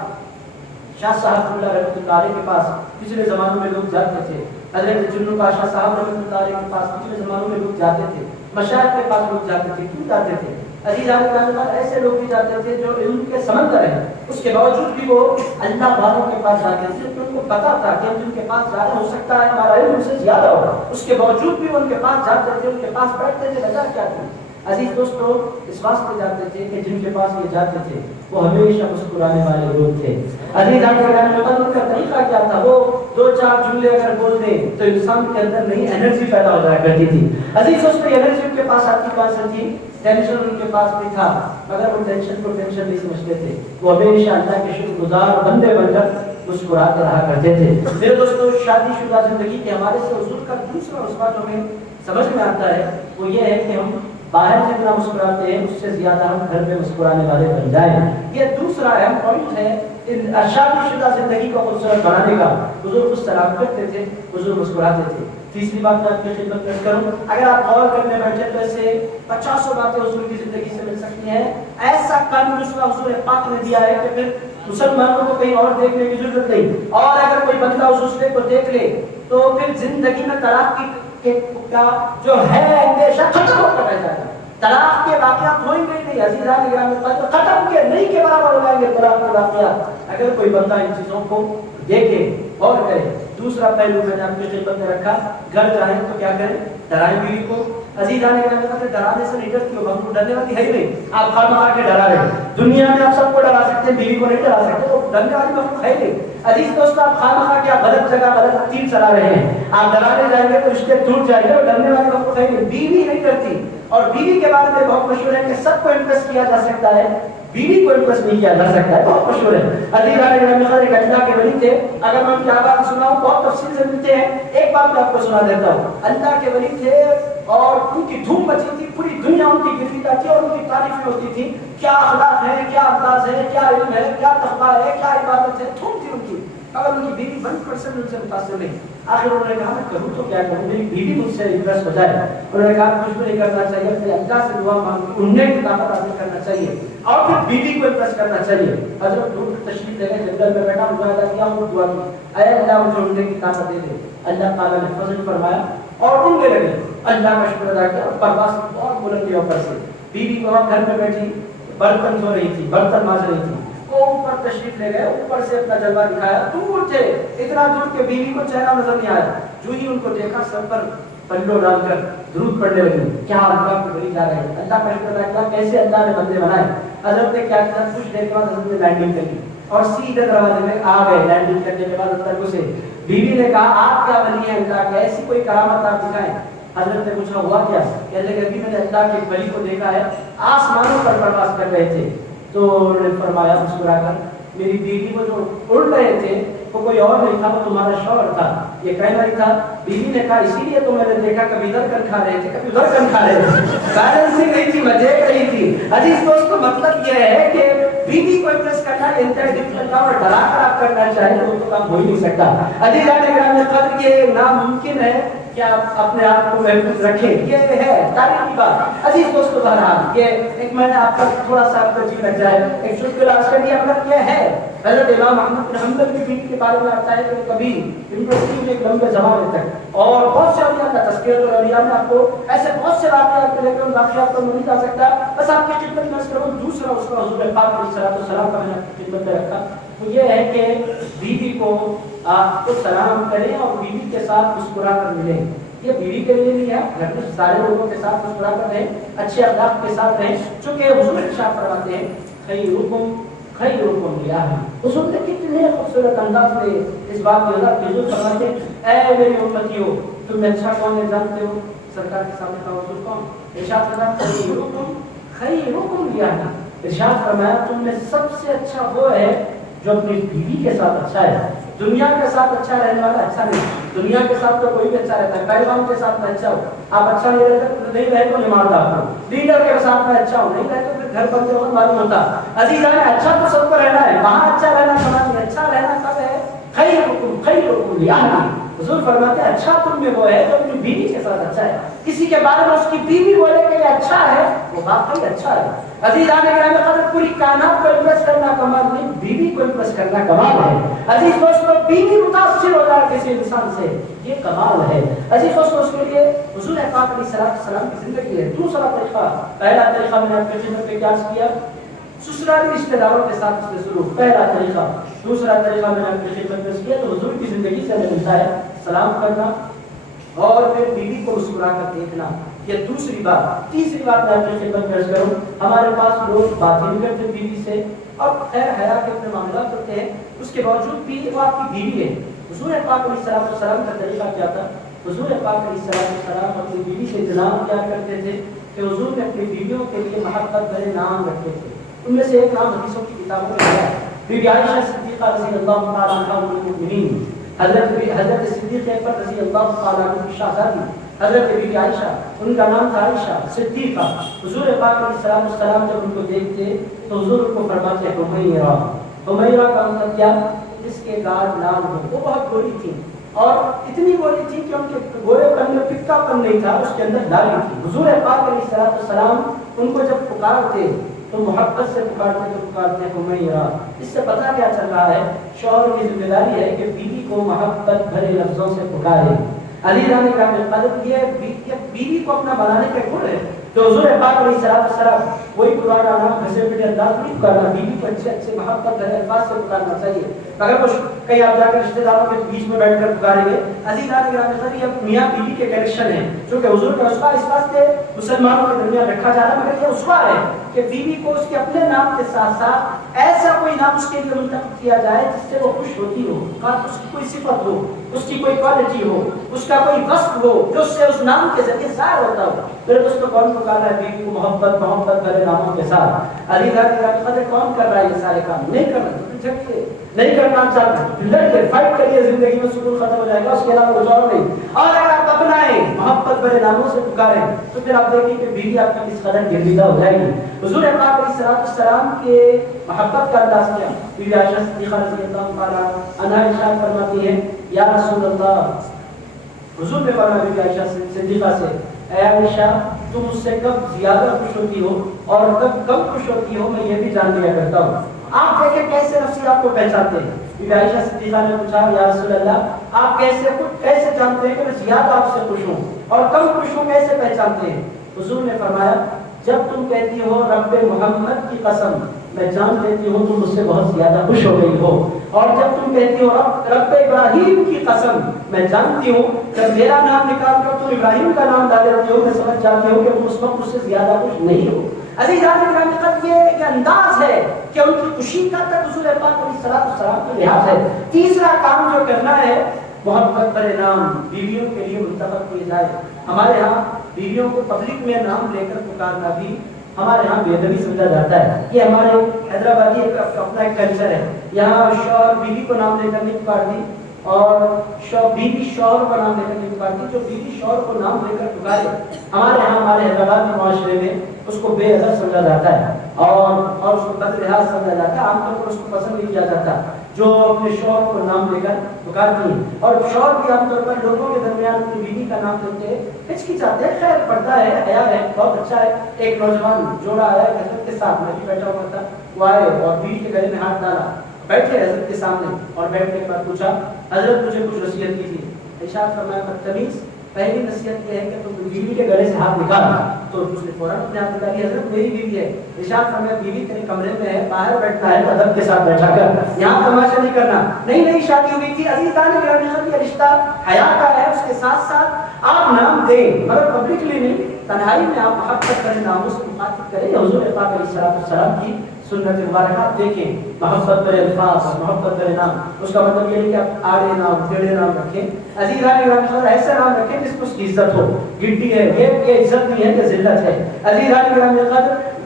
شاہ صاحب اللہ رحمۃ اللہ علیہ کے پاس پچھلے زمانوں میں لوگ جاتے تھے. حضرت جنوں کا شاہ صاحب رحمۃ اللہ علیہ کے پاس پچھلے زمانوں میں لوگ جاتے تھے. مشائخ کے پاس لوگ جاتے تھے. کیوں جاتے تھے؟ عزیز ایسے لوگ بھی جاتے تھے جو علم کے سمندر ہیں, اس کے باوجود بھی وہ اللہ والوں کے پاس جاتے تھے. ان کو پتا تھا کہ جن کے پاس زیادہ ہو سکتا ہے ہمارا علم ان سے زیادہ ہوگا, اس کے باوجود بھی ان کے پاس جاتے تھے, ان کے پاس بیٹھتے تھے. وجہ کیا تھی؟ عزیز دوستو اس واسطے جاتے تھے کہ جن کے پاس یہ جاتے تھے وہ ہمیشہ مسکرانے والے لوگ تھے. عزیز ان کا طریقہ کیا تھا؟ وہ 2-4 جملے اگر بول دیں تو انسان کے اندر نئی انرجی پیدا ہو جایا کرتی تھی. عزیز دوستو انرجی ان کے پاس آتی کہاں سے تھی؟ ٹینشن ان کے پاس بھی تھا مگر وہ ٹینشن کو ٹینشن نہیں سمجھتے تھے. وہ ہمیشہ اللہ کے شکر گزار بندے بن کر مسکراتے رہا کرتے تھے. میرے دوستو شادی شدہ زندگی کے حوالے سے حضور کا دوسرا رسوا جو ہمیں سمجھ میں آتا ہے وہ یہ ہے کہ ہم باہر جتنا مسکراتے ہیں اس سے زیادہ ہم گھر میں مسکرانے والے بن جائیں. یہ دوسرا اہم پوائنٹ ہے شادی شدہ زندگی کو خوبصورت بنانے کا. حضور کو سلام کرتے تھے, حضور مسکراتے تھے. تیسری بات میں آپ کی خدمت پیش کروں, اگر آپ غور کرنے بیٹھے تو ایسے 50 باتیں حضور کی زندگی سے مل سکتی ہیں. ایسا قانون حضور پاک نے دیا ہے کہ پھر مسلمانوں کو کہیں اور دیکھنے کی ضرورت نہیں. اور اگر کوئی بندہ اس حسن کو دیکھ لے تو پھر زندگی میں طلاق کا جو ہے اندیشہ ختم ہوتا رہ جائے گا. طلاق کے واقعات ہوئیں گے نہیں, عزیزان گرامی, ختم کے نہیں کے برابر ہو جائیں گے طلاق کے واقعات اگر کوئی بندہ ان چیزوں کو دیکھے اور کرے. دوسرا پہلو میں نے آپ کی خدمت میں رکھا, گھر جائیں تو کیا کریں, ڈرائیں بیوی کو. عزیزان گرامی, ڈرانے سے نہیں ڈرتی ہو, ہم کو ڈرنے والی ہے ہی نہیں. آپ خواہ مخواہ کے ڈرا رہے ہیں, دنیا میں آپ سب کو ڈرا سکتے ہیں, بیوی کو نہیں ڈرا سکتے, تو ڈرنے والی مخلوق ہے نہیں. عزیز دوستو, آپ خواہ مخواہ کے آپ غلط جگہ غلط تیر چلا رہے ہیں, آپ ڈرانے جائیں گے تو رشتے ٹوٹ جائیں گے. اور ڈرنے والی مخلوق ہے نہیں, بیوی نہیں ڈرتی. اور بیوی کے بارے میں بہت مشہور ہے کہ سب کو امپریس کیا جا سکتا ہے, بیوی کو امپریس نہیں کیا جا سکتا ہے, بہت مشہور ہے. عزیزان گرامی, ایک اللہ کے ولی تھے, اگر میں ان کی آواز سناؤں بہت تفصیل سے ملتے ہیں. ایک بات میں آپ کو سنا دیتا ہوں. اللہ کے ولی تھے اور ان کی دھوم مچی تھی, پوری دنیا ان کی گرفتا تھی اور ان کی تعریفیں ہوتی تھی. کیا اخلاق ہے, کیا انداز ہے, کیا علم ہے, کیا تقویٰ ہے, کیا عبادت ہے, دھوم تھی ان کی. اگر ان کی بیوی 1% ان سے متاثر نہیں. آخر انہوں نے کہا میں کروں تو کیا کروں, میری بیوی مجھ سے امپریس ہو جائے. انہوں نے کہا کچھ بھی نہیں کرنا چاہیے, اپنے اللہ سے دعا مانگی, انہیں کی طاقت حاصل کرنا چاہیے اور پھر بیوی کو امپریس کرنا چاہیے. حضرت دور تشریف لے گئے, جنگل میں بیٹھا, مجاہدہ کیا, وہ دعا کی, اے اللہ مجھے انہیں کی طاقت دے دے. اللہ تعالیٰ نے فضل فرمایا اور اڑنے لگے. اللہ کا شکر ادا کیا, پرواز بہت بلندی اوپر سے. بیوی وہاں گھر میں بیٹھی برتن دھو رہی تھی, برتن ماج رہی تھی. وہ اوپر تشریف لے گئے, اوپر سے اپنا جلوہ دکھایا. دور تھے, اتنا دور کہ بیوی کو چہرہ نظر نہیں آیا. جو ہی ان کو دیکھا سر پر پلو ڈال کر درود پڑھنے لگی. کیا اللہ کے ولی جا رہے ہیں, اللہ کا شکر ادا کیا, کیسے اللہ نے بندے بنائے. حضرت نے کیا کیا, کچھ دیر کے بعد حضرت نے لینڈنگ کری اور سیدھے دروازے میں آ گئے. لینڈنگ کرنے کے بعد اندر گھسے. بیوی نے کہا آپ کیا ولی ہیں اللہ کے, ایسی کوئی کرامت آپ دکھائیں. حضرت نے پوچھا ہوا کیا, کہنے لگے ابھی میں نے اللہ کے ولی کو دیکھا ہے, آسمانوں پر پرواز کر رہے تھے. تو انہوں نے فرمایا مسکرا کر, میری بیوی کو جو اڑ رہے تھے وہ کوئی اور نہیں تھا, وہ تمہارا شوہر تھا. یہ کہنا ہی تھا. بیوی نے کہا اسی لیے تو میں نے دیکھا کبھی ادھر کن کھا رہے تھے, کبھی ادھر کن کھا رہے تھے, بیلنسنگ نہیں تھی, مزے رہی تھی. عزیز دوستو, مطلب یہ ہے کہ بیوی کو امپریس کرنا انتہائی ڈفیکلٹ کام, اور ڈرا کر آپ کرنا چاہیں تو وہ تو کام ہو ہی نہیں سکتا. عزیزان گرامی قدر, یہ ناممکن ہے کہ آپ اپنے آپ کو محفوظ رکھیں, یہ ہے تاریخی بات. عزیز دوستو, بہرحال یہ ایک میں نے آپ کا تھوڑا سا آپ کو جی لگ جائے, ایک چٹکلا اس کا یہ مطلب یہ ہے. حضرت امام احمد بن حنبل کی بیوی کے بارے میں آتا ہے کہ وہ کبھی امپریس ایک لمبے زمانے تک, اور بہت سے اولیاء کا تذکرۃ الاولیاء میں آپ کو ایسے بہت سے واقعات ملے گا, ان واقعات پر نہیں جا سکتا. بس آپ کی خدمت میں کروں. دوسرا اس کا حضور پاک علیہ السلام کا میں نے آپ کی خدمت میں رکھا, وہ یہ ہے کہ بیوی کو آپ کو سلام کریں اور بیوی کے ساتھ مسکرا کر ملیں. یہ بیوی کے لیے نہیں ہے, گھر میں سارے لوگوں کے ساتھ مسکرا کر رہیں, اچھے اخلاق کے ساتھ رہیں. چونکہ حضور ارشاد فرماتے ہیں خیرکم خیرکم لأہلہ. حضور نے کتنے خوبصورت انداز میں اس بات کو یاد. حضور فرماتے ہیں اے میری امتیو, تم میں اچھا کون ہے جانتے ہو؟ سرکار کے سامنے کہا حضور کون؟ ارشاد فرمایا خیرکم خیرکم لأہلہ. ارشاد فرمایا تم میں سب سے اچھا وہ ہے جو اپنی بیوی کے ساتھ اچھا ہے. دنیا کے ساتھ اچھا رہنے والا اچھا نہیں. دنیا کے ساتھ تو کوئی بھی اچھا رہتا ہے, پہلوان کے ساتھ میں اچھا ہو, آپ اچھا نہیں رہے تو نہیں مارتا آپ کو. لیڈر کے ساتھ میں اچھا ہو, نہیں رہے تو پھر گھر بندے وقت معلوم ہوتا. عزیزان, اچھا تو سب کو رہنا ہے, وہاں اچھا رہنا سمجھ میں, اچھا رہنا کب ہے؟ خیرکم خیرکم لأہلہ. حضور فرماتے ہیں اچھا تم میں وہ ہے جو اپنی بیوی کے ساتھ اچھا ہے. کسی کے بارے میں اس کی بیوی بولے کہ یہ اچھا ہے, وہ واقعی اچھا ہے. عزیزان گرامی قدر, پوری کائنات کو امپریس کرنا کمال نہیں, بیوی کو امپریس کرنا کمال ہے. عزیز دوستو, بیوی متاثر ہو جائے کسی انسان سے, یہ کمال ہے. عزیز دوستو, اس کے لیے حضور پاک علیہ السلام کی زندگی ہے. دوسرا طریقہ, پہلا طریقہ میں نے آپ کی خدمت میں کیا کیا, سسرالی رشتہ داروں کے ساتھ اس نے سلوک, پہلا طریقہ. دوسرا طریقہ میں نے آپ کی خدمت میں کیا تو حضور کی زندگی سے ہمیں ملتا ہے سلام کرنا اور پھر بیوی کو مسکرا کر دیکھنا, یہ دوسری بات. تیسری بات میں آپ کی خدمت میں عرض کروں, ہمارے پاس لوگ باتیں نہیں کرتے بیوی سے, اور خیر حیا کے اپنے معاملات ہوتے ہیں, اس کے باوجود بھی وہ آپ کی بیوی ہے. حضور پاک علیہ السلام کا طریقہ کیا تھا؟ حضور پاک علیہ السلام اپنی بیوی سے انتظام کیا کرتے تھے کہ حضور نے اپنی بیویوں کے لیے محبت بھرے نام رکھے تھے. ان میں سے ایک نام حدیثوں کی کتابوں میں ہے, بی بی عائشہ صدیقہ رضی اللہ تعالیٰ عنہا ام المؤمنین, حضرت صدیق اکبر رضی اللہ تعالیٰ عنہ کی شہزادی حضرت بی بی عائشہ، ان کا نام تھا عائشہ صدیقہ. حضور پاک علیہ السلام جب ان کو دیکھتے تو حضور ان کو فرماتے ہیں حمیرہ. حمیرہ کا مطلب کیا؟ جس کے گال لال ہو. وہ بہت گوری تھی اور اتنی گوری تھی کہ ان کے گورے پن میں پکا پن نہیں تھا، اس کے اندر لالی تھی. حضور پاک علیہ السلام ان کو جب پکارتے تو محبت سے پکارتے حمیرہ. اس سے پتہ کیا چل رہا ہے؟ شوہر کی ذمہ داری ہے کہ بیوی کو محبت بھرے لفظوں سے پکارے. علی رضی اللہ عنہ قدر یہ بیوی کو اپنا بنانے کا گن ہے. تو حضور پاک علیہ السلام وہی پرانا نام گھسے پٹے انداز نہیں پکارنا، بیوی کو اچھے اچھے محبت بھرے الفاظ سے پکارنا چاہیے. اگر کچھ کہیں آپ جا کر رشتہ داروں کے بیچ میں بیٹھ کر پکاریں گے عزیزان گرامی، یہ میاں بیوی کے کنیکشن ہیں چونکہ حضور کا اسوا اس واسطے مسلمانوں کے درمیان رکھا جا رہا ہے، مگر یہ اسوا ہے کہ بیوی کو اس کے اپنے نام کے ساتھ ساتھ ایسا کوئی نام اس کے لیے منتخب کیا جائے جس سے وہ خوش ہوتی ہو، اس کی کوئی صفت ہو، اس کی کوئی کوالٹی ہو، اس کا کوئی وصف ہو جو اس سے اس نام کے ذریعے ظاہر ہوتا ہو. میرے دوستوں کون پکار رہا ہے بیوی کو محبت بھرے ناموں کے ساتھ؟ علی رضی کون کر رہا ہے یہ سارے کام؟ نہیں کرنا، نہیں کرنا چاہتے لڑ کے فائٹ کریے، زندگی میں سکون ختم ہو جائے گا، اس کے علاوہ کچھ اور نہیں. اور اگر آپ اپنائیں محبت بھرے ناموں سے پکاریں تو پھر آپ دیکھیں کہ بیوی آپ کی کس قدر گرویدہ ہو جائے گی. حضور پاک علیہ السلام کے محبت کا انداز کیا؟ بی بی عائشہ صدیقہ رضی اللہ عنہا ارشاد فرماتی ہے یا رسول اللہ، حضور نے فرمایا بی بی عائشہ صدیقہ سے، اے عائشہ تم مجھ سے کب زیادہ خوش ہوتی ہو اور کب کم خوش ہوتی ہو میں یہ بھی جان لیا کرتا ہوں. آپ دیکھیں کیسے نفسی آپ کو پہچانتے ہیں. بی بی عائشہ صدیقہ نے پوچھا یا رسول اللہ آپ کیسے جانتے ہیں کہ میں زیادہ آپ سے خوش ہوں اور کم خوش ہوں، کیسے پہچانتے ہیں؟ حضور نے فرمایا جب تم کہتی ہو رب محمد کی قسم میں جان لیتی ہوں تم مجھ سے بہت زیادہ خوش ہو گئی ہو، اور جب تم کہتی ہو رب ابراہیم کی قسم میں جانتی ہوں جب میرا نام نکال کر تم ابراہیم کا نام ڈال دیتی ہو میں سمجھ جاتی ہوں کہ تم اس وقت مجھ سے زیادہ خوش نہیں ہو. عزیزان گرامی یہ انداز ہے کہ ان کی خوشی کا تک حضور پاک علیہ السلام کا لحاظ ہے. تیسرا کام جو کرنا ہے محبت بھرے نام بیویوں کے لیے منتخب کیے جائے. ہمارے ہاں بیویوں کو پبلک میں نام لے کر پکارنا بھی ہمارے ہاں بے ادبی سمجھا جاتا ہے. یہ ہمارے حیدرآبادی اپنا ایک کلچر ہے. یہاں شوہر بیوی کو نام لے کر نہیں پکارتی اور بیوی شوہر کو نام لے کر نہیں پکارتی. جو بیوی شوہر کو نام لے کر پکارے ہمارے ہاں ہمارے حیدرآباد کے معاشرے میں اس کو بے ادب سمجھا جاتا ہے اور اس کو بد لحاظ سمجھا جاتا ہے. عام طور پر اس کو پسند نہیں کیا جاتا جو اپنے شوہر کو نام لے کر پکارتی ہیں. اور شوہر بھی عام طور پر لوگوں کے درمیان اپنی بیوی کا نام لیتے ہچکچاتے ہیں. خیر پردہ ہے، حیا ہے، بہت اچھا ہے. ایک نوجوان جوڑا آیا حضرت کے ساتھ، میں بھی بیٹھا ہوا تھا، وہ آئے اور بیوی کے گلے میں ہاتھ ڈالا، بیٹھے حضرت کے سامنے اور بیٹھنے کے بعد پوچھا حضرت مجھے کچھ نصیحت کی تھی. ارشاد فرمایا بدتمیز پہلی نصیحت یہ ہے کہ تم بیوی کے گلے سے ہاتھ نکال. تو اس نے فوراً اپنے ہاتھ نکالی، حضرت میری بیوی ہے. ارشاد فرمایا بیوی تیرے کمرے میں ہے، باہر بیٹھنا ہے ادب کے ساتھ بیٹھا کر، یہاں تماشا نہیں کرنا. نئی شادی ہوئی تھی عزیزان گرامی، یہ رشتہ حیا کا ہے. اس کے ساتھ ساتھ آپ نام دیں مگر پبلکلی نہیں، تنہائی میں آپ محبت کریں، ناموں سے مخاطب کریں. حضور پاک علیہ السلام کی سنت مبارکہ آپ دیکھیں، محبت بھرے الفاظ، محبت بھرے نام. اس کا مطلب یہ ہے کہ آپ آڑے نام ٹیڑھے نام رکھیں. عزیزان گرامی ایسے نام رکھیں جس کو اس کی عزت ہو. گڈی ہے یہ عزت نہیں ہے، یہ ذلت ہے. عزیزان گرامی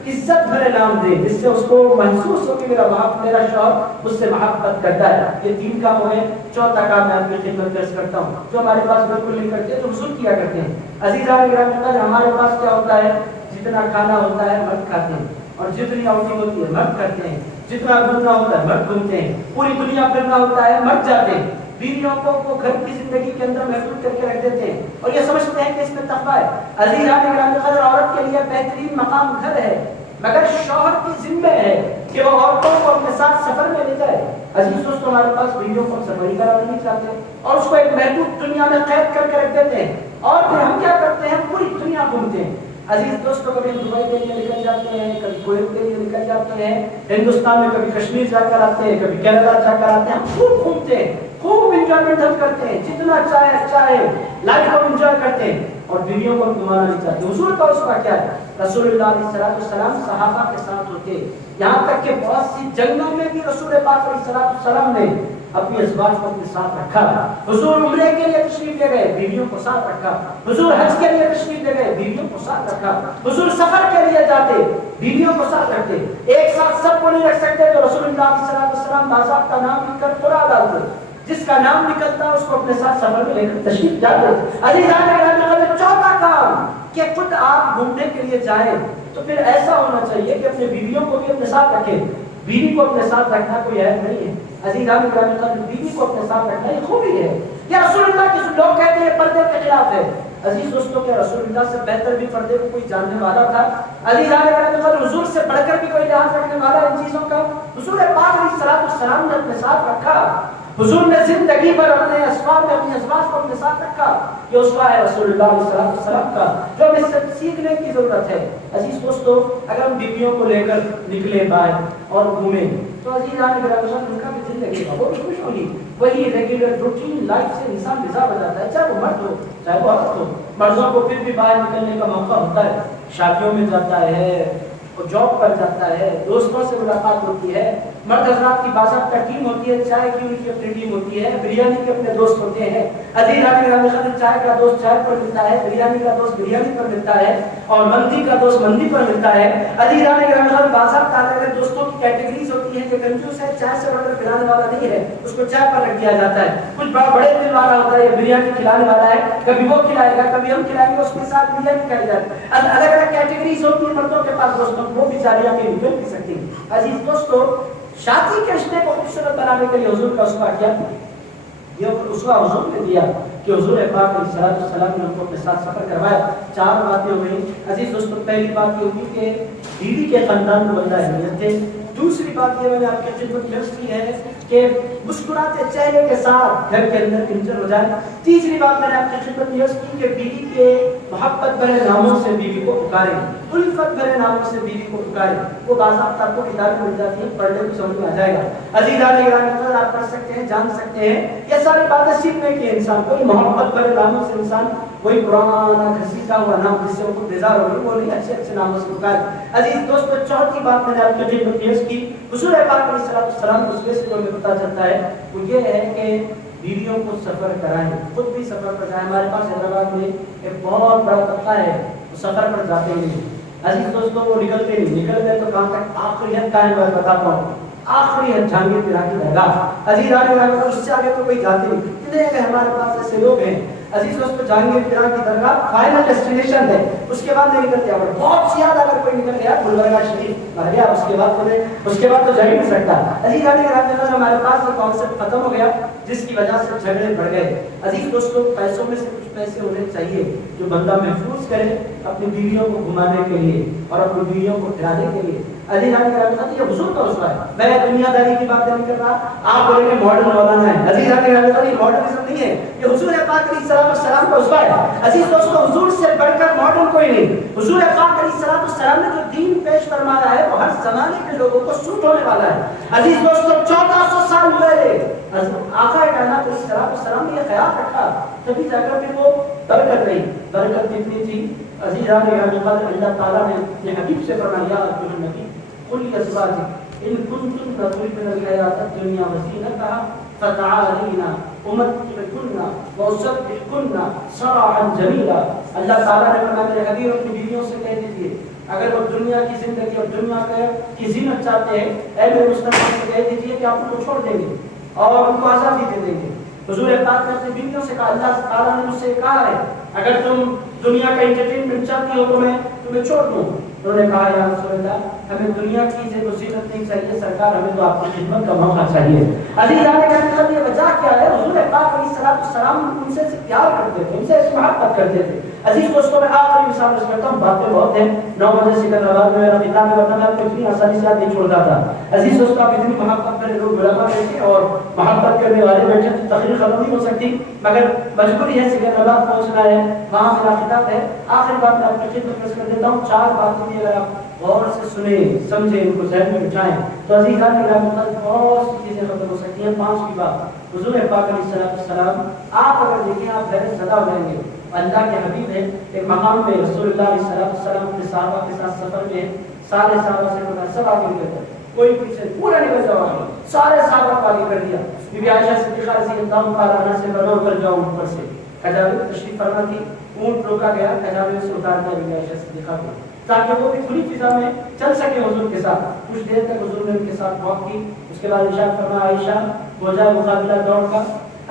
عزت بھرے نام دے جس سے اس کو محسوس ہو کہ میرا شوہر مجھ سے محبت کرتا ہے. یہ 3 کام ہوئے. چوتھا کام میں آپ کی خدمت درس کرتا ہوں جو ہمارے پاس بالکل نہیں کرتے، جو حضور کیا کرتے ہیں. عزیزان گرامی ہمارے پاس کیا ہوتا ہے؟ جتنا کھانا ہوتا ہے مرد کھاتے ہیں اور جتنی آؤٹنگ ہوتی ہے مرد کرتے ہیں. جتنا گھومنا ہوتا ہے مرد گھومتے ہیں. پوری دنیا پھرنا ہوتا ہے مرد جاتے ہیں. بیویوں کو وہ گھر کی زندگی کے اندر محفوظ کر کے رکھ دیتے ہیں اور یہ سمجھتے ہیں کہ اس میں تقویٰ ہے. عزیزان گرامی قدر عورت کے لیے بہترین مقام گھر ہے مگر شوہر کی ذمہ ہے کہ وہ عورتوں کو اپنے ساتھ سفر میں لے جائے. عزیز دوستوں ہمارے پاس بیویوں کو سفر ہی کرانا نہیں چاہتے اور اس کو ایک محدود دنیا میں قید کر کے رکھ دیتے ہیں اور پھر ہم کیا کرتے ہیں؟ پوری دنیا گھومتے ہیں. عزیز دوستوں کبھی ہم دبئی کے لیے نکل جاتے ہیں، کبھی کویت کے لیے نکل جاتے ہیں، ہندوستان میں کبھی کشمیر جا کر آتے ہیں، کبھی کیرلا جا کر آتے ہیں. ہم خوب گھومتے ہیں، خوب انجوائمنٹ ہم کرتے ہیں، جتنا چاہے لائف کو انجوائے کرتے ہیں اور بیویوں کو گھمانا نہیں چاہتے. حضور کا اس کا کیا ہے؟ رسول اللہ علیہ السلام صحابہ کے ساتھ ہوتے، یہاں تک کہ بہت سی جنگوں میں بھی رسول پاک علیہ السلام نے اپنی ازواج کو اپنے ساتھ رکھا. حضور عمرے کے لیے تشریف لے گئے، بیویوں کو ساتھ رکھا. حضور حج کے لیے تشریف لے گئے، بیویوں کو ساتھ رکھا. حضور سفر کے لیے جاتے، بیویوں کو ساتھ رکھتے. ایک ساتھ سب کو نہیں رکھ سکتے تو رسول اللہ علیہ السلام باضابطہ نام لکھ کر قرآن ڈالتے. جس کا نام نکلتا اس کو اپنے ساتھ سفر میں لے کر تشریف جاتے. عزیزان گرامی چوتھا کام کہ خود آپ گھومنے کے لیے جائیں تو پھر ایسا ہونا چاہیے کہ اپنے بیویوں کو بھی اپنے ساتھ رکھیں. بیوی کو اپنے ساتھ رکھنا کوئی عیب نہیں ہے. عزیزان گرامی بیوی کو اپنے ساتھ رکھنا یہ خوبی ہے. یا رسول اللہ کے لوگ کہتے ہیں پردے کے خلاف ہے. عزیز دوستوں کیا رسول اللہ سے بہتر بھی پردے کو کوئی جاننے والا تھا؟ عزیزان گرامی حضور سے بڑھ کر بھی کوئی لحاظ رکھنے والا ان چیزوں کا؟ حضور پاک علیہ السلام نے اپنے ساتھ رکھا. حضور نے زندگی پر اپنے اسباب میں اپنی ازواج کو اپنے ساتھ رکھا. یہ اسوہ ہے رسول اللہ علیہ السلام کا جو ہمیں اس سے سیکھنے کی ضرورت ہے. عزیز دوستو اگر ہم بیویوں کو لے کر نکلے باہر اور گھومیں تو عزیزان گرامی ان کا بھی زندگی کا وہ بھی خوش ہوگی. وہی ریگولر روٹین لائف سے انسان بیزار ہو جاتا ہے, چاہے وہ مرد ہو چاہے وہ عورت ہو. مردوں کو پھر بھی باہر نکلنے کا موقع ہوتا ہے, شادیوں میں جاتا ہے, جاب پر جاتا ہے, دوستوں سے ملاقات ہوتی ہے. مرد حضرات کی باضابطہ ٹیم ہوتی ہے, چائے کی ان کی اپنی ٹیم ہوتی ہے, بریانی کے اپنے دوست ہوتے ہیں. عزیزان گرامی چائے کا دوست چائے پر ملتا ہے, بریانی کا دوست بریانی پر ملتا ہے, اور مندی کا دوست مندی پر ملتا ہے. عزیزان گرامی باضابطہ دوستوں کی کیٹیگریز ہوتی ہیں کہ کنجوس ہے, چائے سے بڑھ کر پلانے والا نہیں ہے, اس کو چائے پر رکھ دیا جاتا ہے. کچھ بڑے دل والا ہوتا ہے, یہ بریانی کھلانے والا ہے, کبھی وہ کھلائے گا کبھی ہم کھلائیں گے, اس کے ساتھ بریانی کھلائی جاتی ہے. الگ الگ کیٹیگریز ہوتی ہیں مردوں کے پاس دوستوں, وہ بیچاریاں بھی نکل نہیں سکتی. عزیز دوستو شادی کے رشتے کو خوبصورت بنانے کے لیے حضور کا اسوہ کیا؟ یہ اسوہ حضور نے دیا کہ حضور پاک علیہ السلام نے ان کو اپنے ساتھ سفر کروایا. 4 باتیں ہو گئی. عزیز دوستو پہلی بات یہ ہوگی کہ بیوی کے خاندان کو بندہ اہمیت دے. دوسری بات یہ میں نے آپ کی خدمت میں عرض کی ہے کہ مسکراتے چہرے کے ساتھ گھر کے اندر انٹر ہو جائے. تیسری بات میں نے آپ کی خدمت میں عرض کی کہ بیوی کے محبت بھرے ناموں سے بیوی کو پکاریں, الفت بھرے ناموں سے بیوی کو پکاریں. وہ باضابطہ آپ کو کتابیں مل جاتی ہیں, پڑھنے کو سمجھ میں آ جائے گا. عزیزان گرامی آپ پڑھ سکتے ہیں, جان سکتے ہیں. یہ ساری باتیں سیکھنے کی انسان کو محبت بھرے ناموں سے انسان وہی پرانا گھسیٹا ہوا نام جس سے وہ بیزار ہو گئی وہ نہیں, اچھے اچھے ناموں سے پکارے. عزیز دوستو چوتھی بات میں نے آپ کی خدمت میں عرض کی حضور پاک علیہ السلام اس سے جو ہمیں پتہ چلتا ہے وہ یہ ہے کہ بیویوں کو سفر کرائیں, خود بھی سفر پر جائیں. ہمارے پاس حیدرآباد میں ایک بہت بڑا طبقہ ہے وہ سفر پر جاتے ہیں. عزیز دوستوں وہ نکلتے نہیں, نکل گئے تو کہاں تک آخریت کا ہے میں بتاتا ہوں, آخریت جہانگیر پیرا کی درگاہ. عزیز اس سے آگے تو کوئی جاتے نہیں. اتنے کہ ہمارے پاس ایسے لوگ ہیں عزیز دوستو جہانگیر پیرا کی درگاہ فائنل ڈیسٹینیشن ہے, اس کے بعد نہیں نکلتے. اور بہت زیادہ اگر کوئی نکل گیا گلبرگہ شریف مر گیا, اس کے بعد تو جا ہی نہیں سکتا. عزیز ہمارے پاس یہ کانسیپٹ ختم ہو گیا جس کی وجہ سے جھگڑے بڑھ گئے. عزیز دوستو پیسوں میں سے کچھ پیسے ہونے چاہیے جو بندہ محفوظ کرے اپنی بیویوں کو گھمانے کے لیے اور اپنی بیویوں کو کھلانے کے لیے. عزیز یہ حضور کا اسوہ ہے. میں دنیا داری کی باتیں نہیں کر رہا, آپ بولیں گے ماڈرن مولانا ہے. عزیز یہ ماڈرنزم نہیں ہے, یہ حضور پاک علیہ السلام کا اسوہ ہے. عزیز دوستو حضور سے بڑھ کر ماڈرن کوئی نہیں. حضور پاک علیہ السلام نے جو دین پیش فرمایا ہے وہ ہر زمانے کے لوگوں کو سوٹ ہونے والا ہے. عزیز دوستو 1400 سال پہلے آقا کائنات علیہ السلام نے یہ خیال رکھا, تبھی جا کر پھر وہ برکت رہی. برکت کتنی تھی عزیزان اللہ تعالیٰ نے یہ حبیب سے فرمایا نبی قل لأزواجك إن كنتن تريدن الحياة الدنيا وزينتها فتعالينا أمتعكن وأسرحكن سراحا جميلا. اللہ تعالیٰ نے فرمایا میرے حبیب اپنی بیویوں سے کہہ دیجیے اگر وہ دنیا کی زندگی اور دنیا کی زینت چاہتے ہیں, اے میرے مسلمان سے کہہ دیجیے کہ آپ ان کو چھوڑ دیں گے اور ان کو آزادی دے دیں گے. حضور پاک نے اپنی بیویوں سے کہا, اللہ تعالیٰ نے مجھ سے کہا ہے اگر تم دنیا کا انٹرٹینمنٹ چاہتی ہو تو میں تمہیں چھوڑ دوں. انہوں نے کہا یا رسول اللہ ہمیں دنیا کی زینت نہیں چاہیے سرکار, ہمیں تو آپ کی خدمت کا موقع چاہیے. عزیزان گرامی یہ وجہ کیا ہے؟ حضور پاک علیہ السلام ان سے پیار کرتے تھے, ان سے محبت کرتے تھے. عزیز دوستوں میں آخری مثال اس کرتا ہوں, باتیں بہت ہیں. 9 بجے سکندرآباد میں میرا خطاب کرنا میں آپ کو اتنی آسانی سے یاد نہیں چھوڑتا تھا. عزیز دوستوں آپ اتنی محبت کرنے لوگ علماء بیٹھے اور محبت کرنے والے بیٹھے تو تقریر ختم نہیں ہو سکتی, مگر مجبوری ہے سکندرآباد پہنچنا ہے, وہاں میرا خطاب ہے. آخری بات میں آپ کی خدمت میں کر دیتا ہوں. 4 باتیں اگر آپ غور سے سنیں سمجھیں ان کو ذہن میں بٹھائیں تو عزیزان گرامی بہت سی چیزیں ختم ہو سکتی ہیں. 5ویں بات حضور پاک علیہ السلام آپ اگر دیکھیں آپ ذہن زدہ ہو جائیں گے. اللہ کے حبیب ہیں, ایک مقام پہ رسول اللہ علیہ السلام اپنے صحابہ کے ساتھ سفر میں, سارے صحابہ سے سب آگے نکل گئے, کوئی پیچھے پورا نکل جاؤ, سارے صحابہ کو آگے کر دیا. بی بی عائشہ صدیقہ رضی اللہ تعالیٰ عنہا سے بنا کر جاؤ اوپر سے, کجاوے تشریف فرما تھی, اونٹ روکا گیا, کجاوے سے اتار دیا بی بی عائشہ صدیقہ کو تاکہ وہ بھی کھلی فضا میں چل سکے حضور کے ساتھ. کچھ دیر تک حضور نے ان کے ساتھ واک کی. اس کے بعد ارشاد فرمایا عائشہ ہو جائے مقابلہ دوڑ کا.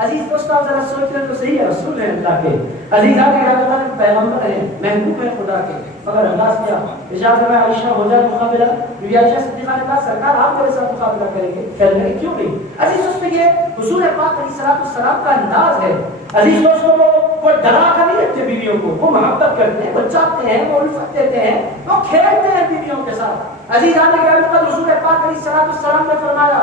عزیز دوستو آپ ذرا سوچ لیں تو صحیح ہے، رسول ہیں اللہ کے، عزیزان اللہ کے پیغمبر ہیں، محبوب ہیں خدا کے، مگر انداز کیا ارشاد فرمایا عائشہ ہو جائے مقابلہ. بی بی عائشہ صدیقہ نے کہا سرکار آپ میرے ساتھ مقابلہ کریں گے؟ کہنے لگے کیوں نہیں. عزیز دوستو یہ حضور پاک علیہ السلام کا انداز ہے. عزیز دوستو وہ ڈرا کر نہیں رکھتے بیویوں کو، وہ محبت کرتے ہیں، وہ چاہتے ہیں، وہ الفت دیتے ہیں، وہ کھیلتے ہیں بیویوں کے ساتھ. عزیزان اللہ رسول پاک علیہ السلام نے فرمایا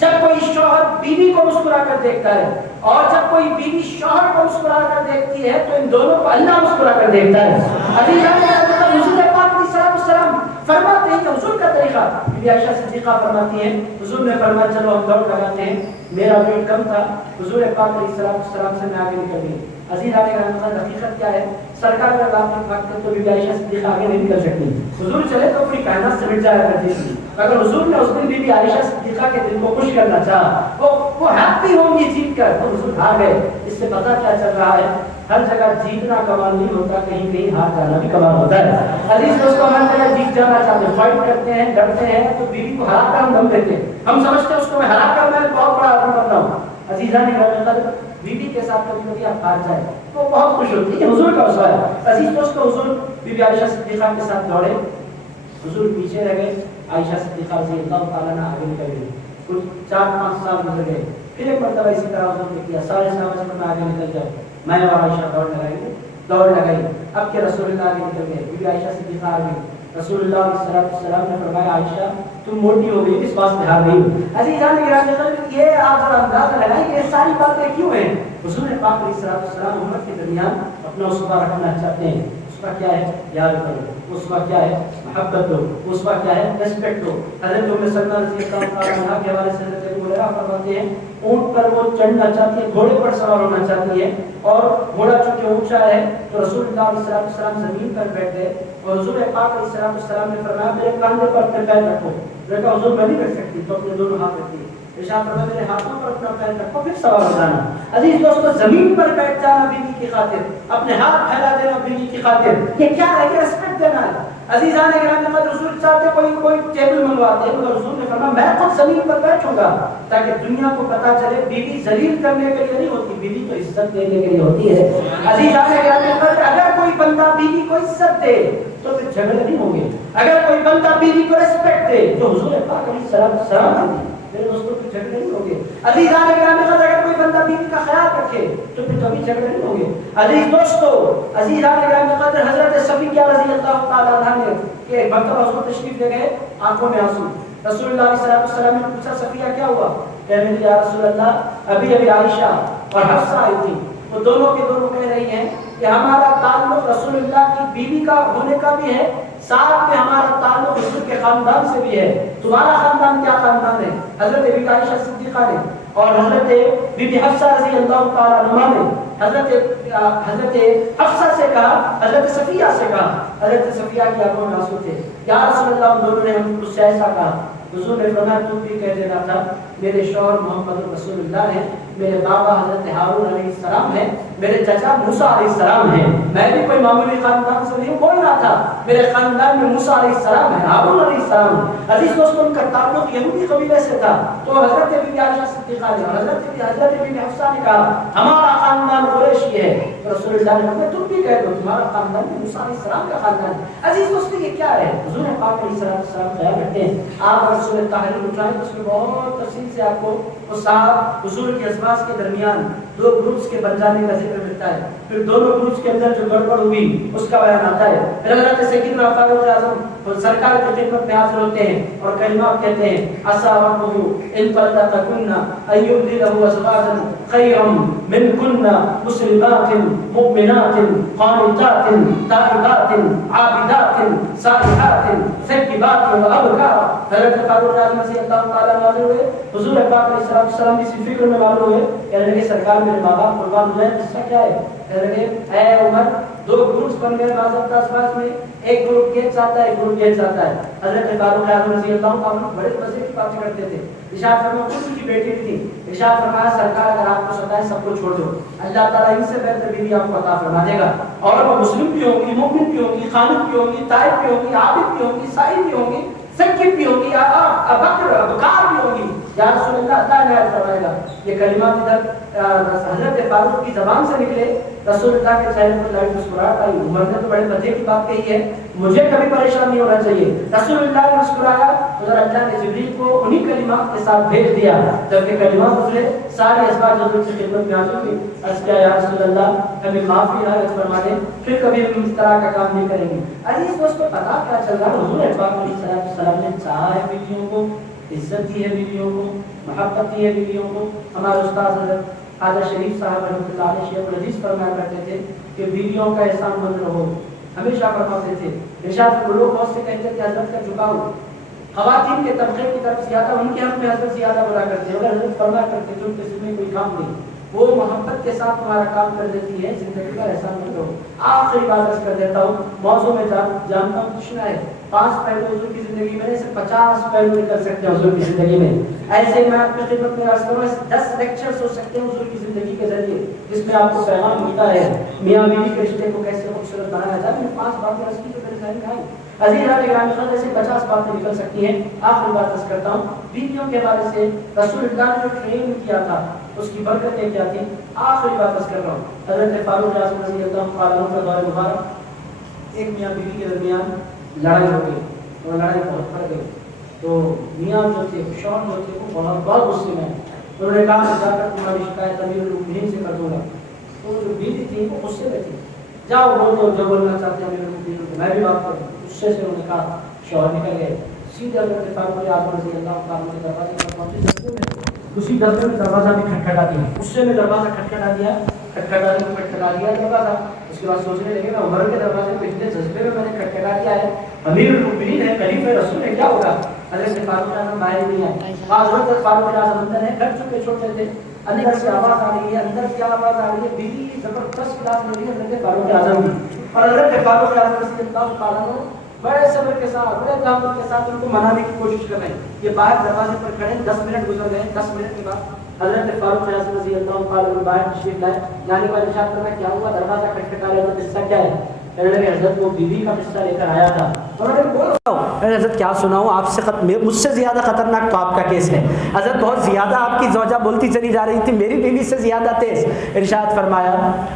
جب کوئی شوہر بیوی کو مسکرا کر دیکھتا ہے اور جب کوئی بیوی شوہر کو مسکرا کر دیکھتی ہے تو ان دونوں کو اللہ مسکرا کر دیکھتا ہے. عزیزان حضور پاک علیہ السلام فرماتے ہیں کہ حضور کا طریقہ. بی بی عائشہ صدیقہ فرماتی ہیں حضور نے فرمایا چلو ہم دوڑ لگاتے ہیں. میرا ویٹ کم تھا، حضور پاک علیہ السلام سے میں آگے نکل گئی. عزیز حقیقت کیا ہے؟ سرکار اگر آپ نے بھاگتے تو بی بی عائشہ صدیقہ آگے نہیں نکل سکتی. حضور چلے تو پوری کائنات سمٹ جایا کرتی تھی، مگر حضور نے اس دن بی بی عائشہ صدیقہ کے دل کو خوش کرنا چاہا. وہ ہیپی ہوں گی جیت کر، تو حضور ہار گئے. اس سے پتہ کیا چل رہا ہے؟ ہر جگہ جیتنا کمال نہیں ہوتا، کہیں کہیں ہار جانا بھی کمال ہوتا ہے. عزیز دوستو ہر جگہ جیت جانا چاہتے ہیں، فائٹ کرتے ہیں، ڈرتے ہیں تو بیوی کو ہرا کر ہم دم دیتے ہیں. ہم سمجھتے ہیں اس کو میں ہرا کر میں بہت بڑا آدمی بن رہا ہوں. عزیزان بیوی کے ساتھ کبھی کبھی آپ ہار جائے تو بہت خوش ہوتی ہے. حضور کا وصیہ ہے. عزیز دوستو حضور بی بی عائشہ صدیقہ کے ساتھ دوڑے، حضور پیچھے رہ گئے، عائشہ صدیقہ رضی اللہ تعالیٰ نے آگے نکل گئی. کچھ 4-5 سال گزر گئے، پھر ایک مرتبہ اسی طرح حضور نے کیا سارے صحابہ میں آگے نکل جائے. میں اور عائشہ دوڑ لگائی. اب کہ رسول اللہ آگے نکل گئے، بی بی عائشہ صدیقہ آ گئی. رسول اللہ علیہ السلام نے فرمایا عائشہ تم موٹی ہو گئی، اس بات میں ہار گئی. عزیزان گرامی یہ آپ ذرا اندازہ لگائیں یہ ساری باتیں کیوں ہیں؟ حضور پاک علیہ السلام امت کے درمیان اپنا اسوہ رکھنا چاہتے ہیں. اسوہ کیا ہے؟ یاد کرو. اسوہ کیا ہے؟ محبت دو. اسوہ کیا ہے؟ ریسپیکٹ دو. حضرت ام سلمہ رضی اللہ عنہا کے حوالے سے حضرت ابو ہریرہ فرماتے ہیں اونٹ پر وہ چڑھنا چاہتی ہے، گھوڑے پر سوار ہونا چاہتی ہے، اور گھوڑا چونکہ اونچا ہے تو رسول اللہ علیہ السلام زمین پر بیٹھ گئے اور حضور پاک علیہ السلام نے فرمایا میرے کاندھے پر اپنے پیر رکھو. میں نے کہا حضور میں نہیں رکھ سکتی، تو اپنے دونوں ہاتھ رکھیے. ارشاد فرمایا میرے ہاتھوں پر اپنا پیر رکھو پھر سوار ہو جانا. عزیز دوستو زمین پر بیٹھ جانا بیوی کی خاطر، اپنے ہاتھ پھیلا دینا بیوی کی خاطر، یہ کیا ہے؟ یہ ریسپیکٹ دینا ہے. عزیزان گرامی رسول چاہتے کوئی ٹیبل منگواتے مگر حضور نے فرمایا میں خود زمین پر بیٹھوں گا تاکہ دنیا کو پتا چلے بیوی ذلیل کرنے کے لیے نہیں ہوتی، بیوی تو عزت دینے کے لیے ہوتی ہے. عزیزان گرامی اگر کوئی بندہ بیوی کو عزت دے تو پھر جھگڑے نہیں ہوں گے. اگر کوئی بندہ بیوی کو ریسپیکٹ دے تو حضور پاک علیہ السلام میرے دوستوں پھر جھگڑے نہیں ہوں گے. عزیزان گرامی اگر کوئی بندہ بیوی کا خیال رکھے تو پھر کبھی جھگڑے نہیں ہوں گے. عزیز دوستو عزیزان گرامی حضرت صفیہ رضی اللہ تعالی عنہا نے کہ ایک مرتبہ حضور تشریف لے گئے، آنکھوں میں آنسو. رسول اللہ علیہ السلام نے پوچھا صفیہ کیا ہوا؟ کہنے لگی یا رسول اللہ ابھی عائشہ اور حفصہ آئی تھی، وہ دونوں کے دونوں کہہ رہی ہیں کہ ہمارا تعلق رسول اللہ کی بیوی کا ہونے کا بھی ہے، ساتھ میں ہمارا تعلق حضور کے خاندان سے بھی ہے. تمہارا خاندان کیا خاندان ہے؟ حضرت بی بی عائشہ صدیقہ نے اور حضرت بی بی حفصہ رضی اللہ تعالی عنہا نے حضرت حفصہ سے کہا، حضرت صفیہ سے کہا. حضرت صفیہ کی آنکھوں میں آنسو تھے. یا رسول اللہ ان دونوں نے ہم مجھ سے ایسا کہا. حضور نے فرمایا تم بھی کہہ دینا تھا میرے شوہر محمد رسول اللہ ہیں، میرے بابا حضرت ہارون علیہ السلام ہیں، میرے چچا موسیٰ علیہ السلام ہیں. میں بھی کوئی معمولی خاندان سے نہیں بول رہا تھا، میرے خاندان میں موسیٰ علیہ السلام ہے، ہارون علیہ السلام ہے. عزیز دوستوں ان کا تعلق یہودی قبیلے سے تھا. تو حضرت بی بی عائشہ صدیقہ نے اور حضرت بی بی حفصہ نے کہا ہمارا خاندان قریشی ہے. تو رسول اللہ نے فرمایا تم بھی کہہ دو تمہارا خاندان بھی موسیٰ علیہ السلام کا خاندان ہے. عزیز دوستوں یہ کیا ہے؟ حضور پاک علیہ السلام خیال رکھتے ہیں. آپ رسول تحریر اٹھائیں تو اس میں بہت تفصیل سے آپ کو وہ صاحب حضور کے ازواج کے درمیان دو گروپس کے بن جانے کا ذکر ملتا ہے. پھر دونوں گروپس کے اندر جو گڑبڑ ہوئی اس کا بیان آتا ہے. پھر حضرت سیدنا فاروق اعظم سرکار کی خدمت میں حاضر ہوتے ہیں اور کلمات کہتے ہیں عسى ربه ان طلقكن ان يبدله ازواجا خيرا منكن مسلمات مؤمنات قانتات تائبات عابدات سائحات ثيبات وابكار. حضرت فاروق اعظم رضی اللہ تعالی عنہ حاضر ہوئے، حضور پاک علیہ السلام اسی فکر میں معلوم ہوئے کہنے لگے سرکار میرے ماں باپ قربان ہوئے، اس کا کیا ہے؟ کہنے لگے اے عمر دو گروپس بن گئے معذرت ازواج میں، ایک گروپ یہ چاہتا ہے ایک گروپ یہ چاہتا ہے. حضرت فاروق اعظم رضی اللہ تعالی عنہ بڑے مزے کی باتیں کرتے تھے. ارشاد فرمایا ان کی بیٹی تھی، ارشاد فرمایا سرکار اگر آپ کو ستائے سب کو چھوڑ دو، اللہ تعالیٰ ان سے بہتر بیوی آپ کو عطا فرما دے گا. اور وہ مسلم بھی ہوں گی، مومن بھی ہوں گی، خانت بھی ہوں گی، تائب بھی ہوں گی، عابد بھی ہوں گی، سائل بھی ہوں گی، سکیب بھی ہوں گی، ابکار بھی ہوں گی. یا رسول اللہ اللہ عنایت فرمائے گا. یہ کلمات ادھر حضرت فاروق کی زبان سے نکلے, رسول اللہ کے چہرے پر لائی مسکراہٹ آئی. عمر نے تو بڑے مزے کی بات کہی ہے, مجھے کبھی پریشان نہیں ہونا چاہیے. رسول اللہ نے مسکرایا, ادھر اللہ نے جبریل کو انہی کلمات کے ساتھ بھیج دیا. جب یہ کلمات اترے سارے ازواج حضور کی خدمت میں حاضر ہوئی. عرض کیا یا رسول اللہ کبھی معافی عنایت فرما دیں, پھر کبھی ہم اس طرح کا کام نہیں کریں گے. عزیز دوست کو پتا کیا چل رہا ہے, حضور اکرم علیہ السلام نے چاہا ہے بیویوں کو, عزت دی ہے بیویوں کو, محبت دی ہے بیویوں کو. ہمارے استاد حضرت خواجہ شریف صاحب رحمۃ اللہ علیہ شیخ الحدیث فرمایا کرتے تھے کہ بیویوں کا احسان مند رہو. ہمیشہ فرماتے تھے, ارشاد کو لوگ بہت سے کہتے تھے حضرت کا جھکاؤ خواتین کے طبقے کی طرف زیادہ, ان کے حق میں حضرت زیادہ بولا کرتے ہیں. اگر حضرت فرمایا کرتے تھے ان کے ذمہ کوئی کام نہیں, وہ محبت کے ساتھ تمہارا کام کر دیتی ہے, زندگی کا احسان مند رہو. آخری بات عرض کر دیتا ہوں, موضوع میں جانتا ہوں کچھ نہ ہے, 5 پہلو حضور کی زندگی میں سے 50 پہلو نکل سکتے ہیں حضور کی زندگی میں. ایسے میں آپ کی خدمت میں عرض کروں 10 لیکچرز ہو سکتے ہیں حضور کی زندگی کے ذریعے, جس میں آپ کو پیغام ملتا ہے میاں بیوی کے رشتے کو کیسے خوبصورت بنایا جائے. میں 5 باتیں عرض کی تو میرے ذہن میں آئی. عزیزان گرامی خدا سے 50 باتیں نکل سکتی ہیں. آخری بات عرض کرتا ہوں, بیویوں کے بارے سے رسول اللہ نے جو ٹرین کیا تھا اس کی برکتیں کیا تھیں. آخری بات عرض کر رہا ہوں, حضرت فاروق اعظم رضی اللہ عنہ کا دور مبارک, ایک میاں بیوی کے درمیان لڑائی ہو گئی, اور لڑائی بہت بڑھ گئی. تو میاں جو تھے, شوہر جو تھے, وہ بہت غصے میں, انہوں نے کہا جا کر تمہاری شکایت امیر المؤمنین سے کر دوں گا. تو جو بیوی تھی وہ غصے میں تھی, جاؤ بول دو جو بولنا چاہتے ہیں امیر المؤمنین کو, میں بھی بات کروں. غصے سے انہوں نے کہا, شوہر نکل گئے. سیدھے حضرت فاروق اعظم رضی اللہ عنہ کے دروازے پر پہنچے. اسی دفعے میں دروازہ بھی کھٹکھٹا دیا, غصے میں دروازہ کھٹکھٹا دیا دروازہ. اس کے بعد سوچنے لگے میں عمر کے دروازے پہ اتنے جذبے میں نے کھٹکھٹا دیا ہے, امیر المؤمنین ہے, خلیفہ رسول ہے, کیا ہوگا. حضرت فاروق اعظم باہر نہیں آئے. حضرت فاروق اعظم اندر ہے, گھر چکے چھوٹے تھے, اندر سے آواز آ رہی ہے, اندر سے آواز آ رہی ہے, بیوی زبردست کلاس لے رہی ہے حضرت فاروق اعظم کی. اور حضرت فاروق اعظم رضی اللہ عنہ بڑے صبر کے ساتھ, بڑے تحمل کے ساتھ ان کو منانے کی کوشش کر رہے ہیں. یہ باہر دروازے پر کھڑے, 10 منٹ گزر گئے. 10 منٹ کے بعد حضرت فاروق اعظم رضی اللہ عنہ باہر تشریف لائے. لانے کا ارشاد کرنا, کیا ہوا, دروازہ کھٹکھٹا رہے تو قصہ کیا ہے. کہنے لگے حضرت وہ بیوی کا قصہ لے کر آیا تھا. انہوں نے بولا حضرت کیا سناؤں آپ سے, مجھ سے زیادہ خطرناک تو آپ کا کیس ہے. حضرت بہت زیادہ آپ کی زوجہ بولتی چلی جا رہی تھی, میری بیوی سے زیادہ تیز. ارشاد فرمایا,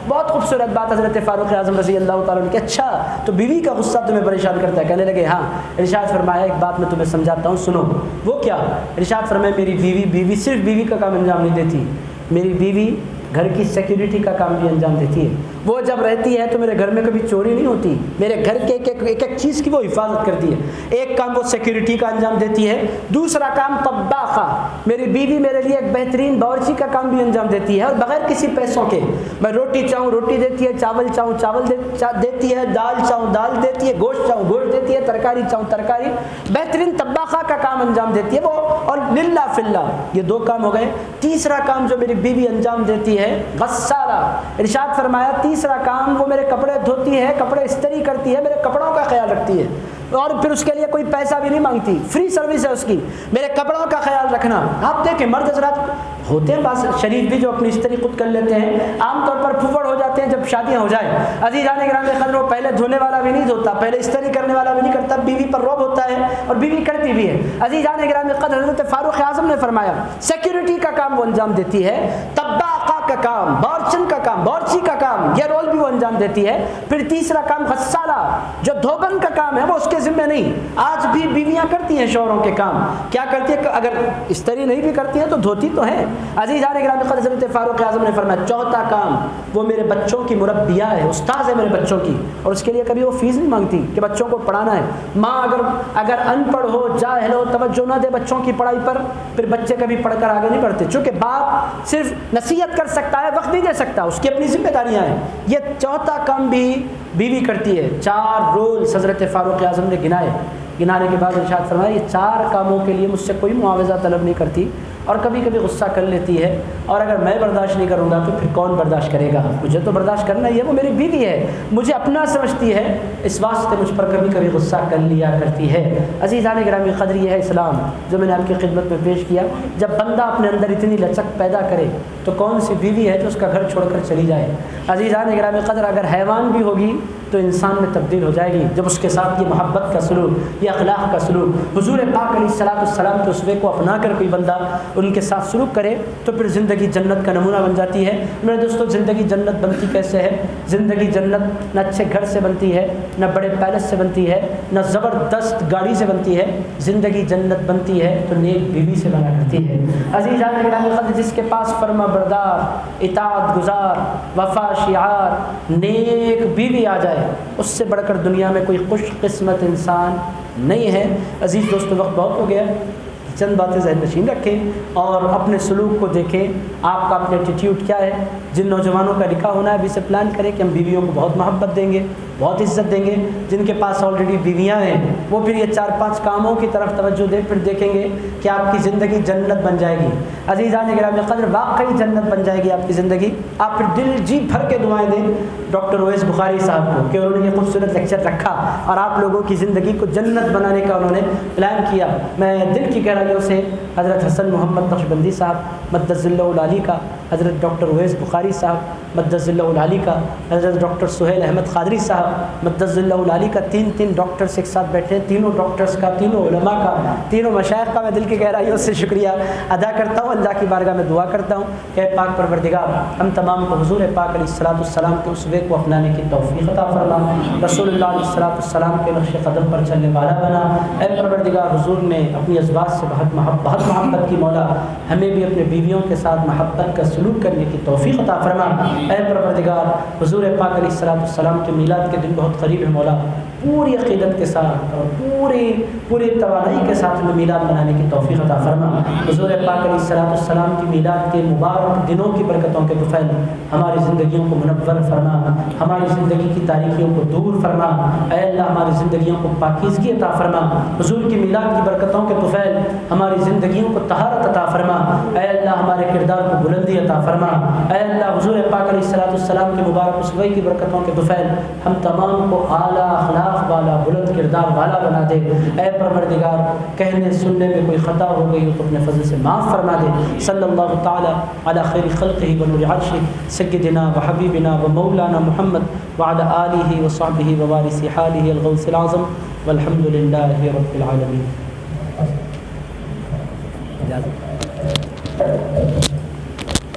بہت خوبصورت بات حضرت فاروق اعظم رضی اللہ تعالیٰ نے, اچھا تو بیوی کا غصہ تمہیں پریشان کرتا ہے. کہنے لگے ہاں. ارشاد فرمایا ایک بات میں تمہیں سمجھاتا ہوں, سنو. وہ کیا. ارشاد فرمایا میری بیوی صرف بیوی کا کام انجام نہیں دیتی, میری بیوی گھر کی سیکیورٹی کا کام بھی انجام دیتی ہے. وہ جب رہتی ہے تو میرے گھر میں کبھی چوری نہیں ہوتی, میرے گھر کے ایک چیز کی وہ حفاظت کرتی ہے. ایک کام وہ سیکیورٹی کا انجام دیتی ہے, دوسرا کام طباخہ, میری بیوی میرے لیے ایک بہترین باورچی کا کام بھی انجام دیتی ہے, اور بغیر کسی پیسوں کے. میں روٹی چاہوں روٹی دیتی ہے, چاول چاہوں چاول دیتی ہے, دال چاہوں دال دیتی ہے, گوشت چاہوں گوشت دیتی ہے, ترکاری چاہوں ترکاری, بہترین طباخہ کا کام انجام دیتی ہے وہ. اور للہ فی اللہ یہ 2 کام ہو گئے. تیسرا کام جو میری بیوی انجام دیتی ہے غسالہ. ارشاد فرمایا تیسرا کام وہ میرے کپڑے دھوتی ہے, کپڑے استری کرتی ہے, میرے کپڑوں کا خیال رکھتی ہے, اور پھر اس کے لیے کوئی پیسہ بھی نہیں مانگتی, فری سروس ہے اس کی, میرے کپڑوں کا خیال رکھنا. آپ دیکھیں مرد حضرات ہوتے ہیں بعض شریف بھی جو اپنی استری خود کر لیتے ہیں, عام طور پر پھوپڑ ہو جاتے ہیں جب شادیاں ہو جائیں. عزیزان گرامی قدر, وہ پہلے دھونے والا بھی نہیں دھوتا, پہلے استری کرنے والا بھی نہیں کرتا, بیوی پر روب ہوتا ہے اور بیوی کرتی بھی ہے. عزیزان گرامی قدر, حضرت فاروق اعظم نے فرمایا سیکیورٹی کا کام وہ انجام دیتی ہے, طباخہ کا کام, باورچن کا کام, باورچی کا کام, یہ رول بھی وہ انجام دیتی ہے. پھر تیسرا کام غسالہ, جو دھوبن کا کام ہے وہ اس کے ذمہ نہیں. آج بھی بیویاں کرتی ہیں شوہروں کے کام, کیا کرتی ہے, اگر استری نہیں بھی کرتی ہیں تو دھوتی تو ہے. عزیزان گرامی قدر, حضرت فاروق اعظم نے فرمایا چوتھا کام وہ میرے بچوں کی مربیہ ہے, استاد ہے میرے بچوں کی, اور اس کے لیے کبھی وہ فیس نہیں مانگتی کہ بچوں کو پڑھانا ہے. ماں اگر ان پڑھ ہو, جاہل ہو, توجہ نہ دے بچوں کی پڑھائی پر, پھر بچے کبھی پڑھ کر آگے نہیں بڑھتے. چونکہ باپ صرف نصیحت کر سکتا ہے, وقت نہیں دے سکتا, اس کی اپنی ذمہ داریاں ہیں. یہ چوتھا کام بھی بیوی کرتی ہے. 4 رولز حضرت فاروق اعظم نے گنانے کے بعد ارشاد فرمایا یہ 4 کاموں کے لیے مجھ سے کوئی معاوضہ طلب نہیں کرتی, اور کبھی کبھی غصہ کر لیتی ہے, اور اگر میں برداشت نہیں کروں گا تو پھر کون برداشت کرے گا. مجھے تو برداشت کرنا ہی ہے, وہ میری بیوی ہے, مجھے اپنا سمجھتی ہے, اس واسطے مجھ پر کبھی کبھی غصہ کر لیا کرتی ہے. عزیزان گرامی قدر, یہ ہے اسلام جو میں نے آپ کی خدمت میں پیش کیا. جب بندہ اپنے اندر اتنی لچک پیدا کرے تو کون سی بیوی ہے جو اس کا گھر چھوڑ کر چلی جائے. عزیزان گرامی قدر, اگر حیوان بھی ہوگی تو انسان میں تبدیل ہو جائے گی جب اس کے ساتھ یہ محبت کا سلوک، یہ اخلاق کا سلوک، حضور پاک علیہ السلام کے اسوے کو اپنا کر کوئی بندہ ان کے ساتھ سلوک کرے تو پھر زندگی جنت کا نمونہ بن جاتی ہے۔ میرے دوستو، زندگی جنت بنتی کیسے ہے؟ زندگی جنت نہ اچھے گھر سے بنتی ہے، نہ بڑے پیلس سے بنتی ہے، نہ زبردست گاڑی سے بنتی ہے۔ زندگی جنت بنتی ہے تو نیک بیوی سے بنا کرتی ہے۔ عزیزان گرامی قدر، جس کے پاس فرما بردار، اطاعت گزار، وفا شعار، نیک بیوی آ جائے، اس سے بڑھ کر دنیا میں کوئی خوش قسمت انسان نہیں ہے۔ عزیز دوستو، وقت بہت ہو گیا، چند باتیں ذہن نشین رکھیں اور اپنے سلوک کو دیکھیں، آپ کا اپنے ایٹیٹیوڈ کیا ہے۔ جن نوجوانوں کا نکاح ہونا ہے ابھی سے پلان کریں کہ ہم بیویوں کو بہت محبت دیں گے، بہت عزت دیں گے۔ جن کے پاس آلریڈی بیویاں ہیں وہ پھر یہ 4-5 کاموں کی طرف توجہ دیں، پھر دیکھیں گے کہ آپ کی زندگی جنت بن جائے گی۔ عزیزان گرامی قدر، واقعی جنت بن جائے گی آپ کی زندگی۔ آپ پھر دل جی بھر کے دعائیں دیں ڈاکٹر اویس بخاری صاحب کو کہ انہوں نے یہ خوبصورت لیکچر رکھا اور آپ لوگوں کی زندگی کو جنت بنانے کا انہوں نے پلان کیا۔ میں دل کی گہرائیوں سے حضرت حسن محمد نقشبندی صاحب مدد اللہ العالی کا، حضرت ڈاکٹر اویس بخاری صاحب مدد اللہ العالی کا، حضرت ڈاکٹر سہیل احمد قادری صاحب مدد اللہ العالی کا، تین ڈاکٹرز ایک ساتھ بیٹھے، تینوں ڈاکٹرز کا، تینوں علماء کا، تینوں مشائخ کا میں دل کی گہرائیوں سے شکریہ ادا کرتا ہوں۔ اللہ کی بارگاہ میں دعا کرتا ہوں کہ اے پاک پروردگار، ہم تمام کو حضور پاک علیہ السلام کے اسوے کو اپنانے کی توفیق عطا فرما، رسول اللہ علیہ السلام کے نقش قدم پر چلنے والا بنا۔ اے پروردگار، حضور نے اپنی ازواج سے بہت محبت کی، مولا ہمیں بھی اپنے بیویوں کے ساتھ محبت کا سلوک کرنے کی توفیق عطا فرما۔ اے پروردگار، حضور پاک علیہ السلام کے میلاد کے دن بہت قریب ہے، مولا پوری عقیدت کے ساتھ اور پوری توانائی کے ساتھ ہمیں میلاد منانے کی توفیق عطا فرما۔ حضور پاک علیہ السلام کی میلاد کے مبارک دنوں کی برکتوں کے طفیل ہماری زندگیوں کو منور فرما، ہماری زندگی کی تاریکیوں کو دور فرما۔ اے اللہ، ہماری زندگیوں کو پاکیزگی عطا فرما۔ حضور کی میلاد کی برکتوں کے طفیل ہماری زندگیوں کو طہارت عطا فرما۔ اے اللہ، ہمارے کردار کو بلندی عطا فرما۔ اے اللہ، حضور پاک علیہ السلام کے مبارک اسوے کی برکتوں کے طفیل ہم تمام کو اعلیٰ اخلاق والا، بلند کردار والا بنا دے۔ اے پروردگار، کہنے سننے میں کوئی خطا ہو گئی ہو تو اپنے فضل سے معاف فرما دے۔ صلی اللہ تعالی علی خیر خلقہ ونور عرشہ سیدنا وحبیبنا ومولانا محمد وعلی آلہ وصحبہ ووارث حالہ الغوث العظم والحمد للہ رب العالمین۔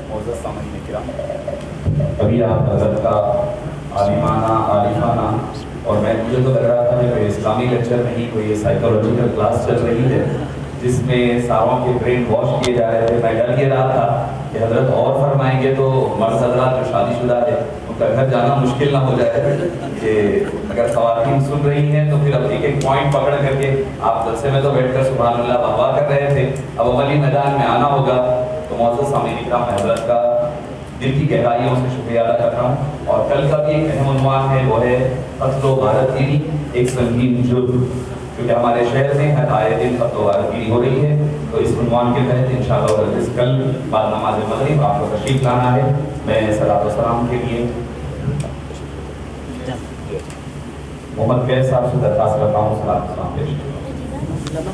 معزز سامعین کرام، ابھی آپ حضرت کا عالمانہ، عارفانہ، اور مجھے تو لگ رہا تھا کہ کوئی اسلامی لیکچر نہیں، کوئی سائیکولوجیکل کلاس چل رہی ہے جس میں ساروں کے برین واش کیے جا رہے تھے۔ میں ڈر یہ رہا تھا کہ حضرت اور فرمائیں گے تو مرد حضرات جو شادی شدہ ہے ان کا گھر جانا مشکل نہ ہو جائے، کہ اگر خواتین سن رہی ہیں تو پھر اب ایک پوائنٹ پکڑ کر کے آپ جلسے میں تو بیٹھ کر سبحان اللہ بابا کر رہے تھے، اب عملی میدان میں آنا ہوگا۔ تو معزز سامعین کرام، میں حضرت کا دل کی گہرائیوں سے شکریہ ادا کرتا ہوں۔ اور کل کا بھی ایک اہم عنوان ہے، وہ ہے قتل و غارت گیری، ایک سنگین جرم، کیونکہ ہمارے شہر میں ہر آئے دن قتل و غارت گیری ہو رہی ہے۔ تو اس عنوان کے تحت انشاءاللہ کل بعد نماز مغرب آپ کو تشریف لانا ہے۔ میں صلاۃ و سلام کے لیے محمد فیض صاحب سے درخواست کرتا ہوں صلاۃ و سلام پیش کریں۔